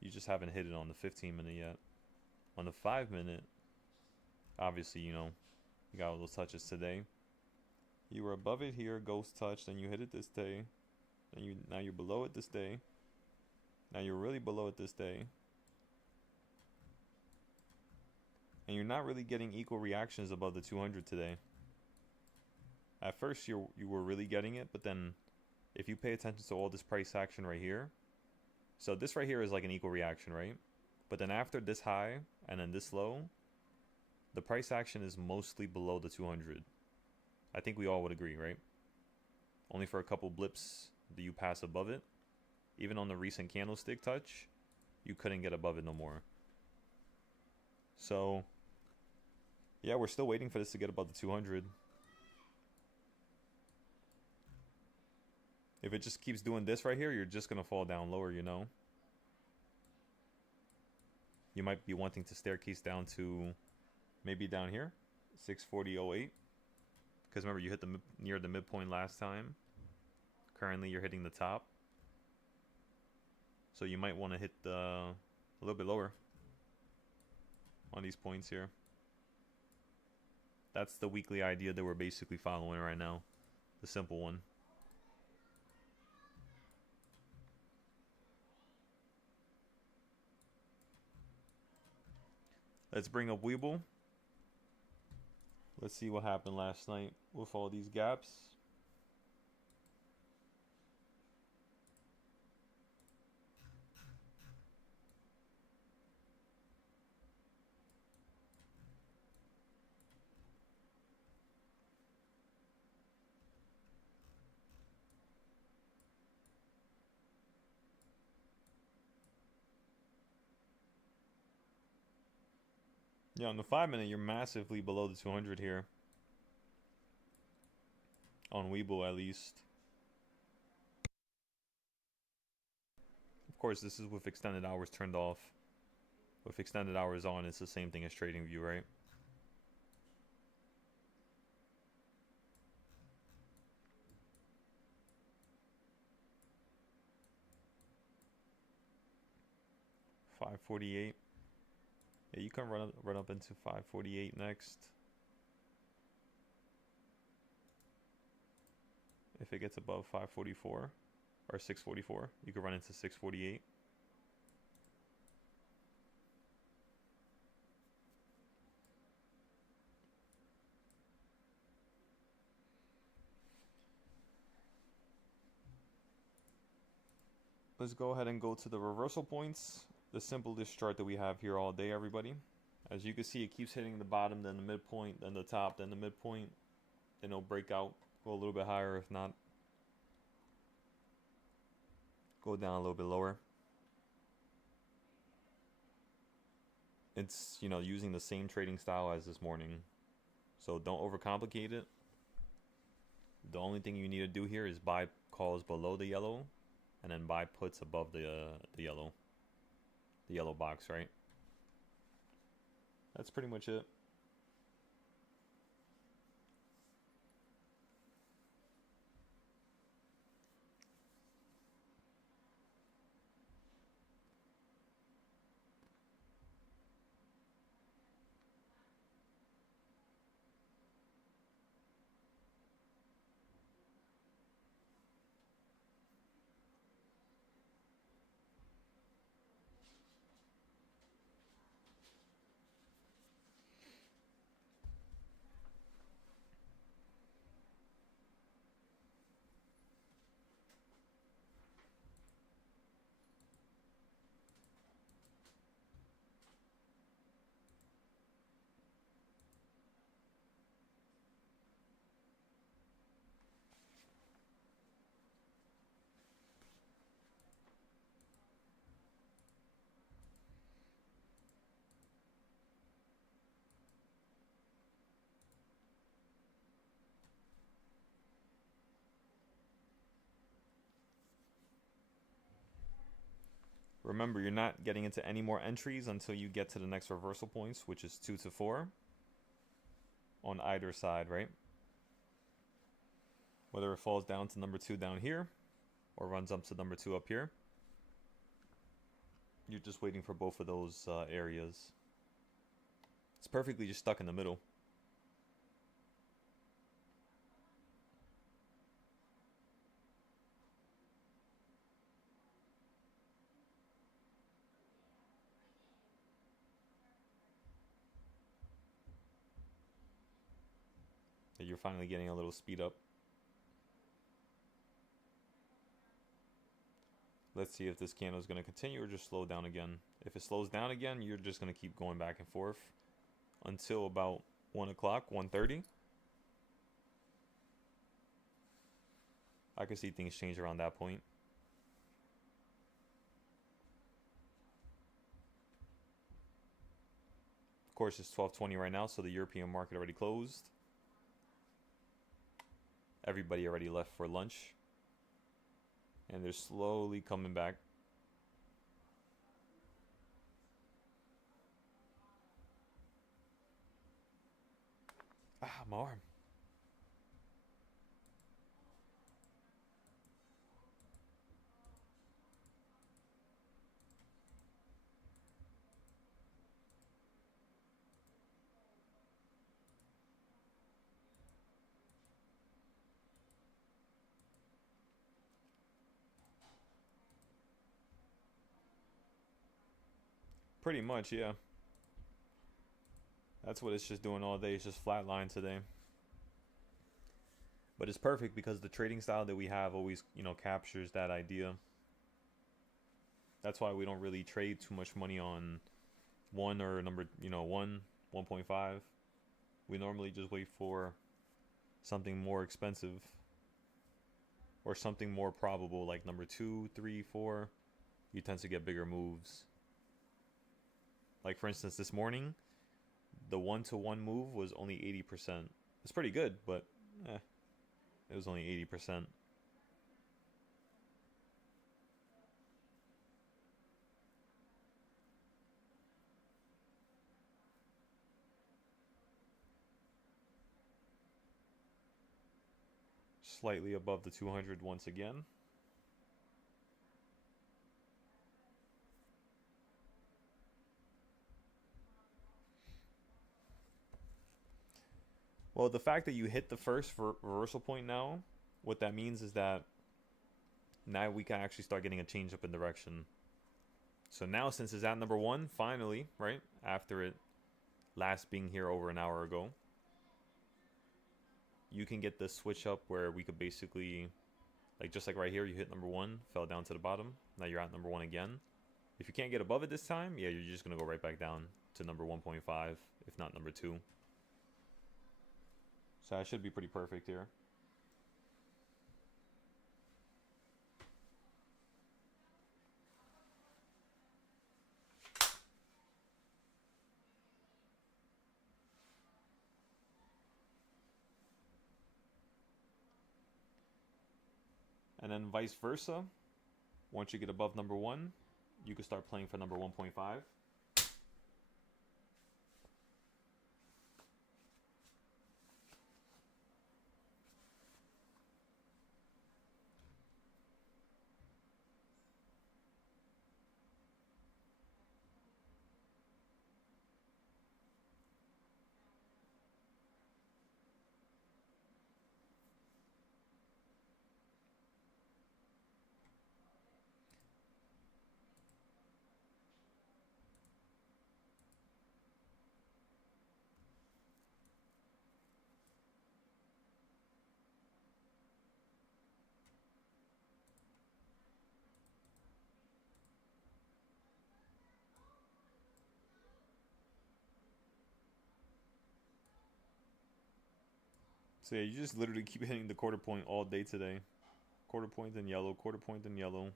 You just haven't hit it on the 15-minute yet. On the 5-minute, obviously you know you got all those touches today. You were above it here, ghost touch, then you hit it this day. Now you're below it this day. Now you're really below it this day. And you're not really getting equal reactions above the 200 today. At first you were really getting it, but then if you pay attention to all this price action right here. So this right here is like an equal reaction, right? But then after this high and then this low, the price action is mostly below the 200. I think we all would agree, right? Only for a couple blips do you pass above it. Even on the recent candlestick touch, you couldn't get above it no more. So, yeah, we're still waiting for this to get above the 200. If it just keeps doing this right here, you're just going to fall down lower, you know? You might be wanting to staircase down to maybe down here, 640.08. Because remember, you hit near the midpoint last time. Currently, you're hitting the top. So you might want to hit a little bit lower on these points here. That's the weekly idea that we're basically following right now. The simple one. Let's bring up Weeble. Let's see what happened last night with all these gaps. Yeah, on the 5 minute, you're massively below the 200 here. On Webull, at least. Of course, this is with extended hours turned off. With extended hours on, it's the same thing as TradingView, right? $548. Yeah, you can run up into 548 next. If it gets above 544 or 644, you could run into 648. Let's go ahead and go to the reversal points. The simplest chart that we have here all day, everybody. As you can see, it keeps hitting the bottom, then the midpoint, then the top, then the midpoint. Then it'll break out, go a little bit higher, if not, go down a little bit lower. It's, you know, using the same trading style as this morning. So don't overcomplicate it. The only thing you need to do here is buy calls below the yellow and then buy puts above the yellow box, right? That's pretty much it. Remember, you're not getting into any more entries until you get to the next reversal points, which is 2 to 4 on either side, right? Whether it falls down to number 2 down here or runs up to number 2 up here. You're just waiting for both of those areas. It's perfectly just stuck in the middle. You're finally getting a little speed up. Let's see if this candle is going to continue or just slow down again. If it slows down again, you're just going to keep going back and forth until about 1 o'clock, 1:30. I can see things change around that point. Of course, it's 12:20 right now, so the European market already closed. Everybody already left for lunch. And they're slowly coming back. Ah, my arm. Pretty much, yeah. That's what it's just doing all day. It's just flatline today. But it's perfect because the trading style that we have always, you know, captures that idea. That's why we don't really trade too much money on 1 or number, you know, 1, 1.5. We normally just wait for something more expensive or something more probable like number 2, 3, 4. You tend to get bigger moves. Like for instance, this morning, the 1-to-1 move was only 80%. It's pretty good, but it was only 80%. Slightly above the 200 once again. Well, the fact that you hit the first reversal point now, what that means is that now we can actually start getting a change up in direction. So now, since it's at number 1, finally, right, after it last being here over an hour ago, you can get the switch up where we could basically, like just like right here, you hit number 1, fell down to the bottom. Now you're at number 1 again. If you can't get above it this time, yeah, you're just going to go right back down to number 1.5, if not number 2. So that should be pretty perfect here. And then vice versa. Once you get above number 1, you can start playing for number 1.5. So yeah, you just literally keep hitting the quarter point all day today. Quarter point in yellow, quarter point in yellow,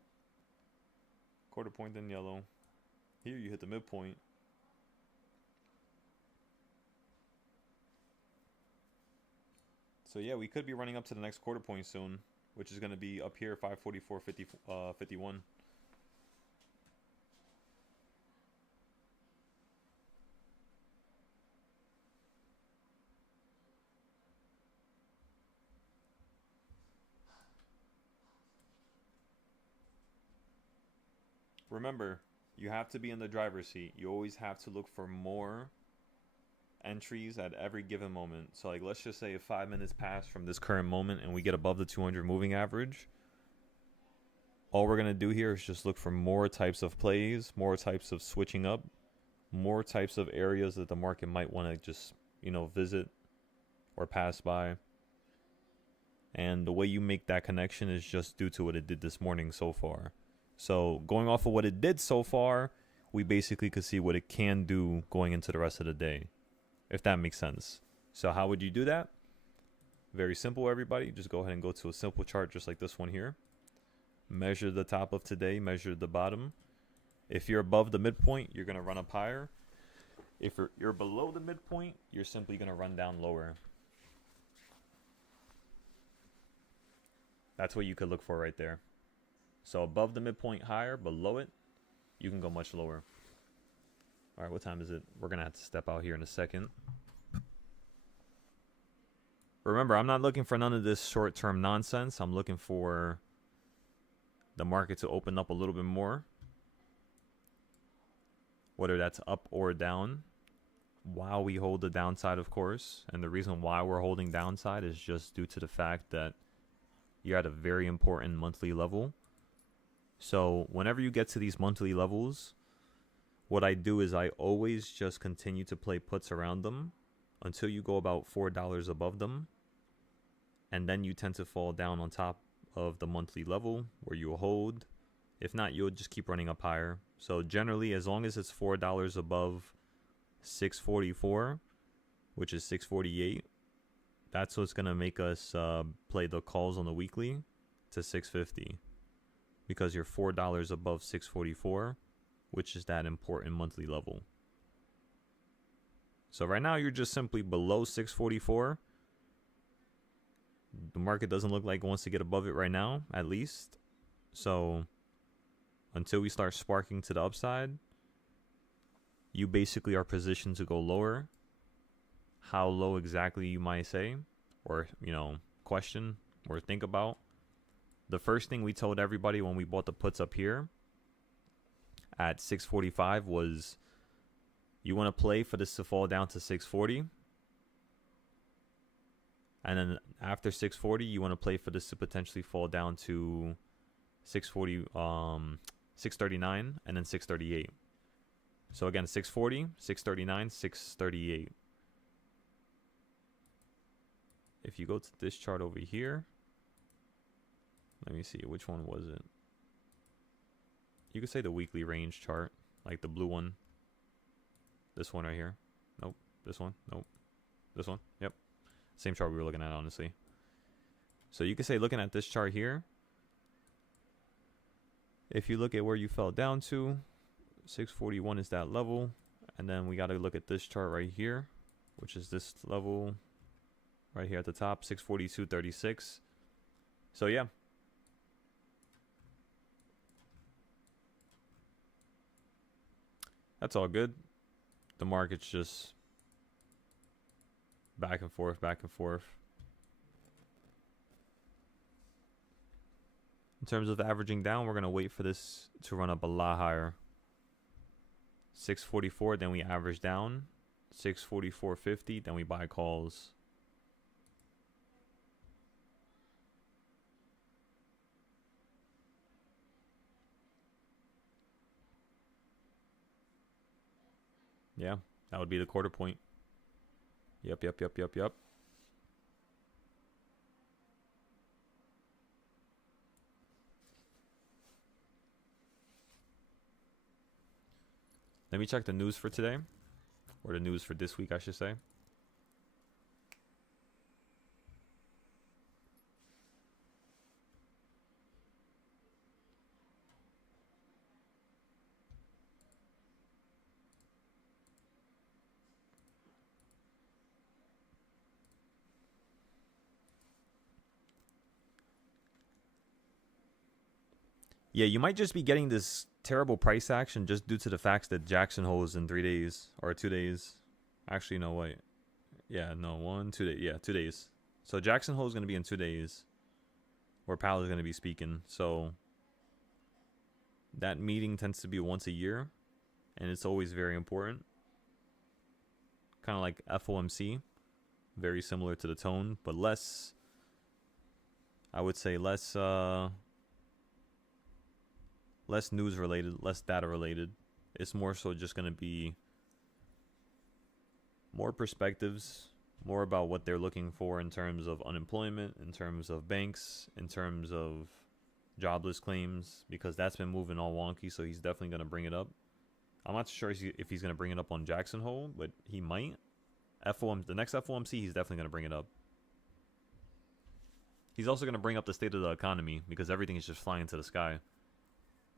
quarter point in yellow. Here you hit the midpoint. So yeah, we could be running up to the next quarter point soon, which is going to be up here, 544.51. Remember, you have to be in the driver's seat. You always have to look for more entries at every given moment. So like, let's just say if 5 minutes pass from this current moment and we get above the 200 moving average, all we're going to do here is just look for more types of plays, more types of switching up, more types of areas that the market might want to just, visit or pass by. And the way you make that connection is just due to what it did this morning so far. So going off of what it did so far, we basically could see what it can do going into the rest of the day, if that makes sense. So how would you do that? Very simple, everybody. Just go ahead and go to a simple chart just like this one here. Measure the top of today, measure the bottom. If you're above the midpoint, you're going to run up higher. If you're below the midpoint, you're simply going to run down lower. That's what you could look for right there. So above the midpoint higher, below it, you can go much lower. All right, what time is it? We're going to have to step out here in a second. Remember, I'm not looking for none of this short-term nonsense. I'm looking for the market to open up a little bit more, whether that's up or down, while we hold the downside, of course. And the reason why we're holding downside is just due to the fact that you're at a very important monthly level. So whenever you get to these monthly levels, what I do is I always just continue to play puts around them until you go about $4 above them. And then you tend to fall down on top of the monthly level where you'll hold. If not, you'll just keep running up higher. So generally, as long as it's $4 above 644, which is 648, that's what's going to make us play the calls on the weekly to 650. Because you're $4 above 644, which is that important monthly level. So right now you're just simply below 644. The market doesn't look like it wants to get above it right now, at least. So until we start sparking to the upside, you basically are positioned to go lower. How low exactly, you might say, or, you know, question or think about. The first thing we told everybody when we bought the puts up here at 645 was you want to play for this to fall down to 640. And then after 640, you want to play for this to potentially fall down to 640, 639, and then 638. So again, 640, 639, 638. If you go to this chart over here, let me see, which one was it? You could say the weekly range chart, like the blue one. This one right here. Nope. This one. Nope. This one. Yep. Same chart we were looking at, honestly. So you could say, looking at this chart here, if you look at where you fell down to, 641 is that level. And then we got to look at this chart right here, which is this level right here at the top, 642.36. So yeah. That's all good. The market's just back and forth, back and forth. In terms of averaging down, we're going to wait for this to run up a lot higher. 644, then we average down. 644.50, then we buy calls. Yeah, that would be the quarter point. Yep. Let me check the news for today. Or the news for this week, I should say. Yeah, you might just be getting this terrible price action just due to the fact that Jackson Hole is in 3 days or 2 days. Actually, no, wait. Yeah, no, 1, 2 days. Yeah, 2 days. So Jackson Hole is going to be in 2 days where Powell is going to be speaking. So that meeting tends to be once a year, and it's always very important. Kind of like FOMC, very similar to the tone, but less, I would say less news related, less data related. It's more so just going to be more perspectives, more about what they're looking for in terms of unemployment, in terms of banks, in terms of jobless claims, because that's been moving all wonky, so he's definitely going to bring it up. I'm not sure if he's going to bring it up on Jackson Hole, but he might. The next FOMC, he's definitely going to bring it up. He's also going to bring up the state of the economy because everything is just flying to the sky.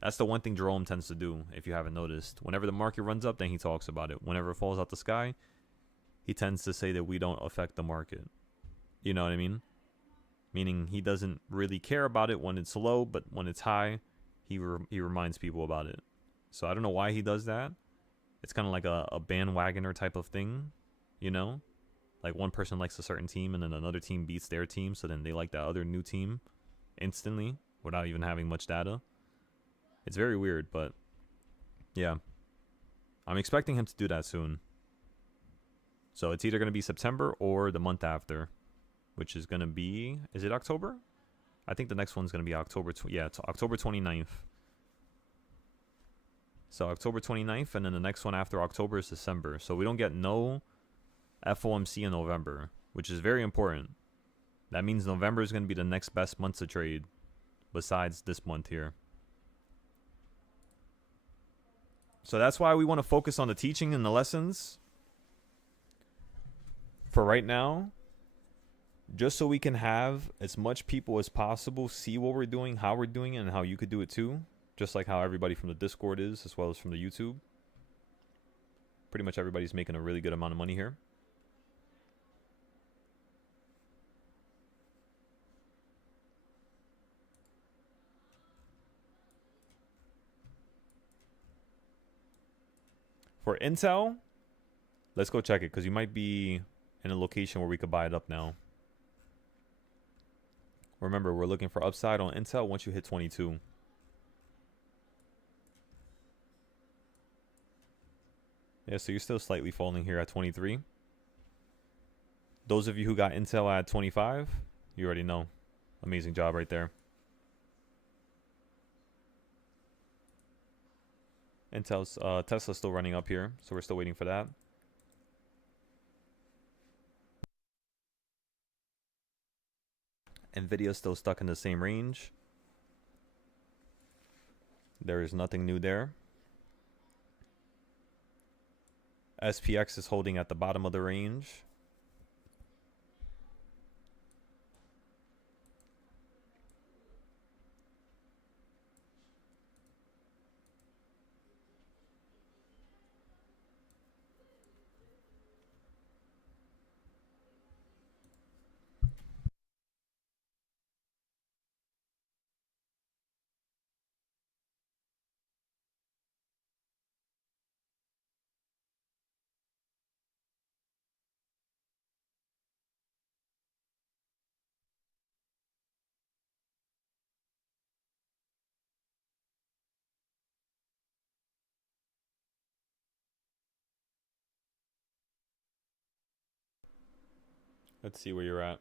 That's the one thing Jerome tends to do, if you haven't noticed. Whenever the market runs up, then he talks about it. Whenever it falls out the sky, he tends to say that we don't affect the market. You know what I mean? Meaning he doesn't really care about it when it's low, but when it's high, he reminds people about it. So I don't know why he does that. It's kind of like a bandwagoner type of thing, you know? Like one person likes a certain team and then another team beats their team, so then they like that other new team instantly without even having much data. It's very weird, but yeah. I'm expecting him to do that soon. So it's either going to be September or the month after, which is going to be, is it October? I think the next one's going to be October. It's October 29th. So October 29th, and then the next one after October is December. So we don't get no FOMC in November, which is very important. That means November is going to be the next best month to trade besides this month here. So that's why we want to focus on the teaching and the lessons for right now, just so we can have as much people as possible see what we're doing, how we're doing it, and how you could do it too, just like how everybody from the Discord is, as well as from the YouTube. Pretty much everybody's making a really good amount of money here. For Intel, let's go check it because you might be in a location where we could buy it up now. Remember, we're looking for upside on Intel once you hit 22. Yeah, so you're still slightly falling here at 23. Those of you who got Intel at 25, you already know. Amazing job right there. Intel's Tesla's still running up here, so we're still waiting for that. Nvidia's still stuck in the same range. There is nothing new there. SPX is holding at the bottom of the range. Let's see where you're at.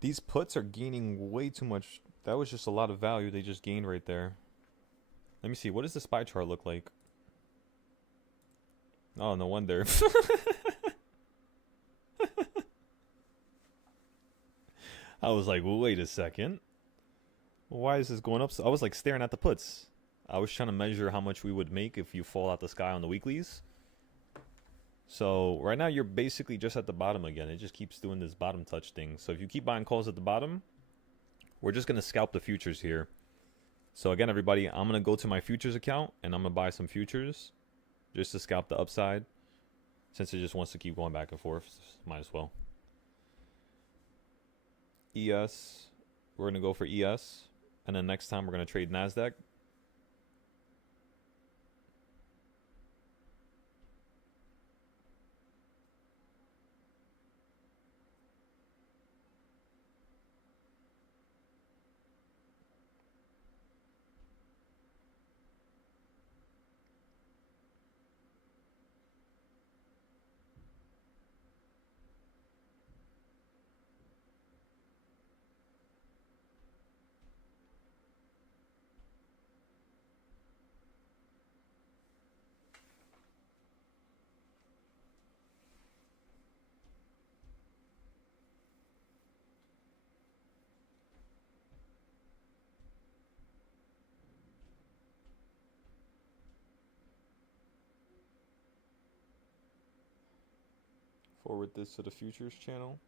These puts are gaining way too much. That was just a lot of value they just gained right there. Let me see. What does the SPY chart look like? Oh, no wonder. I was like, well, wait a second. Why is this going up? So I was like staring at the puts. I was trying to measure how much we would make if you fall out the sky on the weeklies. So right now you're basically just at the bottom again. It just keeps doing this bottom touch thing. So if you keep buying calls at the bottom, we're just going to scalp the futures here. So again, everybody, I'm going to go to my futures account and I'm going to buy some futures just to scalp the upside. Since it just wants to keep going back and forth, might as well. ES, we're going to go for ES. And then next time we're going to trade NASDAQ. Forward this to the futures channel.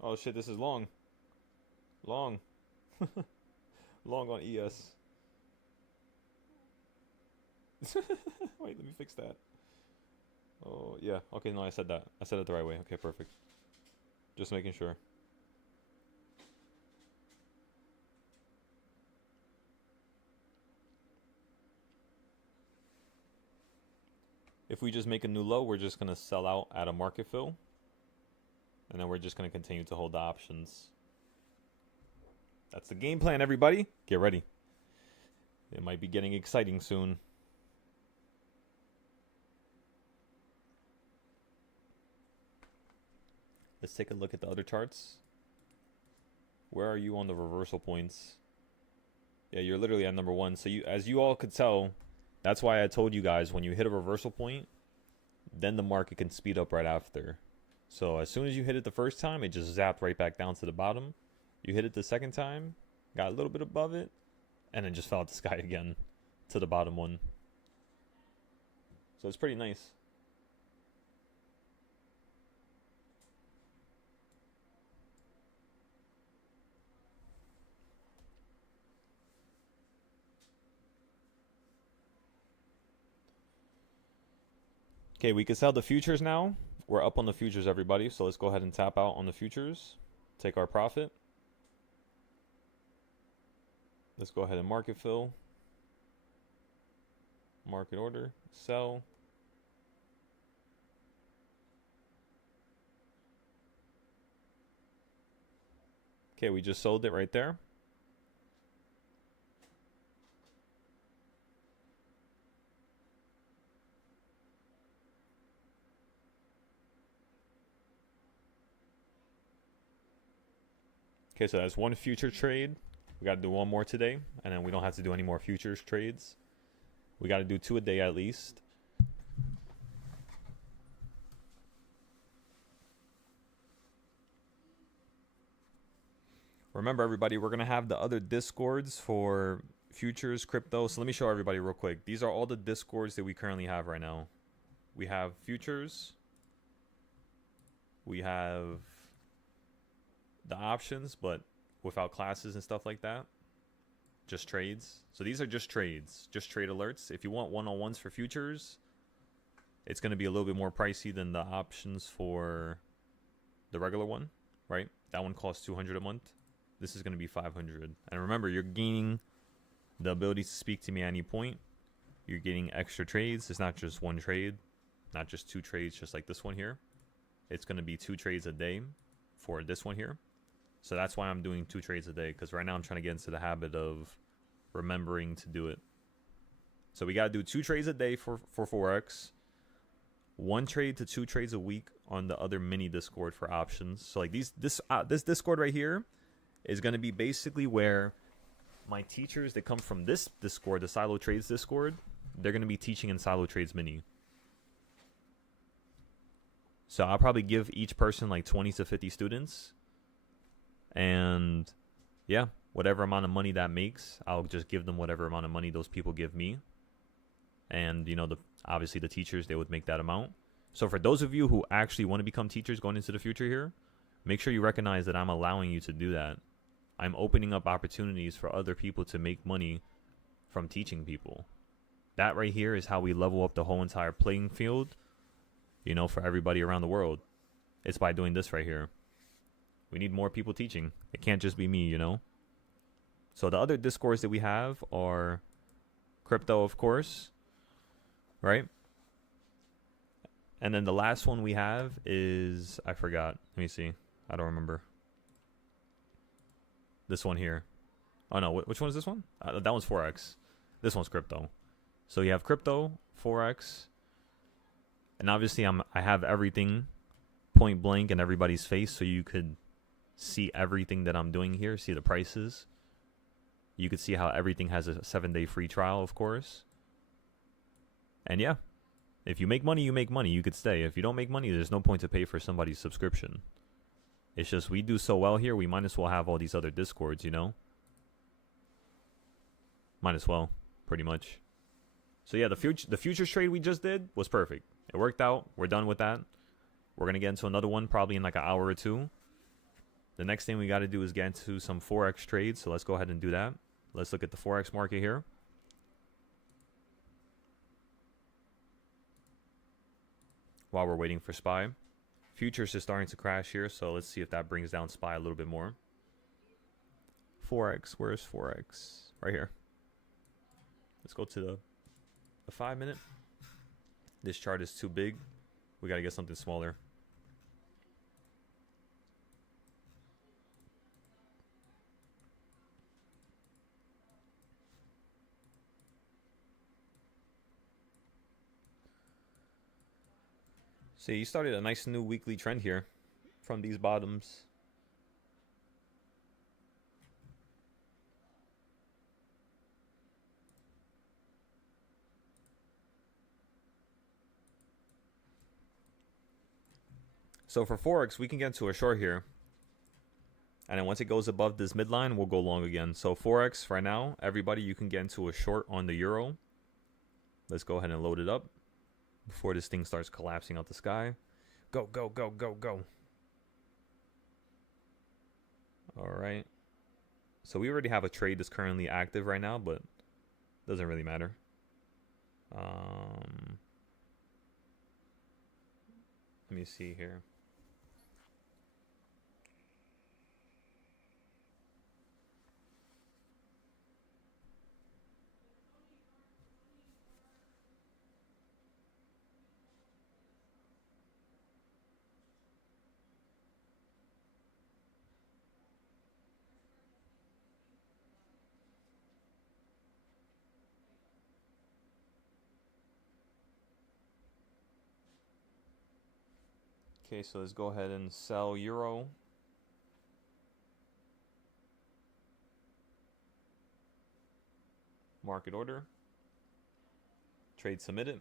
Oh shit, this is long. Long. Long on ES. Wait, let me fix that. Oh, yeah. Okay, no, I said that. I said it the right way. Okay, perfect. Just making sure. If we just make a new low, we're just going to sell out at a market fill. And then we're just going to continue to hold the options. That's the game plan, everybody. Get ready. It might be getting exciting soon. Let's take a look at the other charts. Where are you on the reversal points? Yeah, you're literally at number 1. So you, as you all could tell, that's why I told you guys when you hit a reversal point, then the market can speed up right after. So as soon as you hit it the first time, it just zapped right back down to the bottom. You hit it the second time, got a little bit above it, and then just fell out the sky again to the bottom one. So it's pretty nice. Okay, we can sell the futures now. We're up on the futures, everybody. So let's go ahead and tap out on the futures. Take our profit. Let's go ahead and market fill. Market order. Sell. Okay, we just sold it right there. Okay, so that's one future trade. We got to do one more today, and then we don't have to do any more futures trades. We got to do 2 a day at least. Remember, everybody, we're going to have the other discords for futures, crypto. So let me show everybody real quick. These are all the discords that we currently have right now. We have futures. We have the options, but without classes and stuff like that. Just trades. So these are just trades, just trade alerts. If you want one-on-ones for futures, it's going to be a little bit more pricey than the options for the regular one, right? That one costs 200 a month. This is going to be 500. And remember, you're gaining the ability to speak to me at any point. You're getting extra trades. It's not just one trade, not just 2 trades, just like this one here. It's going to be 2 trades a day for this one here. So that's why I'm doing 2 trades a day, because right now I'm trying to get into the habit of remembering to do it. So we got to do 2 trades a day for Forex. 1 trade to 2 trades a week on the other mini Discord for options. So like this Discord right here is going to be basically where my teachers that come from this Discord, the Silo Trades Discord, they're going to be teaching in Silo Trades Mini. So I'll probably give each person like 20 to 50 students. And yeah, whatever amount of money that makes, I'll just give them whatever amount of money those people give me. And, you know, obviously the teachers, they would make that amount. So for those of you who actually want to become teachers going into the future here, make sure you recognize that I'm allowing you to do that. I'm opening up opportunities for other people to make money from teaching people. That right here is how we level up the whole entire playing field, you know, for everybody around the world. It's by doing this right here. We need more people teaching. It can't just be me, you know. So the other Discords that we have are crypto, of course, right? And then the last one we have is, I forgot. Let me see. I don't remember. This one here. Oh no, which one is this one? That one's Forex. This one's crypto. So you have crypto, Forex, and obviously I have everything point blank in everybody's face, so you could see everything that I'm doing here. See the prices. You could see how everything has a 7-day free trial, of course. And yeah, if you make money, you make money. You could stay. If you don't make money, there's no point to pay for somebody's subscription. It's just we do so well here, we might as well have all these other Discords, you know? Might as well, pretty much. So yeah, the futures trade we just did was perfect. It worked out. We're done with that. We're going to get into another one probably in like an hour or 2. The next thing we got to do is get into some Forex trades. So let's go ahead and do that. Let's look at the Forex market here. While we're waiting for SPY. Futures is starting to crash here, so let's see if that brings down SPY a little bit more. Forex, where's Forex? Right here. Let's go to the 5-minute. This chart is too big. We got to get something smaller. So you started a nice new weekly trend here from these bottoms. So for Forex, we can get into a short here. And then once it goes above this midline, we'll go long again. So Forex, right now, everybody, you can get into a short on the euro. Let's go ahead and load it up before this thing starts collapsing out the sky. Go, go, go, go, go. All right. So we already have a trade that's currently active right now, but doesn't really matter. Let me see here. Okay, so let's go ahead and sell euro. Market order. Trade submitted.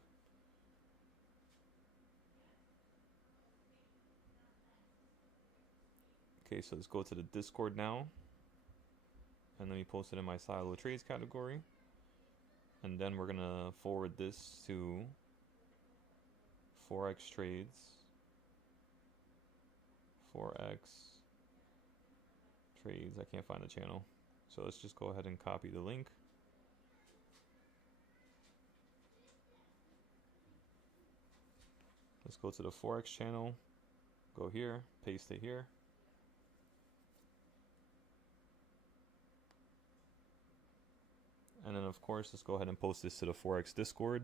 Okay, so let's go to the Discord now. And let me post it in my Silo Trades category. And then we're going to forward this to Forex Trades. Forex Trades. I can't find the channel. So let's just go ahead and copy the link. Let's go to the Forex channel. Go here, paste it here. And then of course, let's go ahead and post this to the Forex Discord.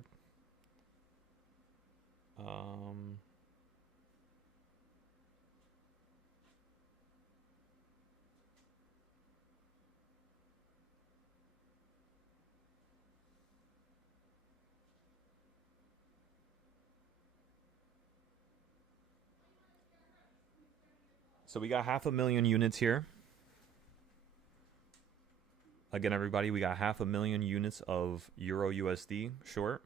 So we got 500,000 units here. Again, everybody, we got 500,000 units of Euro USD short.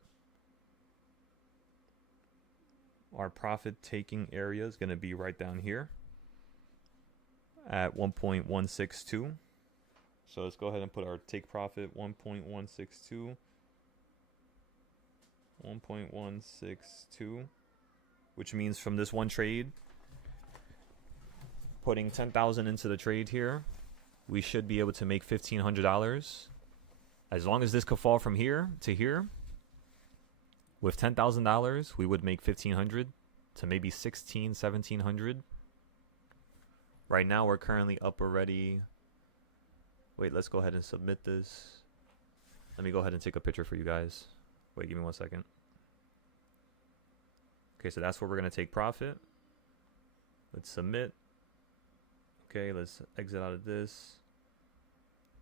Our profit taking area is going to be right down here at 1.162. So let's go ahead and put our take profit 1.162. 1.162, which means from this one trade, putting 10,000 into the trade here, we should be able to make $1,500. As long as this could fall from here to here, with $10,000, we would make $1,500 to maybe $1,600, $1,700. Right now, we're currently up already. Wait, let's go ahead and submit this. Let me go ahead and take a picture for you guys. Wait, give me 1 second. Okay, so that's where we're going to take profit. Let's submit. Okay, let's exit out of this.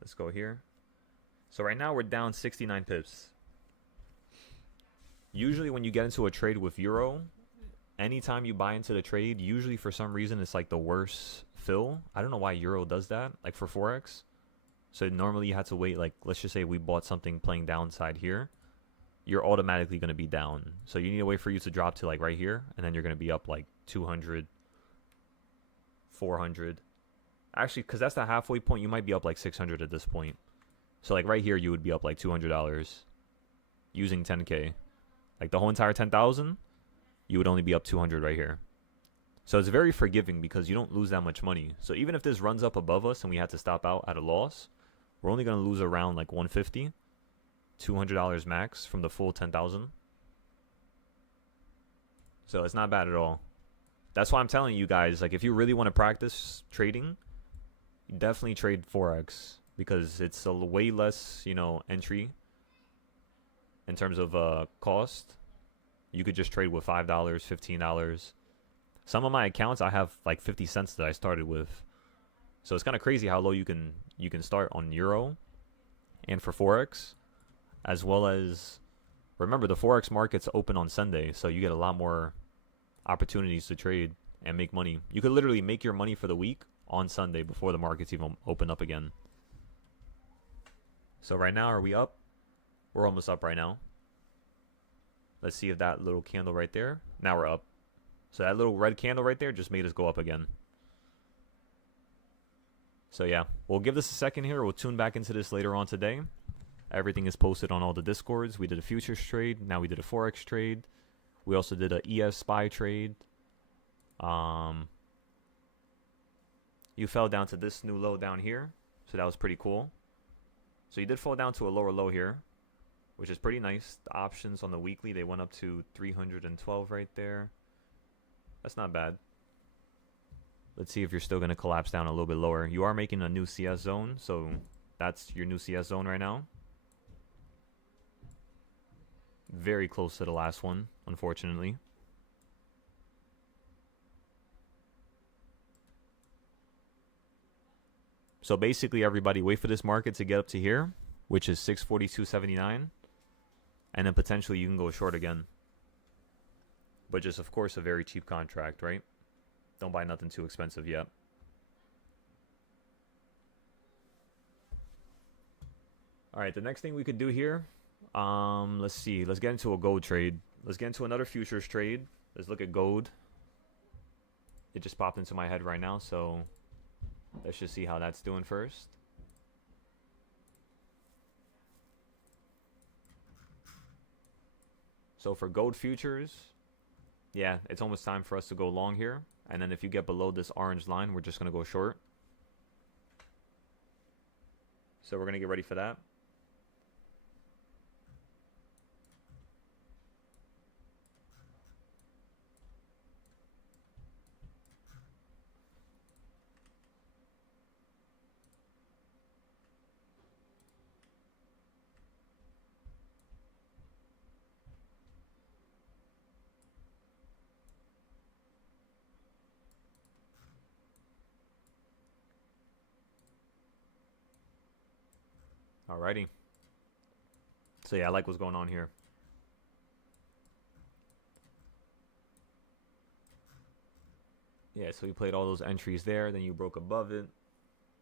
Let's go here. So right now we're down 69 pips. Usually when you get into a trade with Euro, anytime you buy into the trade, usually for some reason it's like the worst fill. I don't know why Euro does that, like for Forex. So normally you have to wait, like let's just say we bought something playing downside here. You're automatically going to be down. So you need to wait for you to drop to like right here, and then you're going to be up like 200, 400. Actually, because that's the halfway point, you might be up like 600 at this point. So like right here, you would be up like $200 using 10K. Like the whole entire 10,000, you would only be up 200 right here. So it's very forgiving because you don't lose that much money. So even if this runs up above us and we had to stop out at a loss, we're only going to lose around like 150, $200 max from the full 10,000. So it's not bad at all. That's why I'm telling you guys, like if you really want to practice trading, definitely trade Forex because it's a way less, you know, entry in terms of cost. You could just trade with $5, $15. Some of my accounts I have like 50 cents that I started with. So it's kind of crazy how low you can start on Euro and for Forex, as well as remember the Forex market's open on Sunday, so you get a lot more opportunities to trade and make money. You could literally make your money for the week on Sunday before the markets even open up again. So right now, are we up? We're almost up right now. Let's see if that little candle right there. Now we're up. So that little red candle right there just made us go up again. So yeah, we'll give this a second here. We'll tune back into this later on today. Everything is posted on all the Discords. We did a futures trade. Now we did a Forex trade. We also did a ES SPY trade. You fell down to this new low down here. So that was pretty cool. So you did fall down to a lower low here, which is pretty nice. The options on the weekly, they went up to 312 right there. That's not bad. Let's see if you're still going to collapse down a little bit lower. You are making a new CS zone, so that's your new CS zone right now. Very close to the last one, unfortunately. So basically, everybody, wait for this market to get up to here, which is 642.79, and then potentially you can go short again. But just, of course, a very cheap contract, right? Don't buy nothing too expensive yet. All right, the next thing we could do here, let's see. Let's get into a gold trade. Let's get into another futures trade. Let's look at gold. It just popped into my head right now, so let's just see how that's doing first. So for gold futures, yeah, it's almost time for us to go long here. And then if you get below this orange line, we're just going to go short. So we're going to get ready for that. Alrighty. So yeah, I like what's going on here. Yeah, so you played all those entries there, then you broke above it.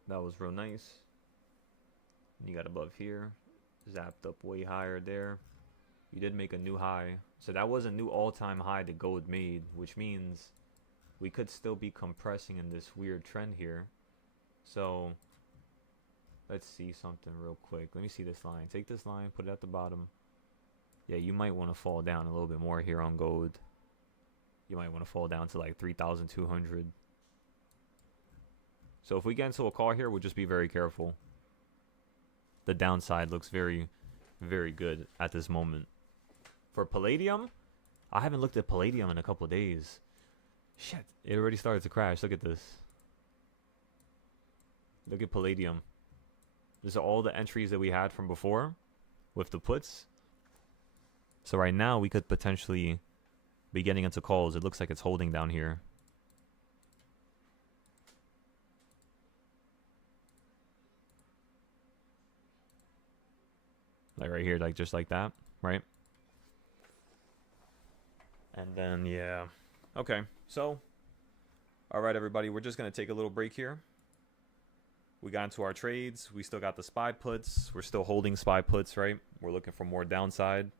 That was real nice. You got above here, zapped up way higher there. You did make a new high. So that was a new all-time high that gold made, which means we could still be compressing in this weird trend here. So let's see something real quick. Let me see this line. Take this line, put it at the bottom. Yeah, you might want to fall down a little bit more here on gold. You might want to fall down to like 3,200. So if we get into a call here, we'll just be very careful. The downside looks very, very good at this moment. For palladium, I haven't looked at palladium in a couple of days. Shit, it already started to crash. Look at this. Look at palladium. These are all the entries that we had from before with the puts. So right now we could potentially be getting into calls. It looks like it's holding down here. Like right here, like just like that, right? And then, yeah. Okay, so, all right, everybody, we're just going to take a little break here. We got into our trades. We still got the SPY puts. We're still holding SPY puts, right? We're looking for more downside.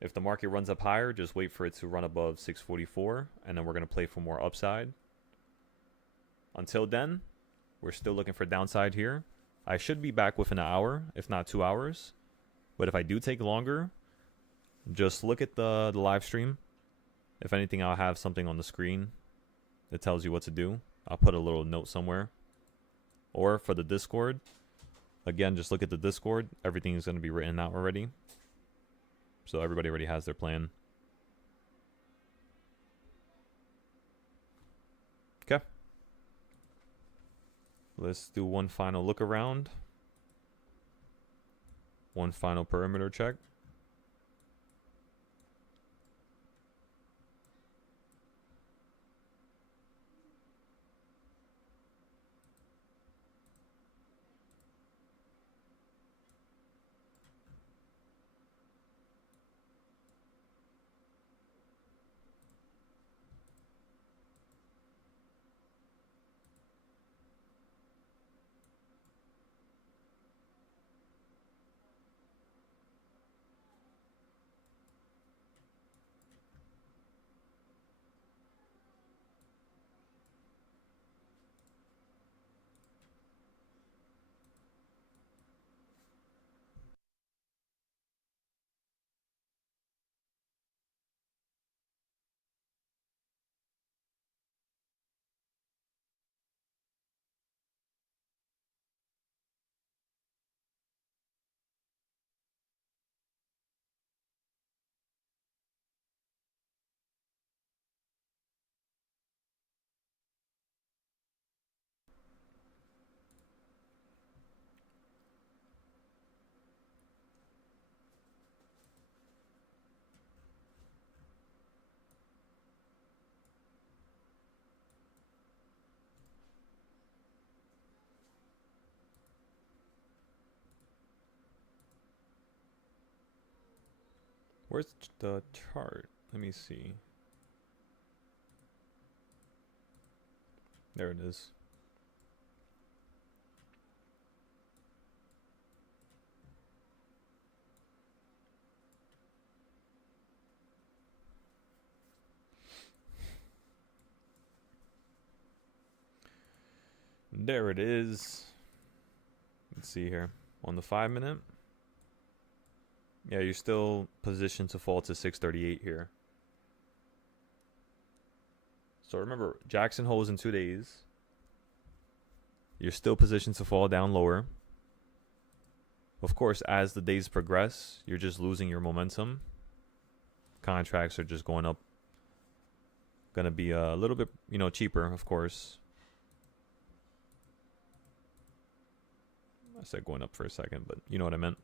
If the market runs up higher, just wait for it to run above 644, and then we're going to play for more upside. Until then, we're still looking for downside here. I should be back within an hour, if not 2 hours. But if I do take longer, just look at the live stream. If anything, I'll have something on the screen that tells you what to do. I'll put a little note somewhere. Or for the Discord, again, just look at the Discord. Everything is going to be written out already. So everybody already has their plan. Okay. Let's do one final look around. One final perimeter check. Where's the chart? Let me see. There it is. There it is. Let's see here. On the 5 minute. Yeah, you're still positioned to fall to 638 here. So remember, Jackson holes in 2 days. You're still positioned to fall down lower. Of course, as the days progress, you're just losing your momentum. Contracts are just going up. Gonna be a little bit, cheaper, of course. I said going up for a second, but you know what I meant.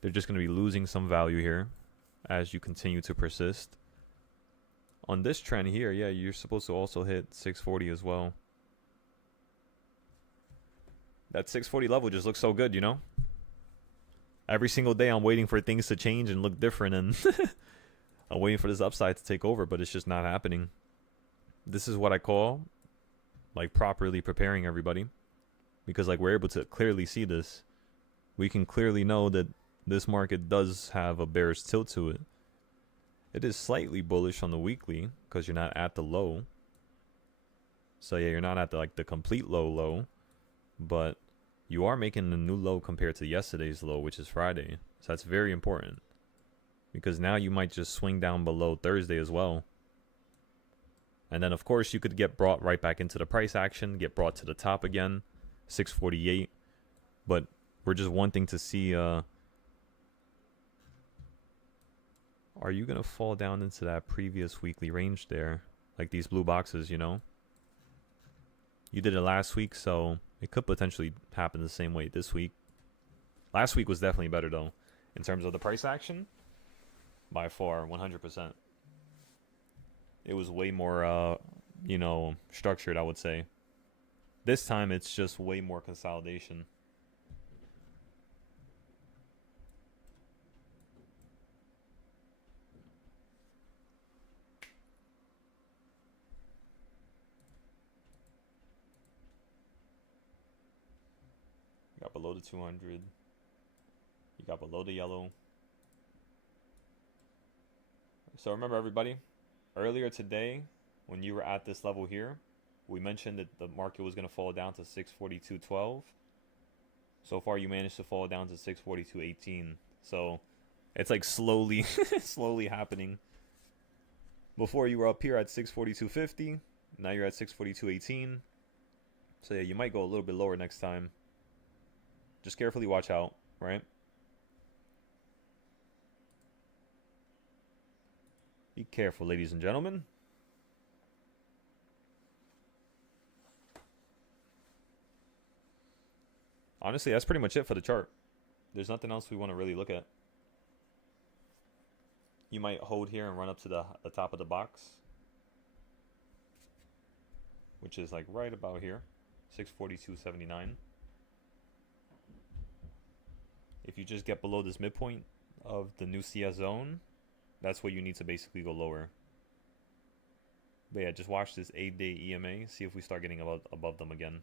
They're just going to be losing some value here as you continue to persist. On this trend here, yeah, you're supposed to also hit 640 as well. That 640 level just looks so good, you know? Every single day I'm waiting for things to change and look different, and I'm waiting for this upside to take over, but it's just not happening. This is what I call like properly preparing everybody, because like we're able to clearly see this. We can clearly know that this market does have a bearish tilt to it. It is slightly bullish on the weekly because you're not at the low. So yeah, you're not at the like the complete low, but you are making a new low compared to yesterday's low, which is Friday. So that's very important, because now you might just swing down below Thursday as well. And then of course you could get brought right back into the price action, get brought to the top again, 648. But we're just wanting to see, are you going to fall down into that previous weekly range there? Like these blue boxes, you know? You did it last week, so it could potentially happen the same way this week. Last week was definitely better though, in terms of the price action. By far, 100%. It was way more, you know, structured, I would say. This time, it's just way more consolidation. You got below the 200. You got below the yellow. So remember, everybody, earlier today, when you were at this level here, we mentioned that the market was going to fall down to 642.12. So far, you managed to fall down to 642.18. So it's like slowly, slowly happening. Before you were up here at 642.50. Now you're at 642.18. So yeah, you might go a little bit lower next time. Just carefully watch out, right? Be careful, ladies and gentlemen. Honestly, that's pretty much it for the chart. There's nothing else we want to really look at. You might hold here and run up to the top of the box, which is like right about here, 642.79. If you just get below this midpoint of the new CS zone, that's where you need to basically go lower. But yeah, just watch this 8-day EMA, see if we start getting above them again.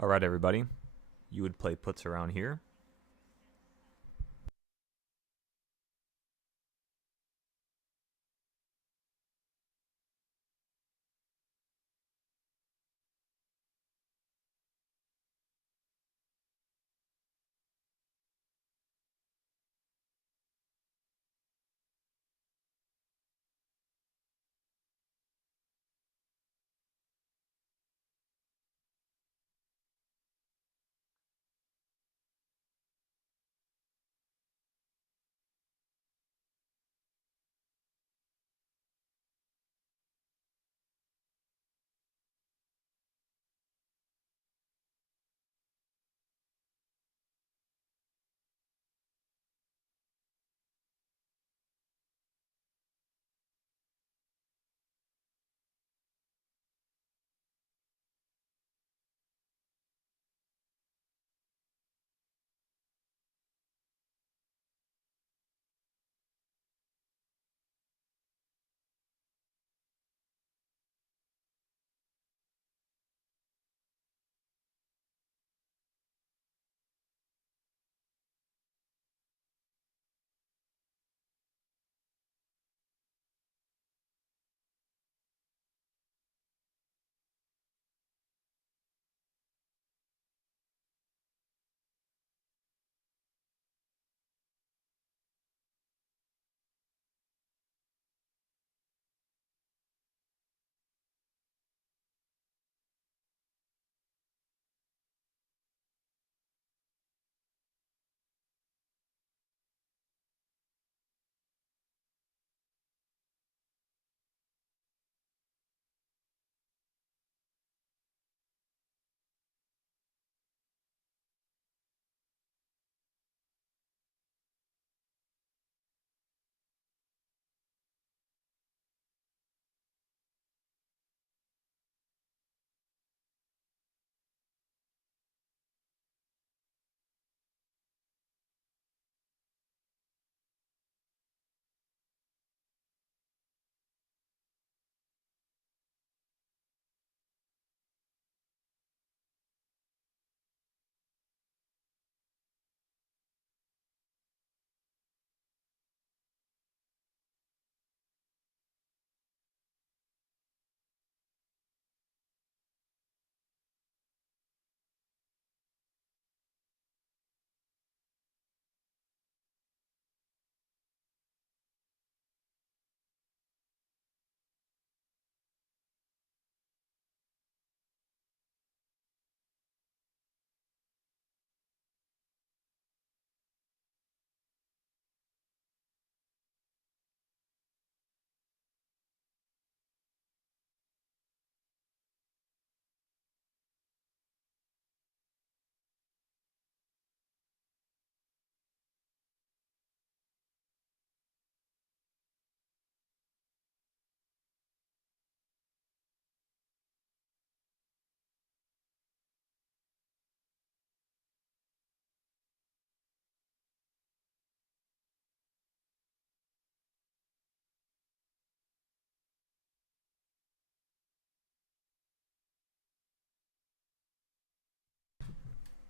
All right, everybody. You would play puts around here.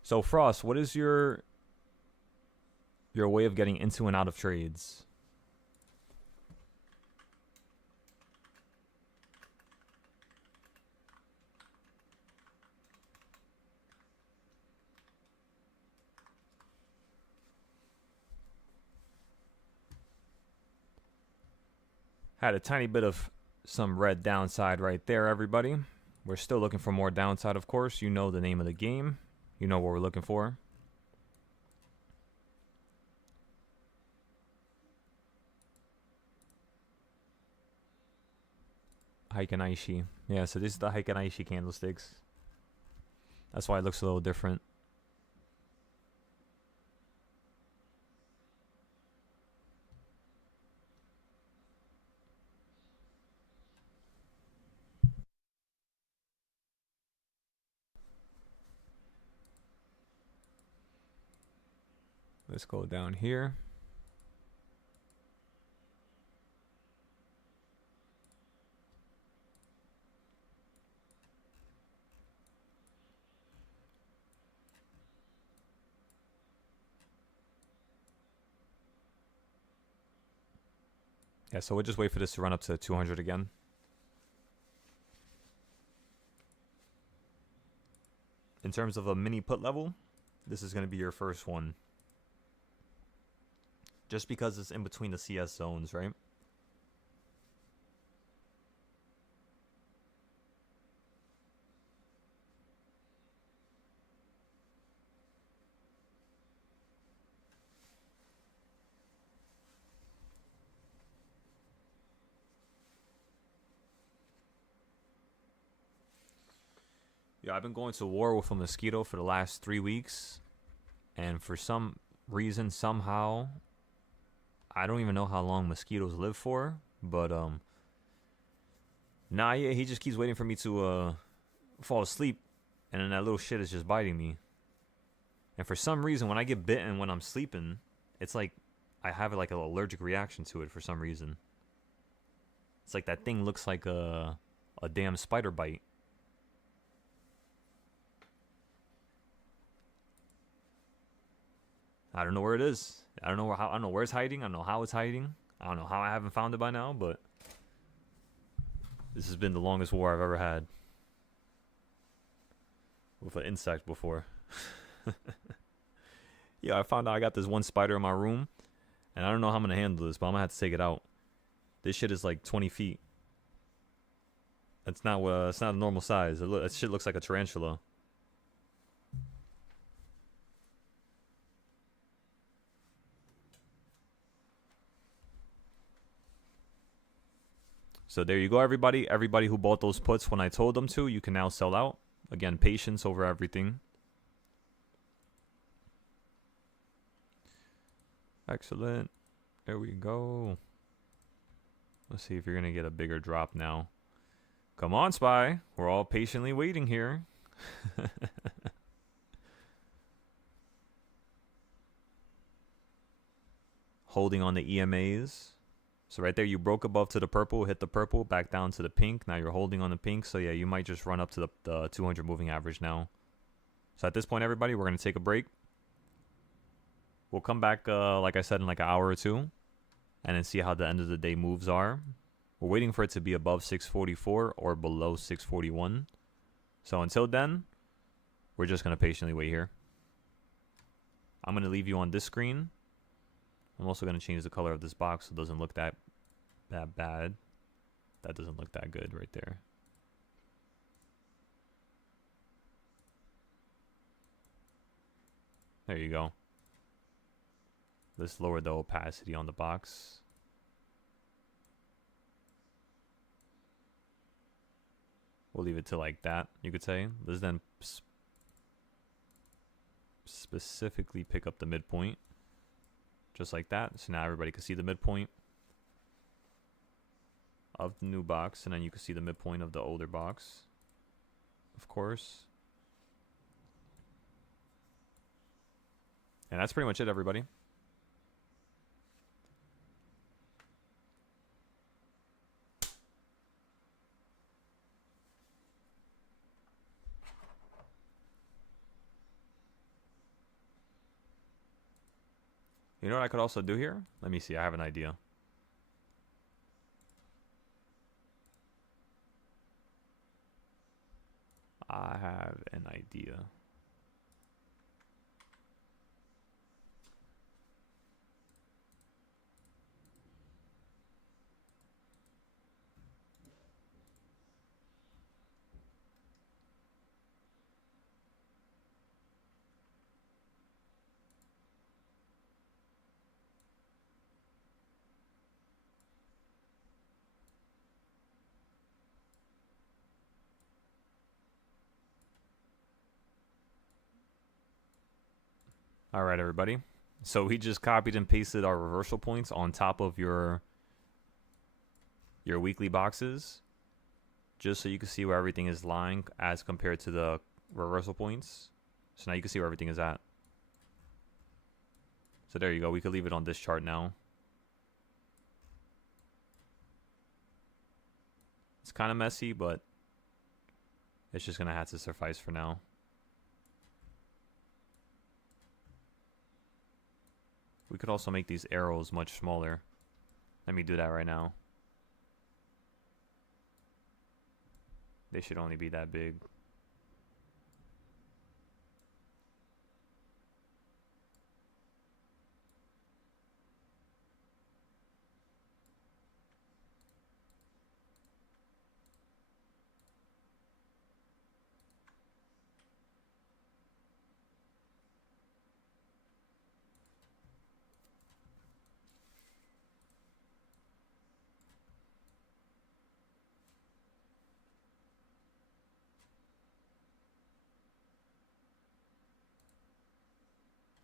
So Frost, what is your way of getting into and out of trades? Had a tiny bit of some red downside right there, everybody. We're still looking for more downside, of course. You know the name of the game. You know what we're looking for. Heikenaishi. Yeah, so this is the Heikenaishi candlesticks. That's why it looks a little different. Let's go down here. Yeah, so we'll just wait for this to run up to 200 again. In terms of a mini put level, this is going to be your first one. Just because it's in between the CS zones, right? Yeah, I've been going to war with a mosquito for the last 3 weeks. And for some reason, somehow, I don't even know how long mosquitoes live for. But, nah, yeah, he just keeps waiting for me to, fall asleep. And then that little shit is just biting me. And for some reason, when I get bitten when I'm sleeping, it's like I have like an allergic reaction to it for some reason. It's like that thing looks like a damn spider bite. I don't know where it is. I don't know I don't know where it's hiding. I don't know how it's hiding. I don't know how I haven't found it by now, but this has been the longest war I've ever had with an insect before. Yeah, I found out I got this one spider in my room, and I don't know how I'm gonna handle this, but I'm gonna have to take it out. This shit is like 20 feet. It's not a normal size. That shit looks like a tarantula. So there you go, everybody. Everybody who bought those puts when I told them to, you can now sell out. Again, patience over everything. Excellent. There we go. Let's see if you're going to get a bigger drop now. Come on, Spy. We're all patiently waiting here. Holding on the EMAs. So right there, you broke above to the purple, hit the purple, back down to the pink. Now you're holding on the pink. So yeah, you might just run up to the 200 moving average now. So at this point, everybody, we're going to take a break. We'll come back, like I said, in like an hour or two. And then see how the end of the day moves are. We're waiting for it to be above 644 or below 641. So until then, we're just going to patiently wait here. I'm going to leave you on this screen. I'm also going to change the color of this box so it doesn't look that bad. That doesn't look that good right there. There you go. Let's lower the opacity on the box. We'll leave it to like that, you could say. Let's then specifically pick up the midpoint. Just like that. So now everybody can see the midpoint of the new box. And then you can see the midpoint of the older box. Of course. And that's pretty much it, everybody. You know what I could also do here? Let me see. I have an idea. I have an idea. All right, everybody. So we just copied and pasted our reversal points on top of your weekly boxes, just so you can see where everything is lying as compared to the reversal points. So now you can see where everything is at. So there you go. We could leave it on this chart now. It's kind of messy, but it's just going to have to suffice for now. We could also make these arrows much smaller. Let me do that right now. They should only be that big.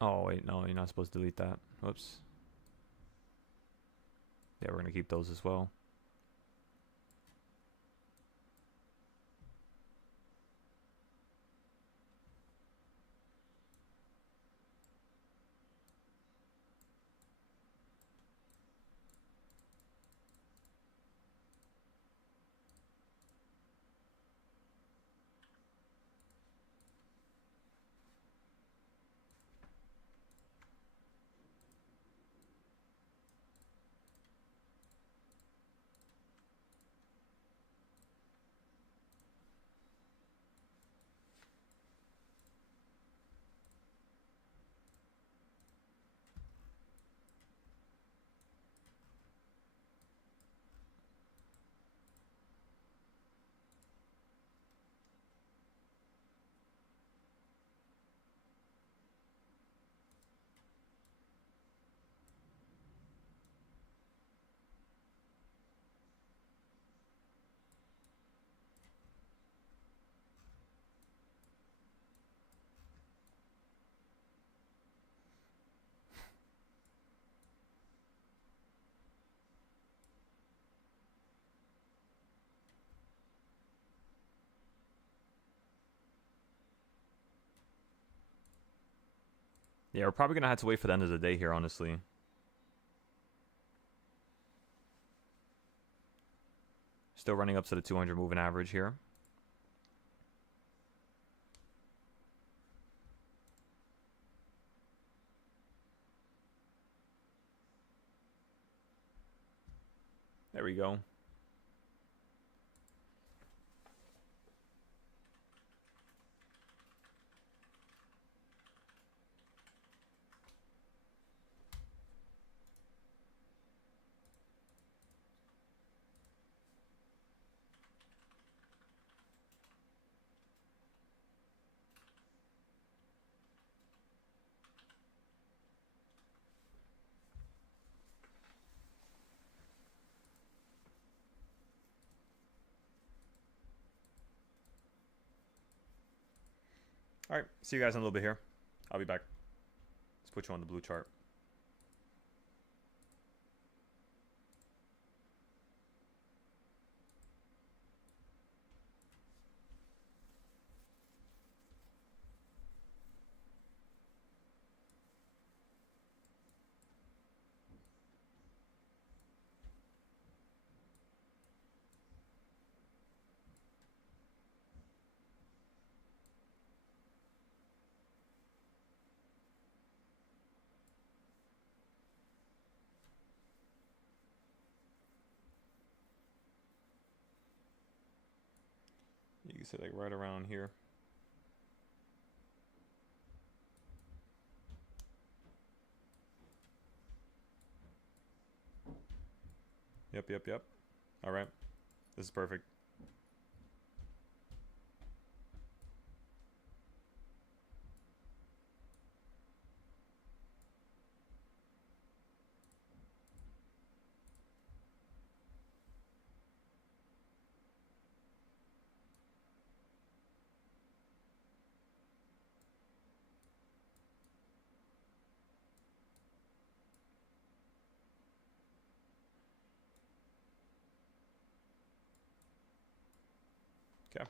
Oh, wait, no, you're not supposed to delete that. Whoops. Yeah, we're going to keep those as well. Yeah, we're probably going to have to wait for the end of the day here, honestly. Still running up to the 200 moving average here. There we go. All right, see you guys in a little bit here. I'll be back. Let's put you on the blue chart. You said like right around here. Yep, yep, yep. All right. This is perfect. Okay.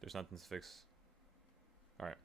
There's nothing to fix. All right.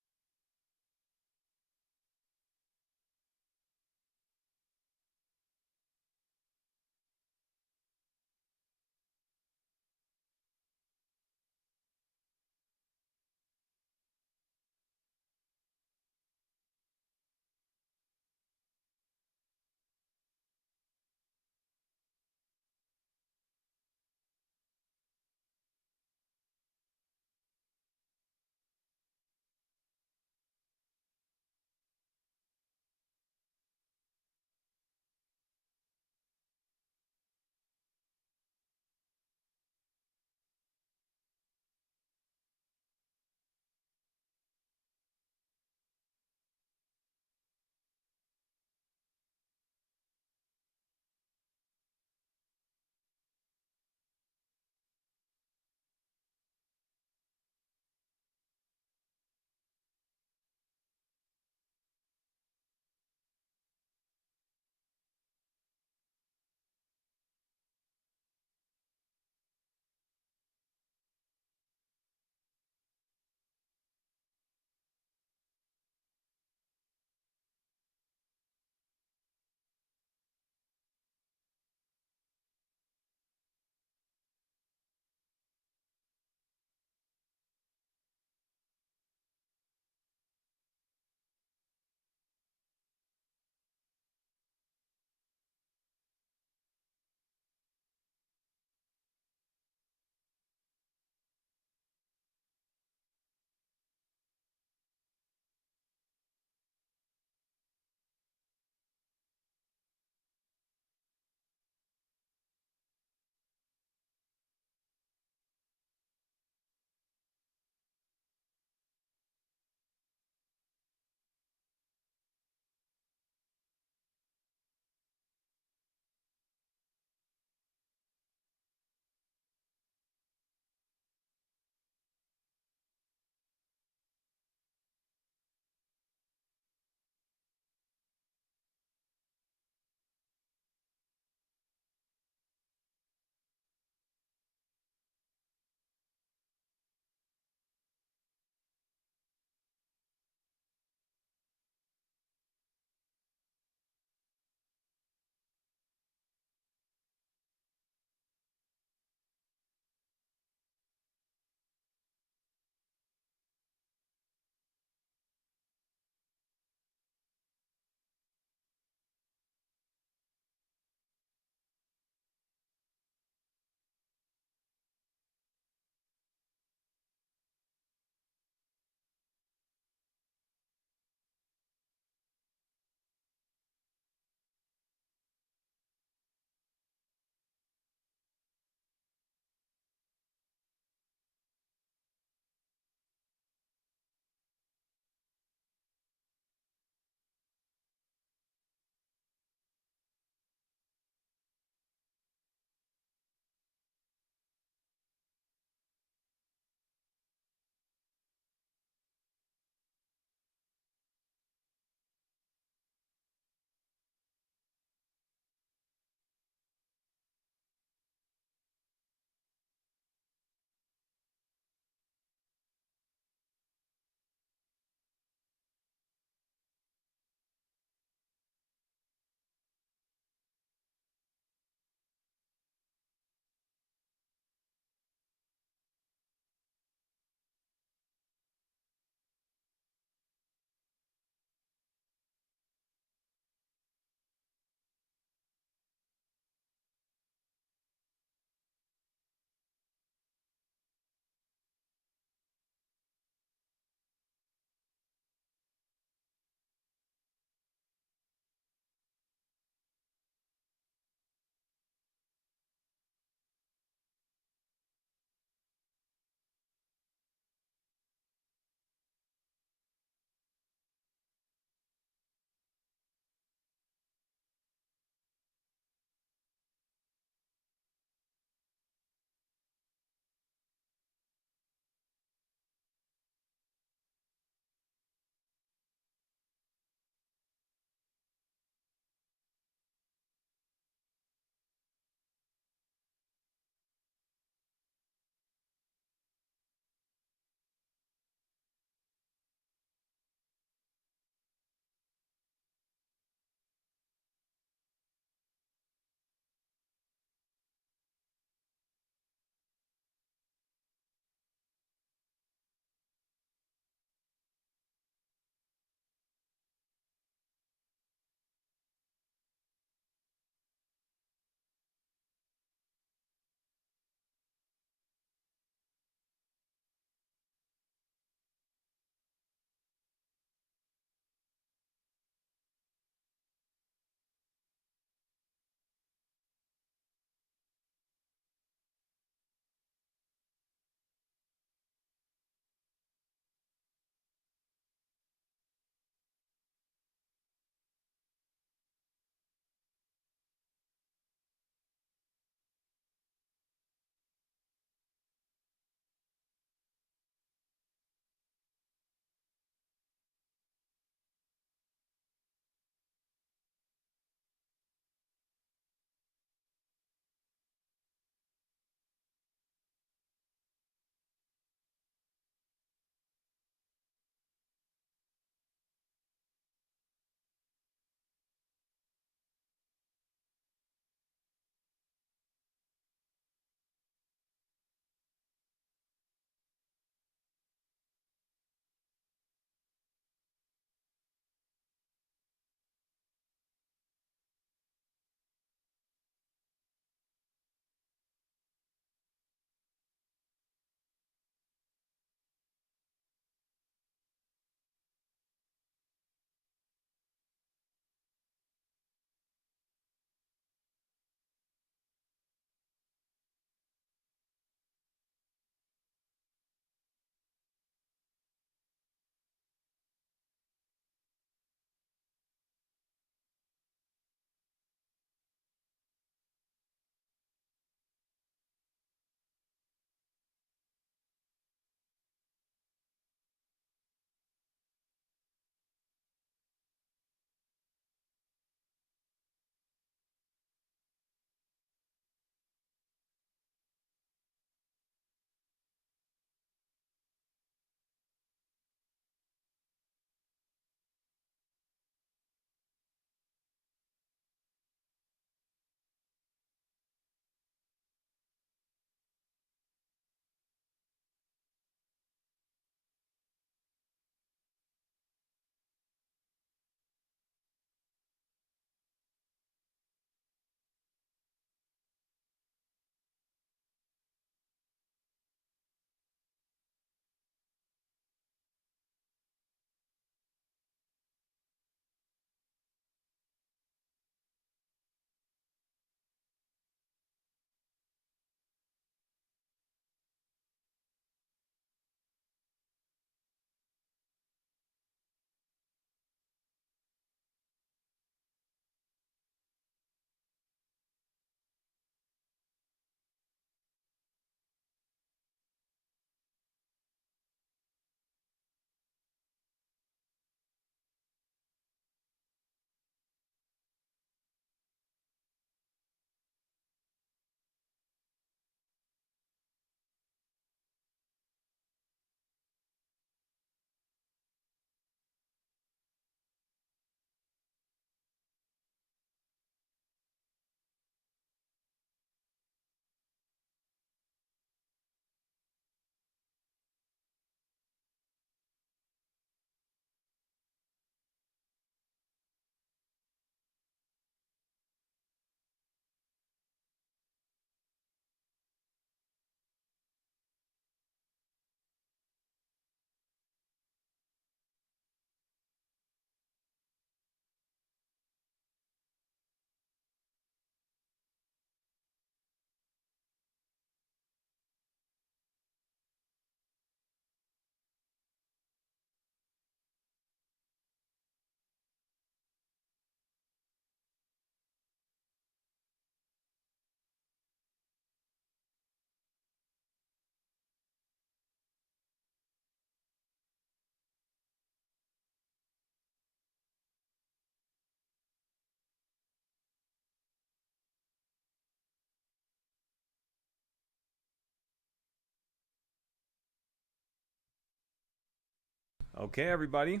Okay, everybody.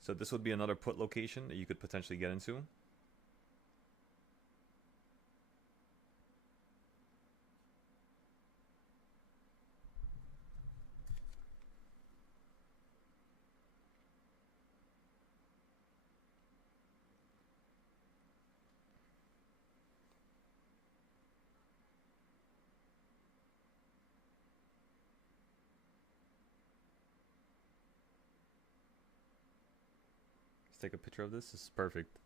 So this would be another put location that you could potentially get into. Let's take a picture of this. This is perfect.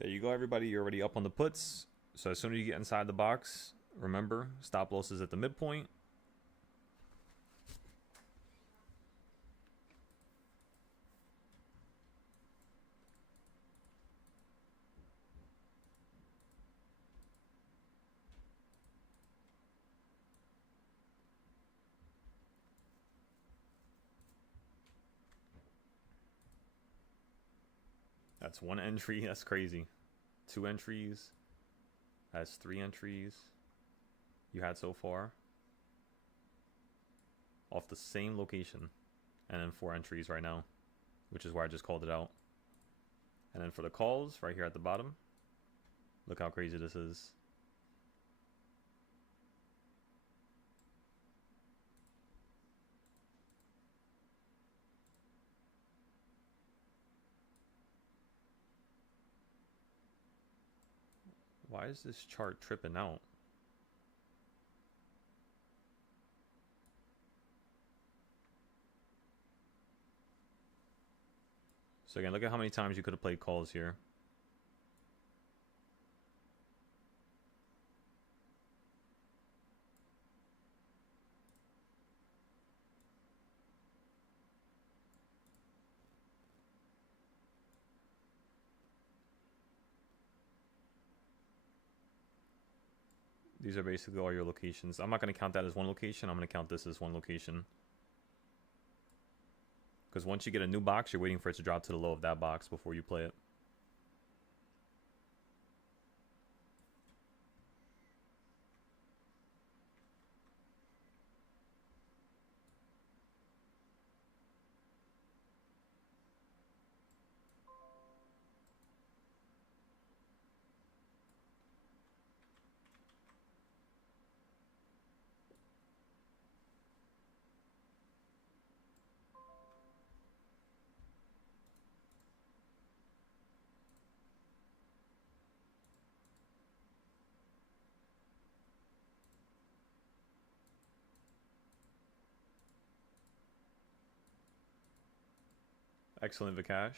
There you go, everybody. You're already up on the puts. So as soon as you get inside the box, remember, stop loss is at the midpoint. That's one entry. That's crazy. Two entries. That's three entries you had so far. Off the same location. And then four entries right now, which is why I just called it out. And then for the calls, right here at the bottom, look how crazy this is. Why is this chart tripping out? So again, look at how many times you could have played calls here. These are basically all your locations. I'm not going to count that as one location. I'm going to count this as one location. Because once you get a new box, you're waiting for it to drop to the low of that box before you play it. Excellent, Vikash.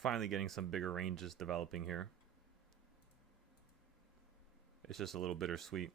Finally getting some bigger ranges developing here. It's just a little bittersweet.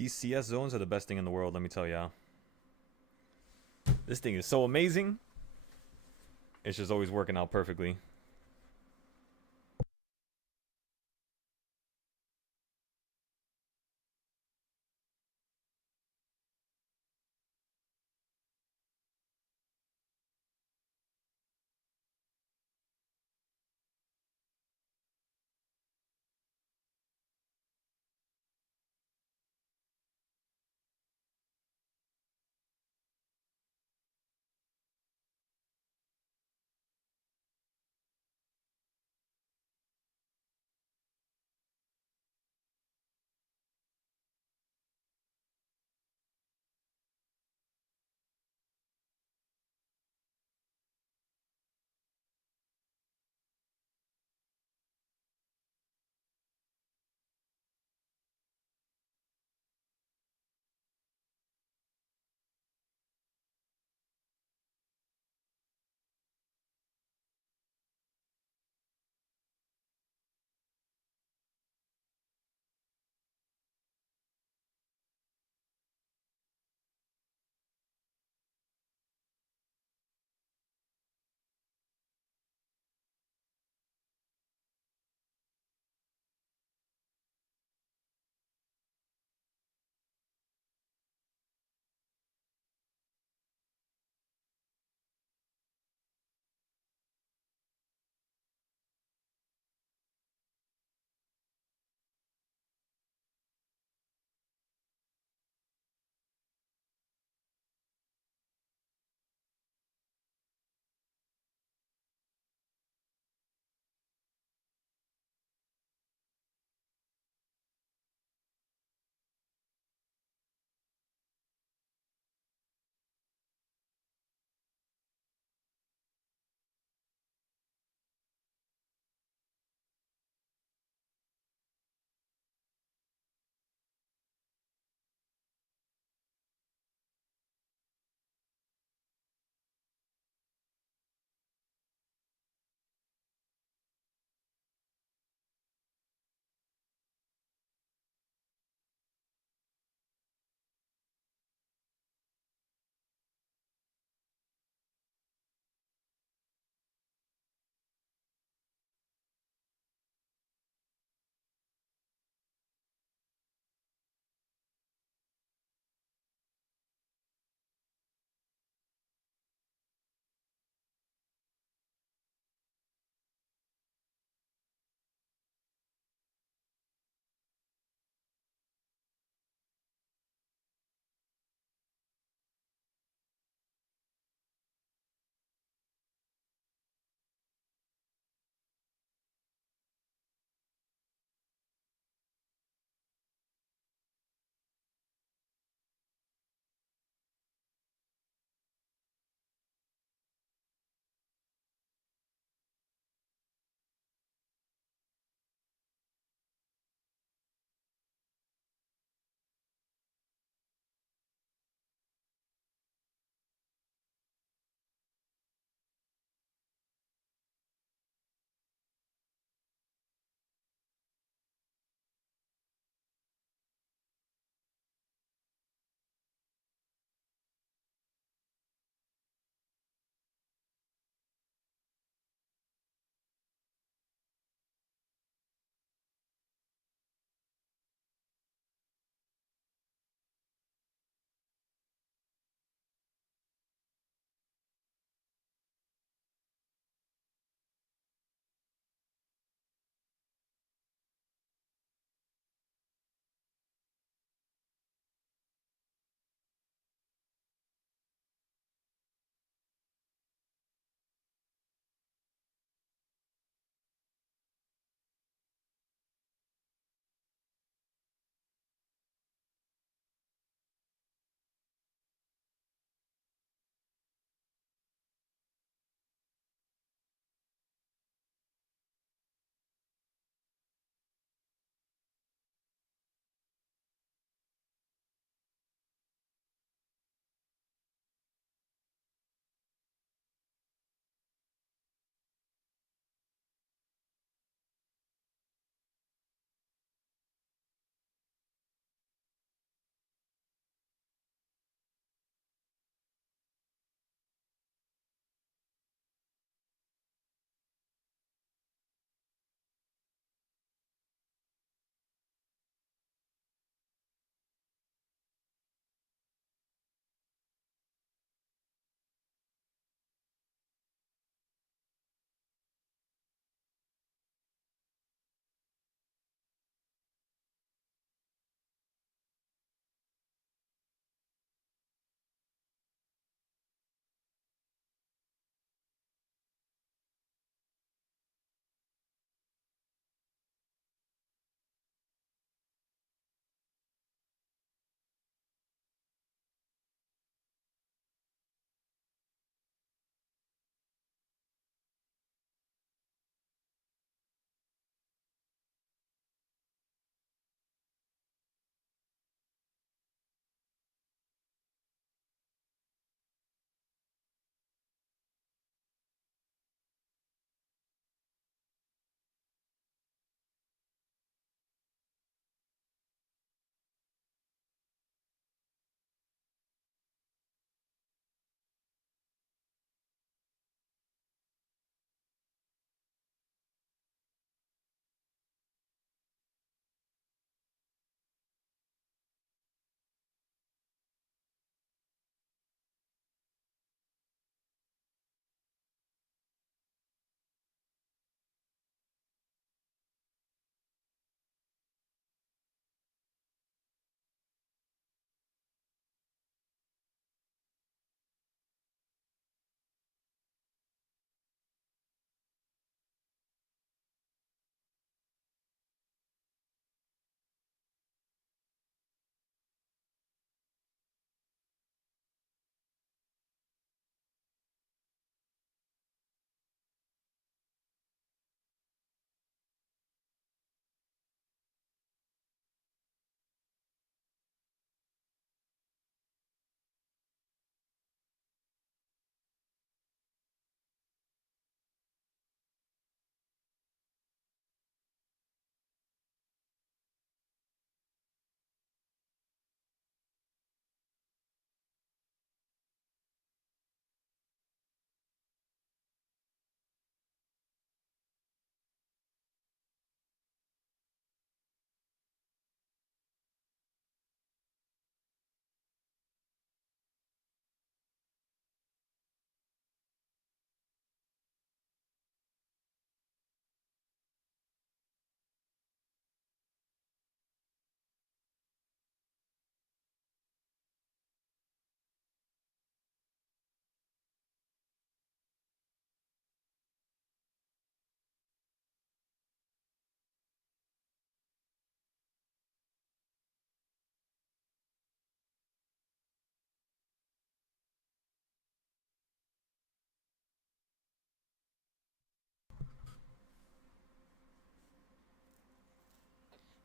These CS zones are the best thing in the world, let me tell ya. This thing is so amazing. It's just always working out perfectly.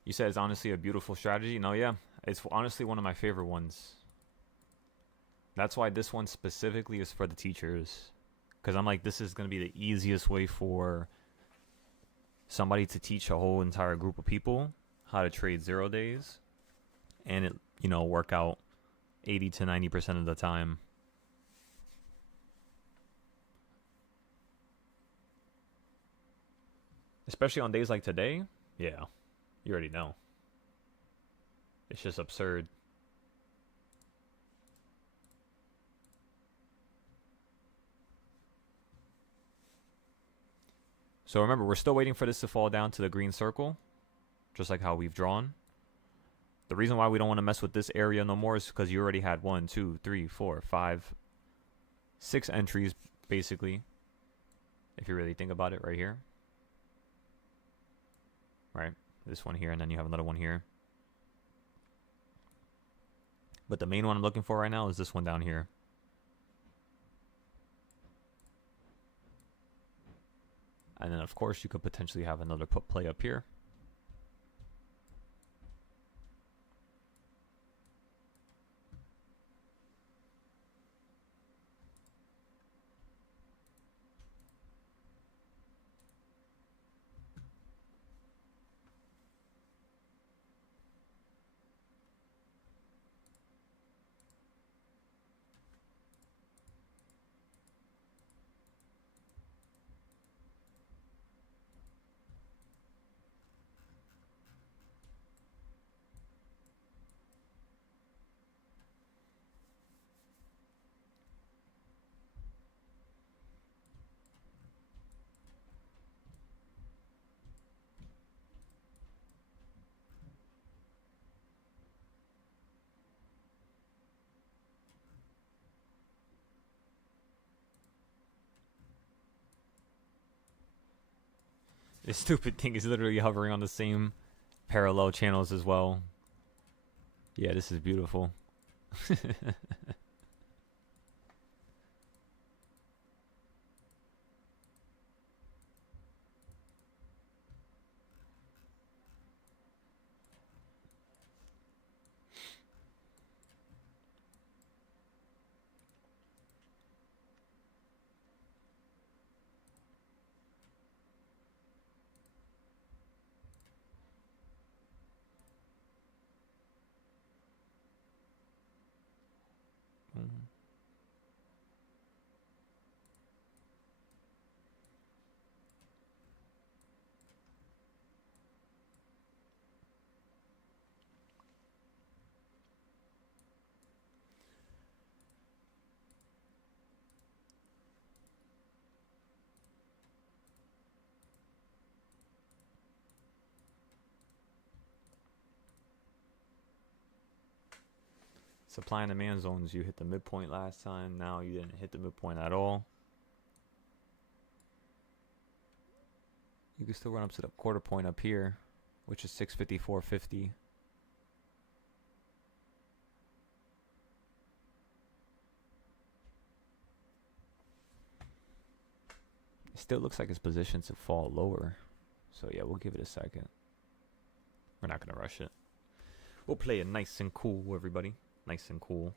You said it's honestly a beautiful strategy. No, yeah, it's honestly one of my favorite ones. That's why this one specifically is for the teachers. Because I'm like, this is going to be the easiest way for somebody to teach a whole entire group of people how to trade 0 days and it, work out 80 to 90% of the time. Especially on days like today. Yeah, you already know. It's just absurd. So remember, we're still waiting for this to fall down to the green circle, just like how we've drawn. The reason why we don't want to mess with this area no more is because you already had 1, 2, 3, 4, 5, 6 entries, basically, if you really think about it right here. Right? This one here, and then you have another one here. But the main one I'm looking for right now is this one down here. And then, of course, you could potentially have another put play up here. This stupid thing is literally hovering on the same parallel channels as well. Yeah, this is beautiful. Supply and demand zones, you hit the midpoint last time. Now you didn't hit the midpoint at all. You can still run up to the quarter point up here, which is 654.50. It still looks like it's positioned to fall lower. So yeah, we'll give it a second. We're not going to rush it. We'll play it nice and cool, everybody. Nice and cool.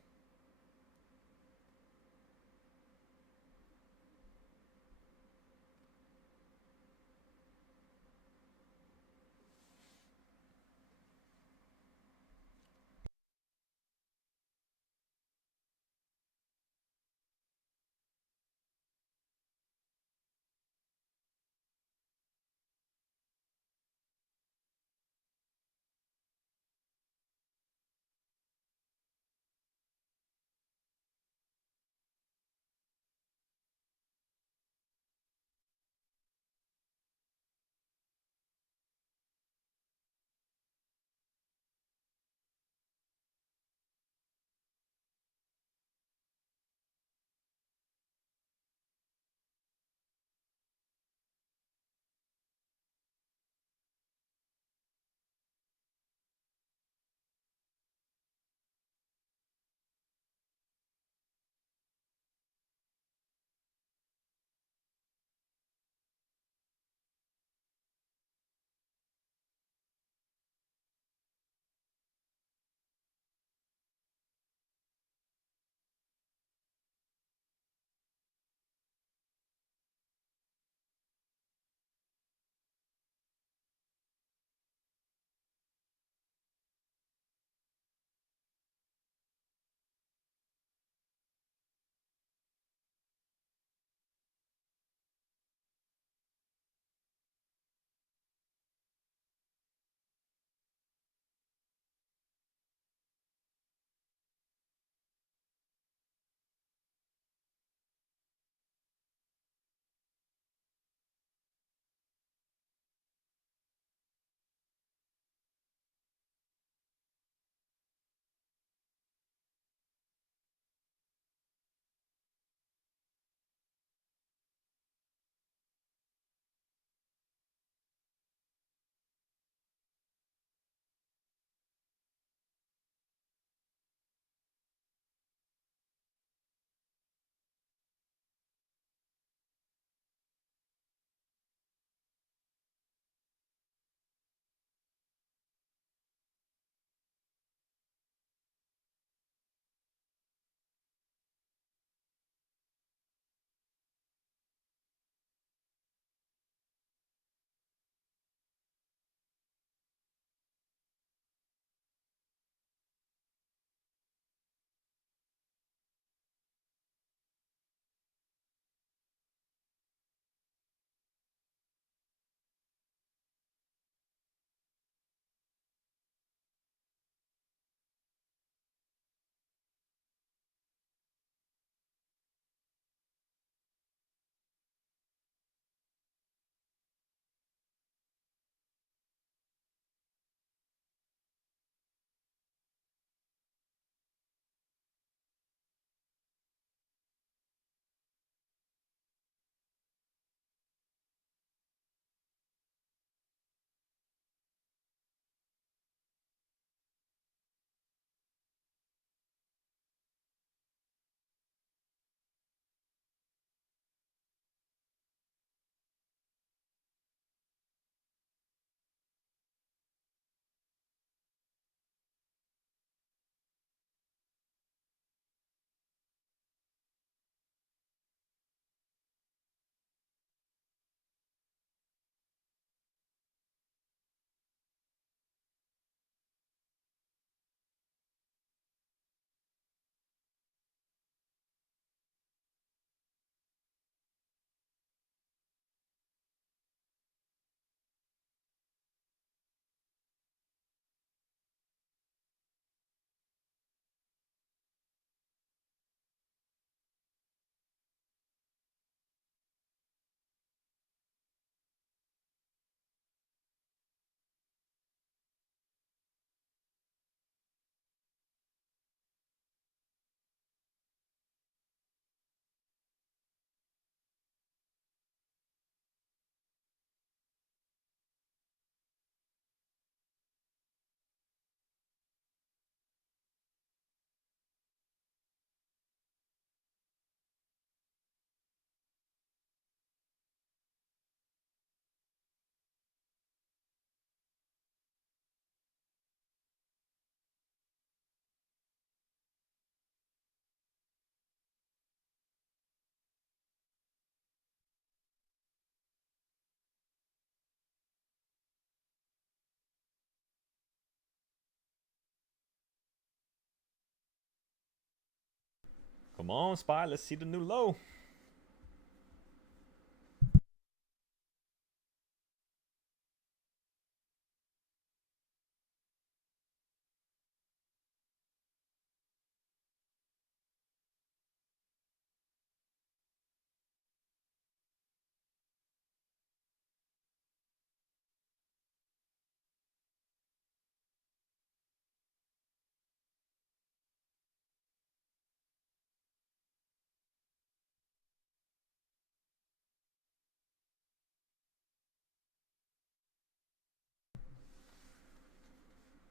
Come on, Spy. Let's see the new low.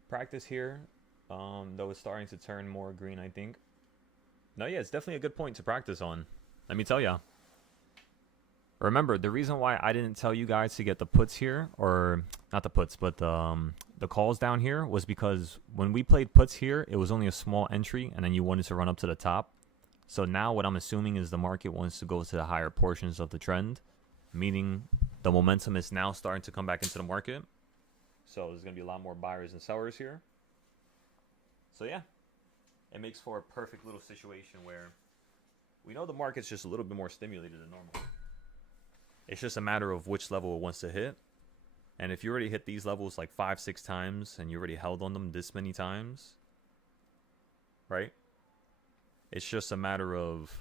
Practice here, though it's starting to turn more green, I think. No, yeah, it's definitely a good point to practice on. Let me tell ya. Remember, the reason why I didn't tell you guys to get the puts here, or not the puts, but the calls down here, was because when we played puts here, it was only a small entry, and then you wanted to run up to the top. So now what I'm assuming is the market wants to go to the higher portions of the trend, meaning the momentum is now starting to come back into the market. So there's going to be a lot more buyers and sellers here. So yeah, it makes for a perfect little situation where we know the market's just a little bit more stimulated than normal. It's just a matter of which level it wants to hit. And if you already hit these levels like 5-6 times and you already held on them this many times, right? It's just a matter of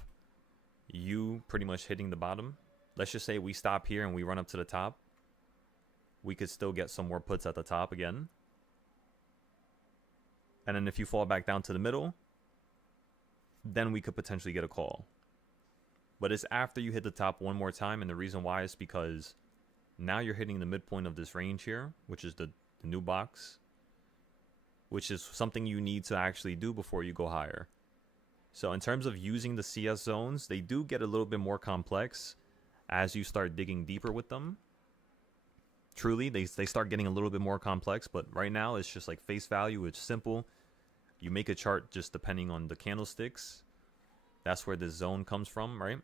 you pretty much hitting the bottom. Let's just say we stop here and we run up to the top. We could still get some more puts at the top again. And then if you fall back down to the middle, then we could potentially get a call. But it's after you hit the top one more time, and the reason why is because now you're hitting the midpoint of this range here, which is the new box, which is something you need to actually do before you go higher. So in terms of using the CS zones, they do get a little bit more complex as you start digging deeper with them. Truly, they start getting a little bit more complex, but right now it's just like face value. It's simple. You make a chart just depending on the candlesticks. That's where this zone comes from, right?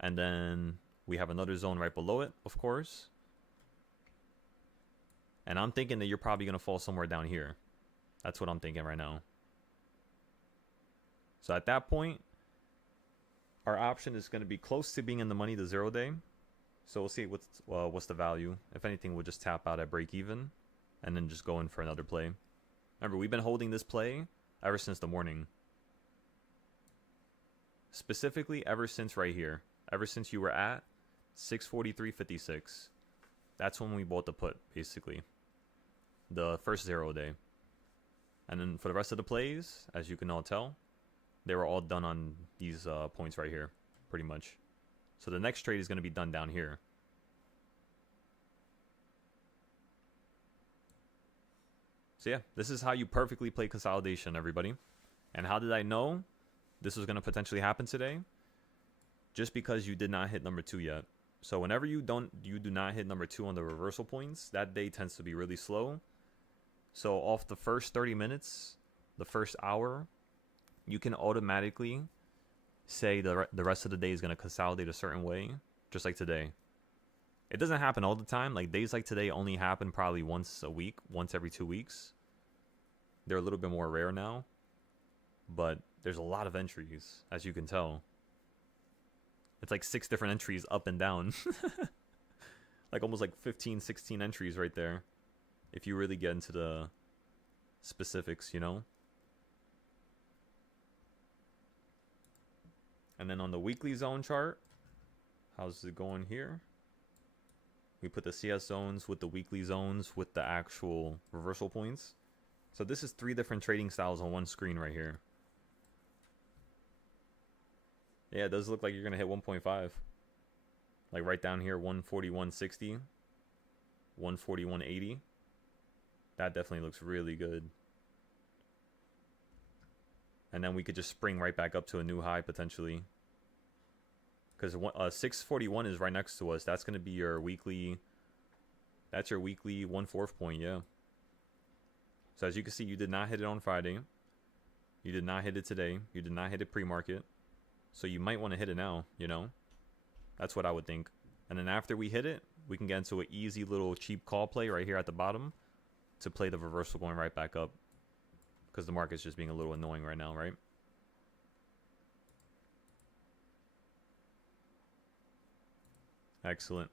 And then we have another zone right below it, of course. And I'm thinking that you're probably going to fall somewhere down here. That's what I'm thinking right now. So at that point, our option is going to be close to being in the money the 0 day. So we'll see what's the value. If anything, we'll just tap out at break even and then just go in for another play. Remember, we've been holding this play ever since the morning. Specifically, ever since right here. Ever since you were at 643.56. That's when we bought the put, basically. The first 0 day. And then for the rest of the plays, as you can all tell, they were all done on these points right here, pretty much. So the next trade is going to be done down here. So yeah, this is how you perfectly play consolidation, everybody. And how did I know this was going to potentially happen today? Just because you did not hit number 2 yet. So whenever you do not hit number 2 on the reversal points, that day tends to be really slow. So off the first 30 minutes, the first hour, you can automatically say the rest of the day is going to consolidate a certain way, just like today. It doesn't happen all the time. Like days like today only happen probably once a week, once every 2 weeks. They're a little bit more rare now, but there's a lot of entries, as you can tell. It's like 6 different entries up and down. Like almost like 15, 16 entries right there. If you really get into the specifics, you know? And then on the weekly zone chart, how's it going here? We put the CS zones with the weekly zones with the actual reversal points. So this is 3 different trading styles on one screen right here. Yeah, it does look like you're going to hit 1.5. Like right down here, 141.60, 141.80. That definitely looks really good. And then we could just spring right back up to a new high potentially. Because 641 is right next to us. That's going to be your weekly. That's your weekly 1/4 point, yeah. So as you can see, you did not hit it on Friday. You did not hit it today. You did not hit it pre-market. So you might want to hit it now, you know. That's what I would think. And then after we hit it, we can get into an easy little cheap call play right here at the bottom to play the reversal going right back up. Because the market's just being a little annoying right now, right? Excellent.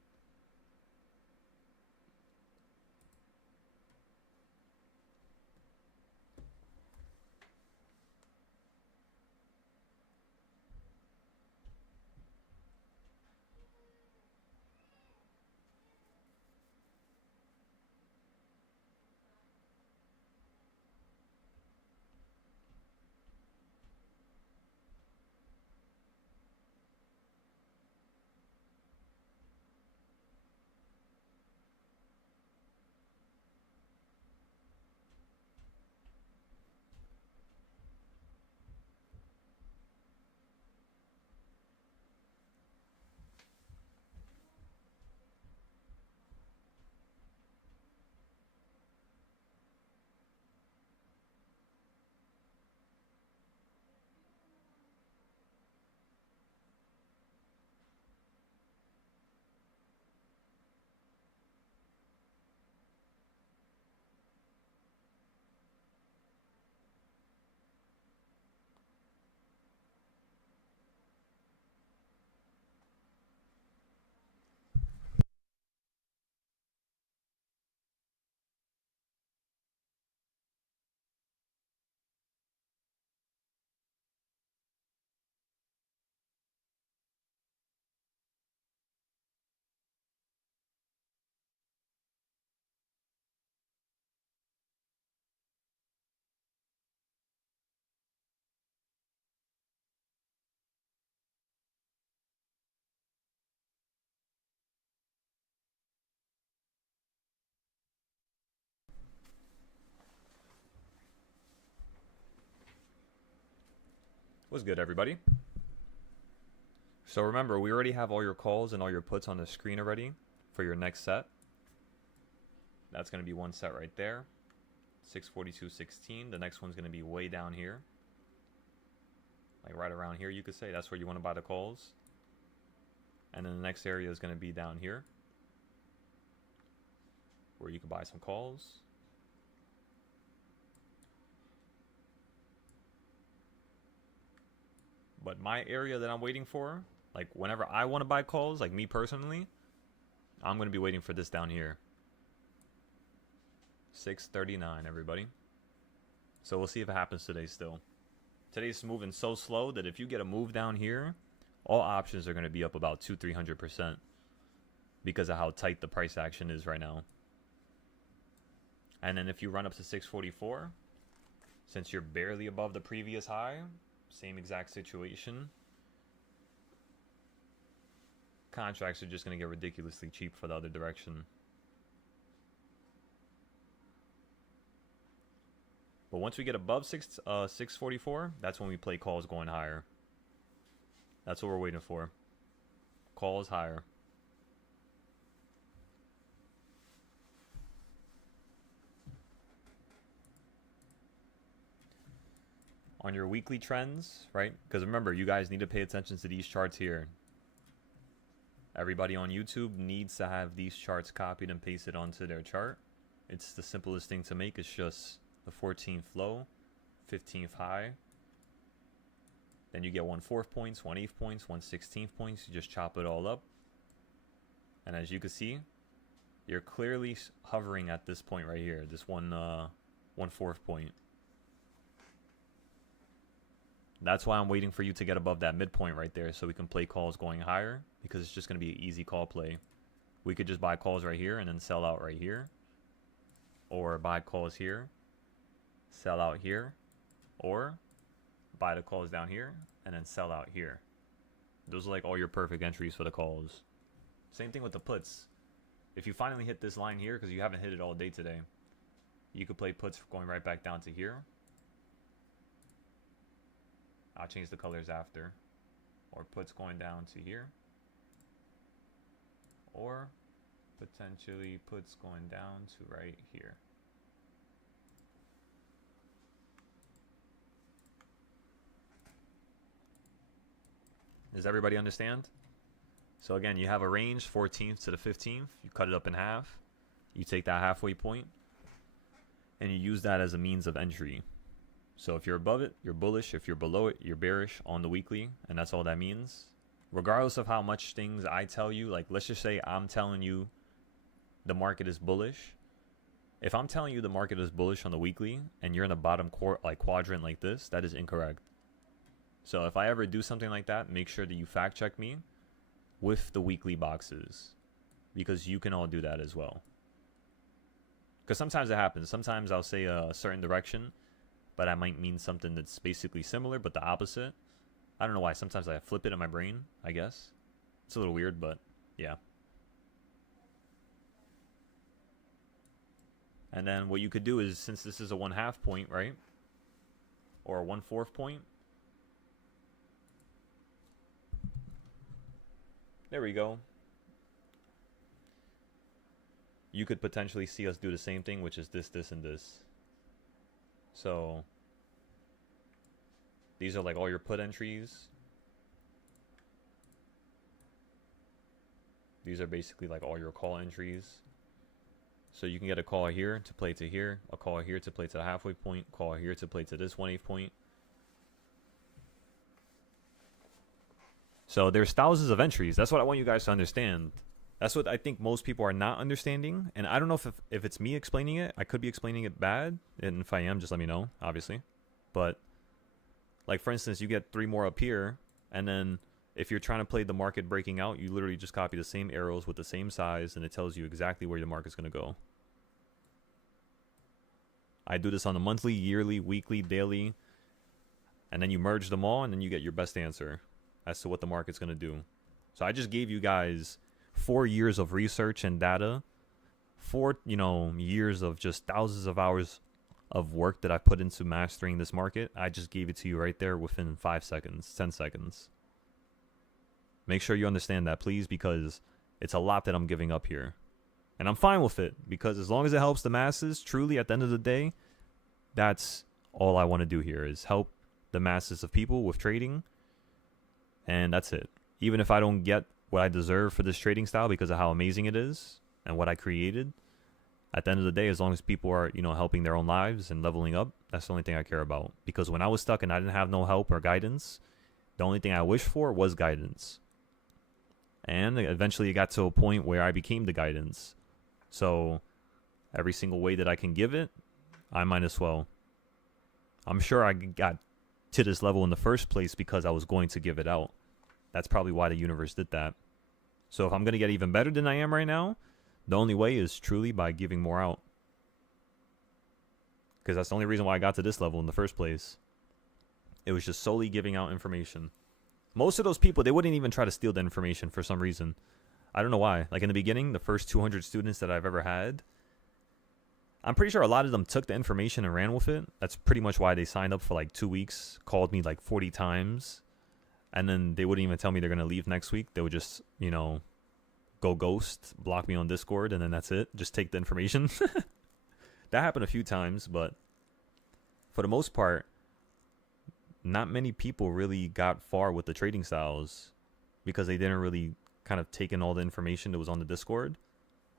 What's good, everybody? So remember, we already have all your calls and all your puts on the screen already for your next set. That's going to be one set right there. 642.16. The next one's going to be way down here. Like right around here, you could say. That's where you want to buy the calls. And then the next area is going to be down here, where you can buy some calls. But my area that I'm waiting for, like whenever I want to buy calls, like me personally, I'm going to be waiting for this down here. 639, everybody. So we'll see if it happens today still. Today's moving so slow that if you get a move down here, all options are going to be up about 200-300% because of how tight the price action is right now. And then if you run up to 644, since you're barely above the previous high, same exact situation. Contracts are just going to get ridiculously cheap for the other direction. But once we get above 644, that's when we play calls going higher. That's what we're waiting for. Calls higher. On your weekly trends, right? Because remember, you guys need to pay attention to these charts here. Everybody on YouTube needs to have these charts copied and pasted onto their chart. It's the simplest thing to make. It's just the 14th low, 15th high. Then you get 1/4 points, 1/8 points, 1/16 points. You just chop it all up. And as you can see, you're clearly hovering at this point right here. This 1/4 point. That's why I'm waiting for you to get above that midpoint right there so we can play calls going higher, because it's just going to be an easy call play. We could just buy calls right here and then sell out right here. Or buy calls here, sell out here. Or buy the calls down here and then sell out here. Those are like all your perfect entries for the calls. Same thing with the puts. If you finally hit this line here, because you haven't hit it all day today, you could play puts going right back down to here. I'll change the colors after. Or puts going down to here. Or potentially puts going down to right here. Does everybody understand? So again, you have a range, 14th to the 15th. You cut it up in half. You take that halfway point, and you use that as a means of entry. So if you're above it, you're bullish. If you're below it, you're bearish on the weekly, and that's all that means. regardless of how much things I tell you, like let's just say I'm telling you the market is bullish. If I'm telling you the market is bullish on the weekly and you're in the bottom quadrant like this, that is incorrect. So if I ever do something like that, make sure that you fact check me with the weekly boxes, because you can all do that as well. Because sometimes it happens. Sometimes I'll say a certain direction, but I might mean something that's basically similar but the opposite. I don't know why. Sometimes I flip it in my brain, I guess. It's a little weird, but yeah. And then what you could do is, since this is a 1/2 point, right? Or a 1/4 point. There we go. You could potentially see us do the same thing, which is this, this, and this. So these are like all your put entries. These are basically like all your call entries. So you can get a call here to play to here, a call here to play to the halfway point, call here to play to this 1/8 point. So there's thousands of entries. That's what I want you guys to understand. That's what I think most people are not understanding. And I don't know if it's me explaining it. I could be explaining it bad. And if I am, just let me know, obviously. But like, for instance, you get 3 more up here. And then if you're trying to play the market breaking out, you literally just copy the same arrows with the same size. And it tells you exactly where the market's going to go. I do this on a monthly, yearly, weekly, daily. And then you merge them all. And then you get your best answer as to what the market's going to do. So I just gave you guys 4 years of research and data, 4 years of just thousands of hours of work that I put into mastering this market. I just gave it to you right there within 5 seconds, 10 seconds. Make sure you understand that, please, because it's a lot that I'm giving up here. And I'm fine with it, because as long as it helps the masses, truly, at the end of the day, that's all I want to do here, is help the masses of people with trading. And that's it. Even if I don't get what I deserve for this trading style because of how amazing it is and what I created, at the end of the day, as long as people are, helping their own lives and leveling up, that's the only thing I care about. Because when I was stuck and I didn't have no help or guidance, the only thing I wished for was guidance. And eventually it got to a point where I became the guidance. So every single way that I can give it, I might as well. I'm sure I got to this level in the first place because I was going to give it out. That's probably why the universe did that. So if I'm going to get even better than I am right now, the only way is truly by giving more out. Because that's the only reason why I got to this level in the first place. It was just solely giving out information. Most of those people, they wouldn't even try to steal the information for some reason. I don't know why. Like in the beginning, the first 200 students that I've ever had, I'm pretty sure a lot of them took the information and ran with it. That's pretty much why they signed up for like 2 weeks, called me like 40 times. And then they wouldn't even tell me they're going to leave next week. They would just, go ghost, block me on Discord, and then that's it. Just take the information. That happened a few times, but for the most part, not many people really got far with the trading styles because they didn't really kind of take in all the information that was on the Discord.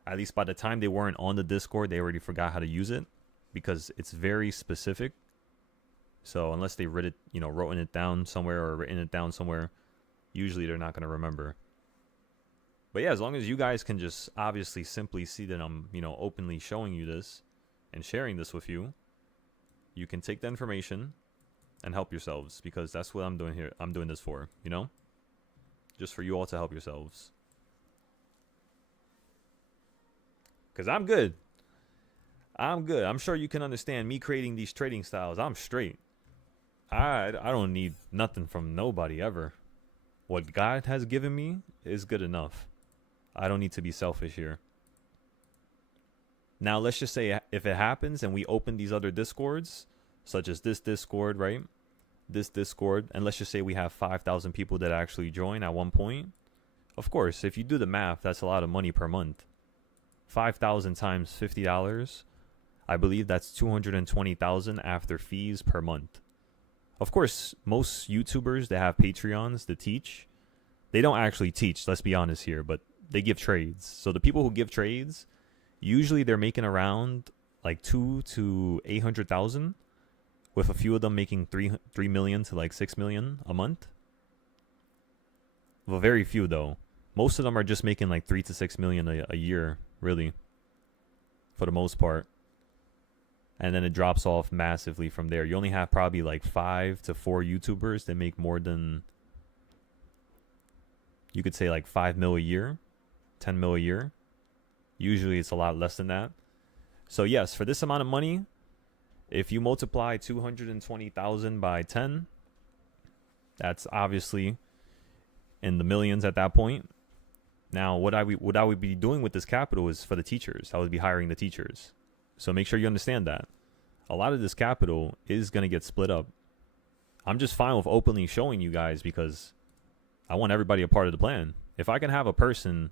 At least by the time they weren't on the Discord, they already forgot how to use it because it's very specific. So unless they wrote it down somewhere or written it down somewhere, usually they're not going to remember. But yeah, as long as you guys can just obviously simply see that I'm, openly showing you this and sharing this with you, you can take the information and help yourselves, because that's what I'm doing here. I'm doing this for, just for you all to help yourselves. Because I'm good. I'm sure you can understand me creating these trading styles. I'm straight. I don't need nothing from nobody ever. What God has given me is good enough. I don't need to be selfish here. Now, let's just say if it happens and we open these other Discords, such as this Discord, right? This Discord, and let's just say we have 5,000 people that actually join at one point. Of course, if you do the math, that's a lot of money per month. 5,000 times $50. I believe that's 220,000 after fees per month. Of course, most YouTubers that have Patreons that teach, they don't actually teach, let's be honest here, but they give trades. So the people who give trades, usually they're making around like 2 to 800,000, with a few of them making 3 million to like 6 million a month. Well, very few though. Most of them are just making like 3 to 6 million a year, really, for the most part. And then it drops off massively from there. You only have probably like 5 to 4 YouTubers that make more than, you could say, like 5 mil a year, 10 mil a year. Usually it's a lot less than that. So yes, for this amount of money, if you multiply 220,000 by 10, that's obviously in the millions at that point. Now, what I would be doing with this capital is for the teachers. I would be hiring the teachers. So make sure you understand that. A lot of this capital is going to get split up. I'm just fine with openly showing you guys because I want everybody a part of the plan. If I can have a person,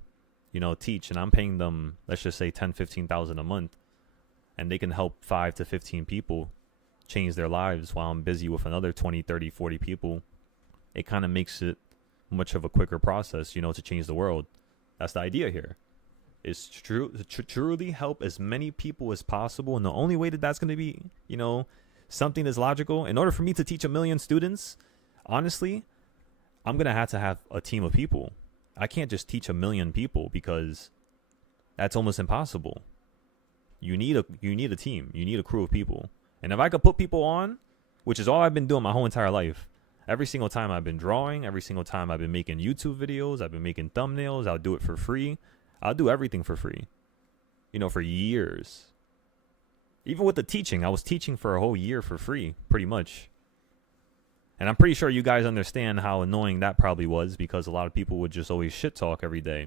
teach, and I'm paying them, let's just say 10, 15,000 a month, and they can help 5 to 15 people change their lives while I'm busy with another 20, 30, 40 people, it kind of makes it much of a quicker process, to change the world. That's the idea here. Is to truly help as many people as possible. And the only way that that's going to be, something that's logical, in order for me to teach 1 million students, honestly, I'm going to have a team of people. I can't just teach 1 million people because that's almost impossible. You need a team. You need a crew of people. And if I could put people on, which is all I've been doing my whole entire life, every single time I've been drawing, every single time I've been making YouTube videos, I've been making thumbnails, I'll do it for free. I'll do everything for free, for years. Even with the teaching, I was teaching for a whole year for free, pretty much. And I'm pretty sure you guys understand how annoying that probably was because a lot of people would just always shit talk every day.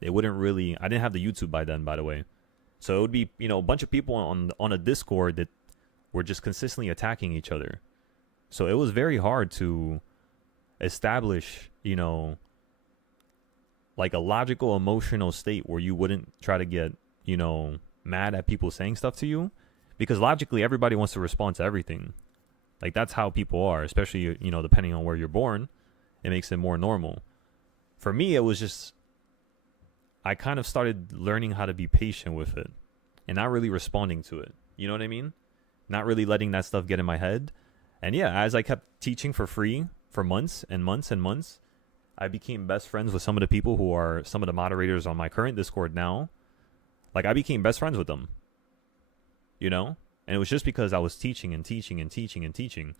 They wouldn't really, I didn't have the YouTube by then, by the way. So it would be, a bunch of people on a Discord that were just consistently attacking each other. So it was very hard to establish, like a logical emotional state where you wouldn't try to get, mad at people saying stuff to you, because logically everybody wants to respond to everything. Like that's how people are, especially, depending on where you're born, it makes it more normal. For me, it was just, I kind of started learning how to be patient with it and not really responding to it. You know what I mean? Not really letting that stuff get in my head. And yeah, as I kept teaching for free for months and months and months, I became best friends with some of the people who are some of the moderators on my current Discord now. Like I became best friends with them, And it was just because I was teaching and teaching and teaching and teaching.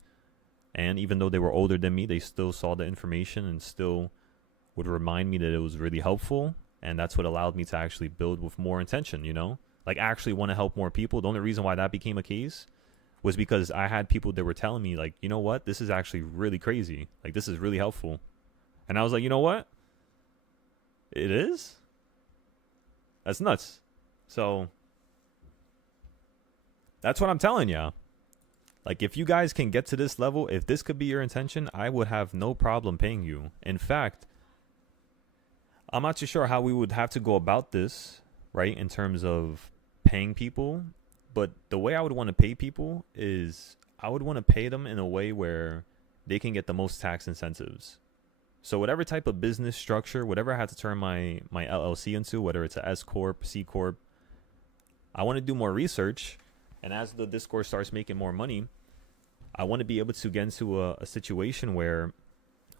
And even though they were older than me, they still saw the information and still would remind me that it was really helpful. And that's what allowed me to actually build with more intention, Like actually want to help more people. The only reason why that became a case was because I had people that were telling me like, you know what, this is actually really crazy. Like this is really helpful. And I was like, you know what? It is? That's nuts. So that's what I'm telling ya. Like if you guys can get to this level, if this could be your intention, I would have no problem paying you. In fact, I'm not too sure how we would have to go about this, right? In terms of paying people. But the way I would want to pay people is I would want to pay them in a way where they can get the most tax incentives. So whatever type of business structure, whatever I had to turn my LLC into, whether it's a S Corp, C Corp, I want to do more research. And as the Discord starts making more money, I want to be able to get into a situation where,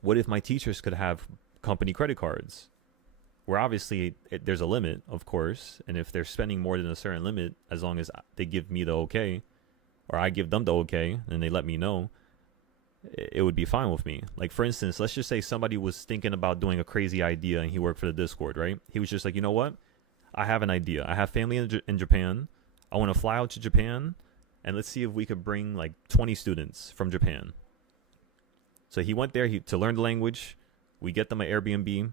what if my teachers could have company credit cards? Where obviously there's a limit, of course. And if they're spending more than a certain limit, as long as they give me the okay, or I give them the okay, and they let me know, it would be fine with me. Like, for instance, let's just say somebody was thinking about doing a crazy idea and he worked for the Discord, right? He was just like, you know what? I have an idea. I have family in Japan. I want to fly out to Japan and let's see if we could bring like 20 students from Japan. So he went there to learn the language. We get them an Airbnb.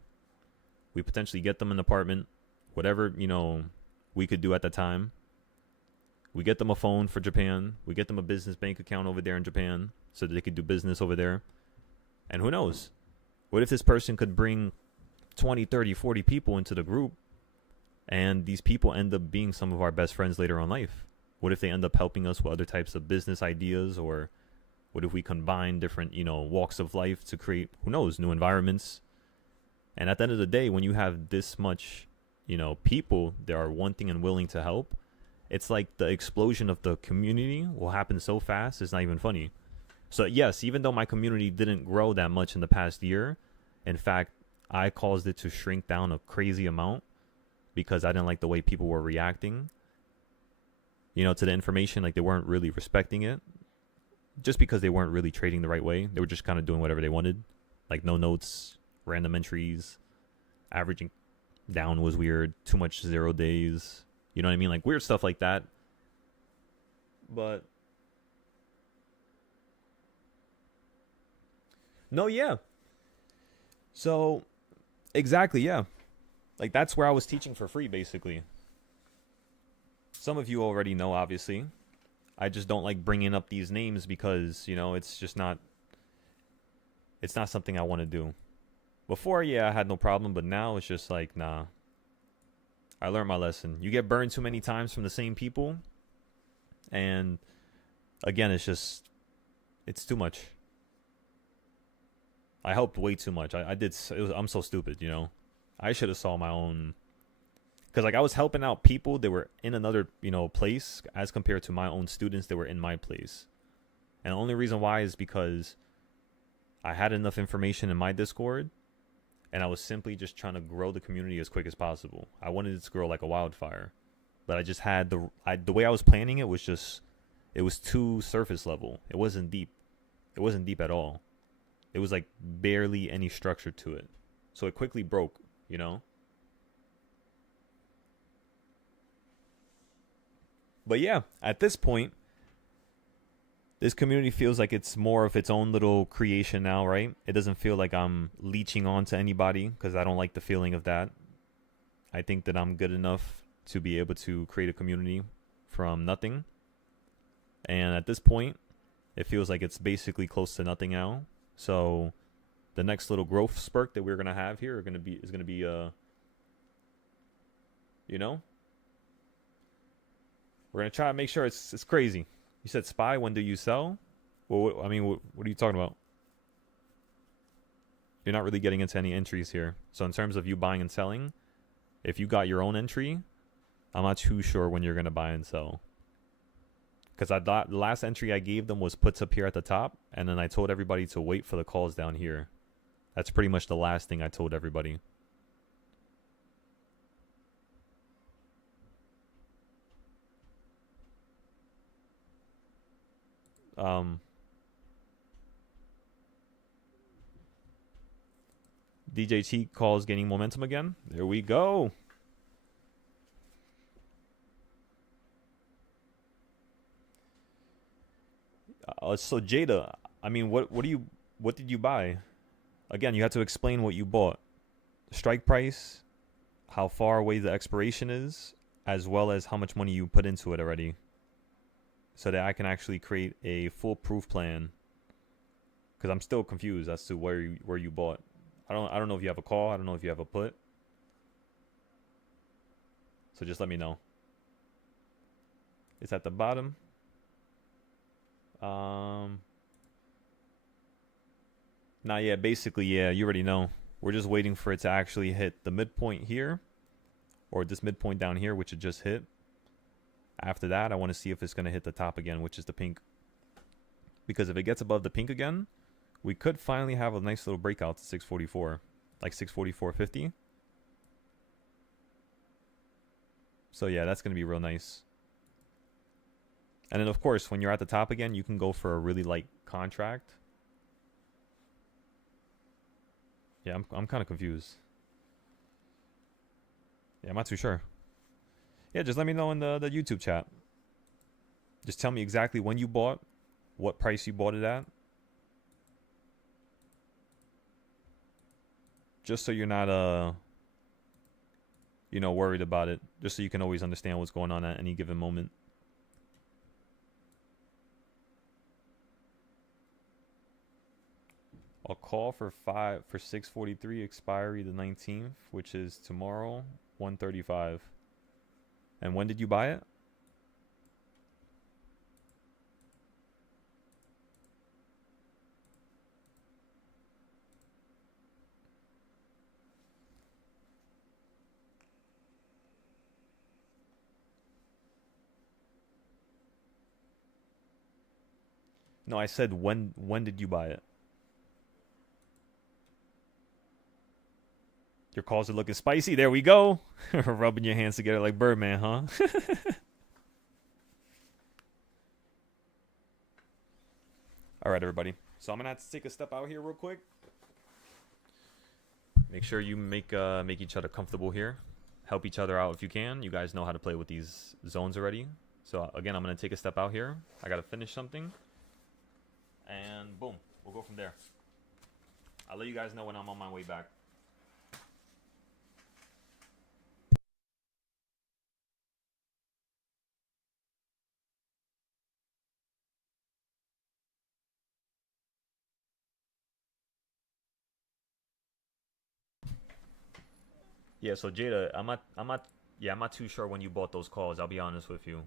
We potentially get them an apartment, whatever, we could do at the time. We get them a phone for Japan. We get them a business bank account over there in Japan so that they could do business over there. And who knows? What if this person could bring 20, 30, 40 people into the group and these people end up being some of our best friends later on in life? What if they end up helping us with other types of business ideas? Or what if we combine different, walks of life to create, who knows, new environments? And at the end of the day, when you have this much, people that are wanting and willing to help, it's like the explosion of the community will happen so fast, it's not even funny. So yes, even though my community didn't grow that much in the past year, in fact, I caused it to shrink down a crazy amount because I didn't like the way people were reacting, to the information. Like, they weren't really respecting it just because they weren't really trading the right way. They were just kind of doing whatever they wanted, like no notes, random entries, averaging down was weird, too much 0 days. You know what I mean? Like, weird stuff like that. But no, yeah. So exactly, yeah. Like, that's where I was teaching for free, basically. Some of you already know, obviously. I just don't like bringing up these names because, it's just not. It's not something I want to do. Before, yeah, I had no problem, but now it's just like, nah. I learned my lesson. You get burned too many times from the same people, and again, it's too much. I helped way too much. I'm so stupid, I should have saw my own, because like I was helping out people that were in another, place as compared to my own students that were in my place. And the only reason why is because I had enough information in my Discord, and I was simply just trying to grow the community as quick as possible. I wanted it to grow like a wildfire, but I just had the way I was planning it was too surface level. It wasn't deep. It wasn't deep at all. It was like barely any structure to it. So it quickly broke, But yeah, at this point, this community feels like it's more of its own little creation now, right? It doesn't feel like I'm leeching on to anybody because I don't like the feeling of that. I think that I'm good enough to be able to create a community from nothing. And at this point, it feels like it's basically close to nothing now. So the next little growth spurt that we're gonna have here is gonna be we're gonna try to make sure it's crazy. You said SPY. When do you sell? Well, I mean, what are you talking about? You're not really getting into any entries here. So in terms of you buying and selling, if you got your own entry, I'm not too sure when you're gonna buy and sell. Because I thought the last entry I gave them was puts up here at the top, and then I told everybody to wait for the calls down here. That's pretty much the last thing I told everybody. DJT calls gaining momentum again. There we go. So Jada, I mean, what did you buy? Again, you have to explain what you bought. Strike price, how far away the expiration is, as well as how much money you put into it already, so that I can actually create a foolproof plan. Because I'm still confused as to where you bought. I don't know if you have a call. I don't know if you have a put. So just let me know. It's at the bottom. Now, yeah, basically, yeah, you already know. We're just waiting for it to actually hit the midpoint here, or this midpoint down here, which it just hit. After that, I want to see if it's going to hit the top again, which is the pink. Because if it gets above the pink again, we could finally have a nice little breakout to 644, like 644.50. So yeah, that's going to be real nice. And then, of course, when you're at the top again, you can go for a really light contract. Yeah, I'm kind of confused. Yeah, I'm not too sure. Yeah, just let me know in the YouTube chat. Just tell me exactly when you bought, what price you bought it at. Just so you're not worried about it. Just so you can always understand what's going on at any given moment. I'll call for 6:43 expiry the 19th, which is tomorrow, 1:35. And when did you buy it? No, I said when did you buy it? Your calls are looking spicy. There we go. Rubbing your hands together like Birdman, huh? All right, everybody. So I'm gonna have to take a step out here real quick. Make sure you make each other comfortable here. Help each other out if you can. You guys know how to play with these zones already. So again, I'm gonna take a step out here. I gotta finish something, and boom, we'll go from there. I'll let you guys know when I'm on my way back. Yeah, so Jada, I'm not too sure when you bought those calls. I'll be honest with you.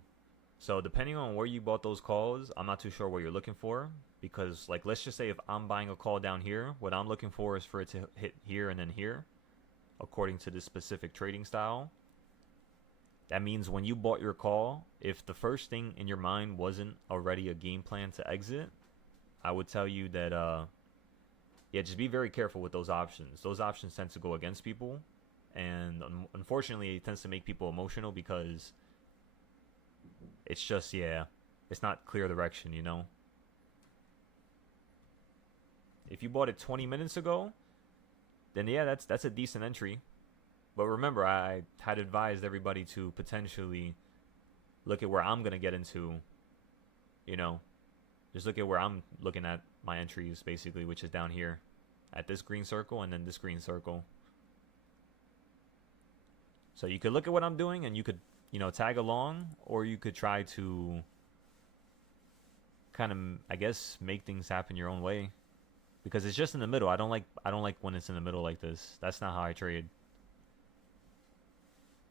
So depending on where you bought those calls, I'm not too sure what you're looking for, because like let's just say if I'm buying a call down here, what I'm looking for is for it to hit here and then here, according to this specific trading style. That means when you bought your call, if the first thing in your mind wasn't already a game plan to exit, I would tell you that yeah, just be very careful with those options. Those options tend to go against people, and unfortunately it tends to make people emotional because it's just, yeah, it's not clear direction, you know. If you bought it 20 minutes ago, then yeah, that's a decent entry. But remember, I had advised everybody to potentially look at where I'm gonna get into, you know, just look at where I'm looking at my entries basically, which is down here at this green circle and then this green circle. So you could look at what I'm doing and you could, you know, tag along, or you could try to kind of, I guess, make things happen your own way, because it's just in the middle. I don't like when it's in the middle like this. That's not how I trade.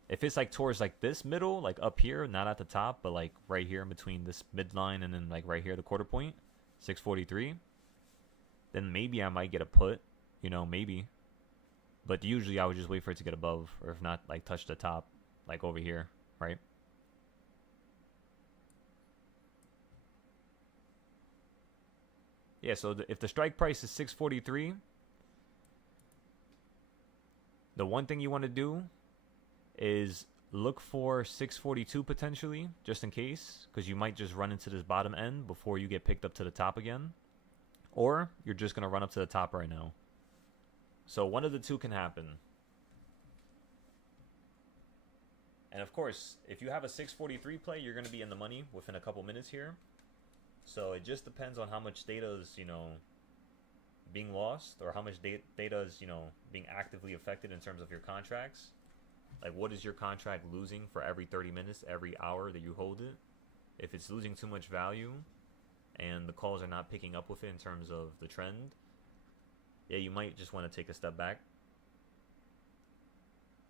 If it's like towards like this middle, like up here, not at the top, but like right here in between this midline and then like right here, the quarter point, 643, then maybe I might get a put, you know, maybe. But usually I would just wait for it to get above, or if not, like touch the top, like over here, right? Yeah, so if the strike price is 643, the one thing you want to do is look for 642 potentially, just in case, because you might just run into this bottom end before you get picked up to the top again. Or you're just going to run up to the top right now. So one of the two can happen. And of course, if you have a 643 play, you're going to be in the money within a couple minutes here. So it just depends on how much data is, you know, being lost, or how much data is, you know, being actively affected in terms of your contracts. Like, what is your contract losing for every 30 minutes, every hour that you hold it? If it's losing too much value and the calls are not picking up with it in terms of the trend, yeah, you might just want to take a step back.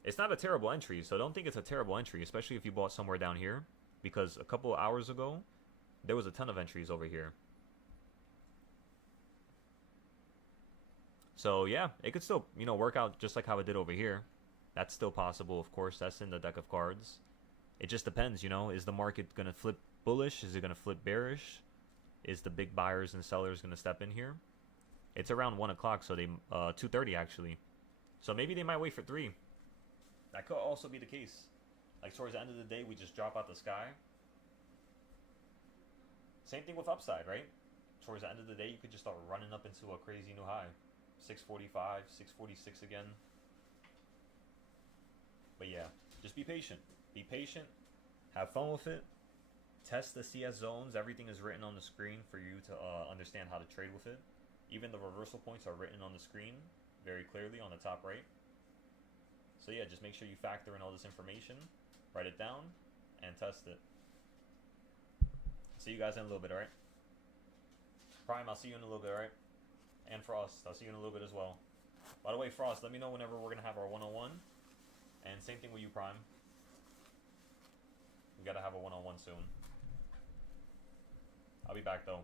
It's not a terrible entry, so don't think it's a terrible entry, especially if you bought somewhere down here, because a couple of hours ago, there was a ton of entries over here. So yeah, it could still, you know, work out just like how it did over here. That's still possible, of course. That's in the deck of cards. It just depends, you know. Is the market going to flip bullish? Is it going to flip bearish? Is the big buyers and sellers going to step in here? It's around 1 o'clock, so they 2:30 actually. So maybe they might wait for 3. That could also be the case. Like towards the end of the day, we just drop out the sky. Same thing with upside, right? Towards the end of the day, you could just start running up into a crazy new high. 645, 646 again. But yeah, just be patient. Be patient. Have fun with it. Test the CS zones. Everything is written on the screen for you to understand how to trade with it. Even the reversal points are written on the screen very clearly on the top right. So yeah, just make sure you factor in all this information, write it down, and test it. See you guys in a little bit, alright? Prime, I'll see you in a little bit, alright? And Frost, I'll see you in a little bit as well. By the way, Frost, let me know whenever we're going to have our one-on-one. And same thing with you, Prime. We got to have a one-on-one soon. I'll be back, though.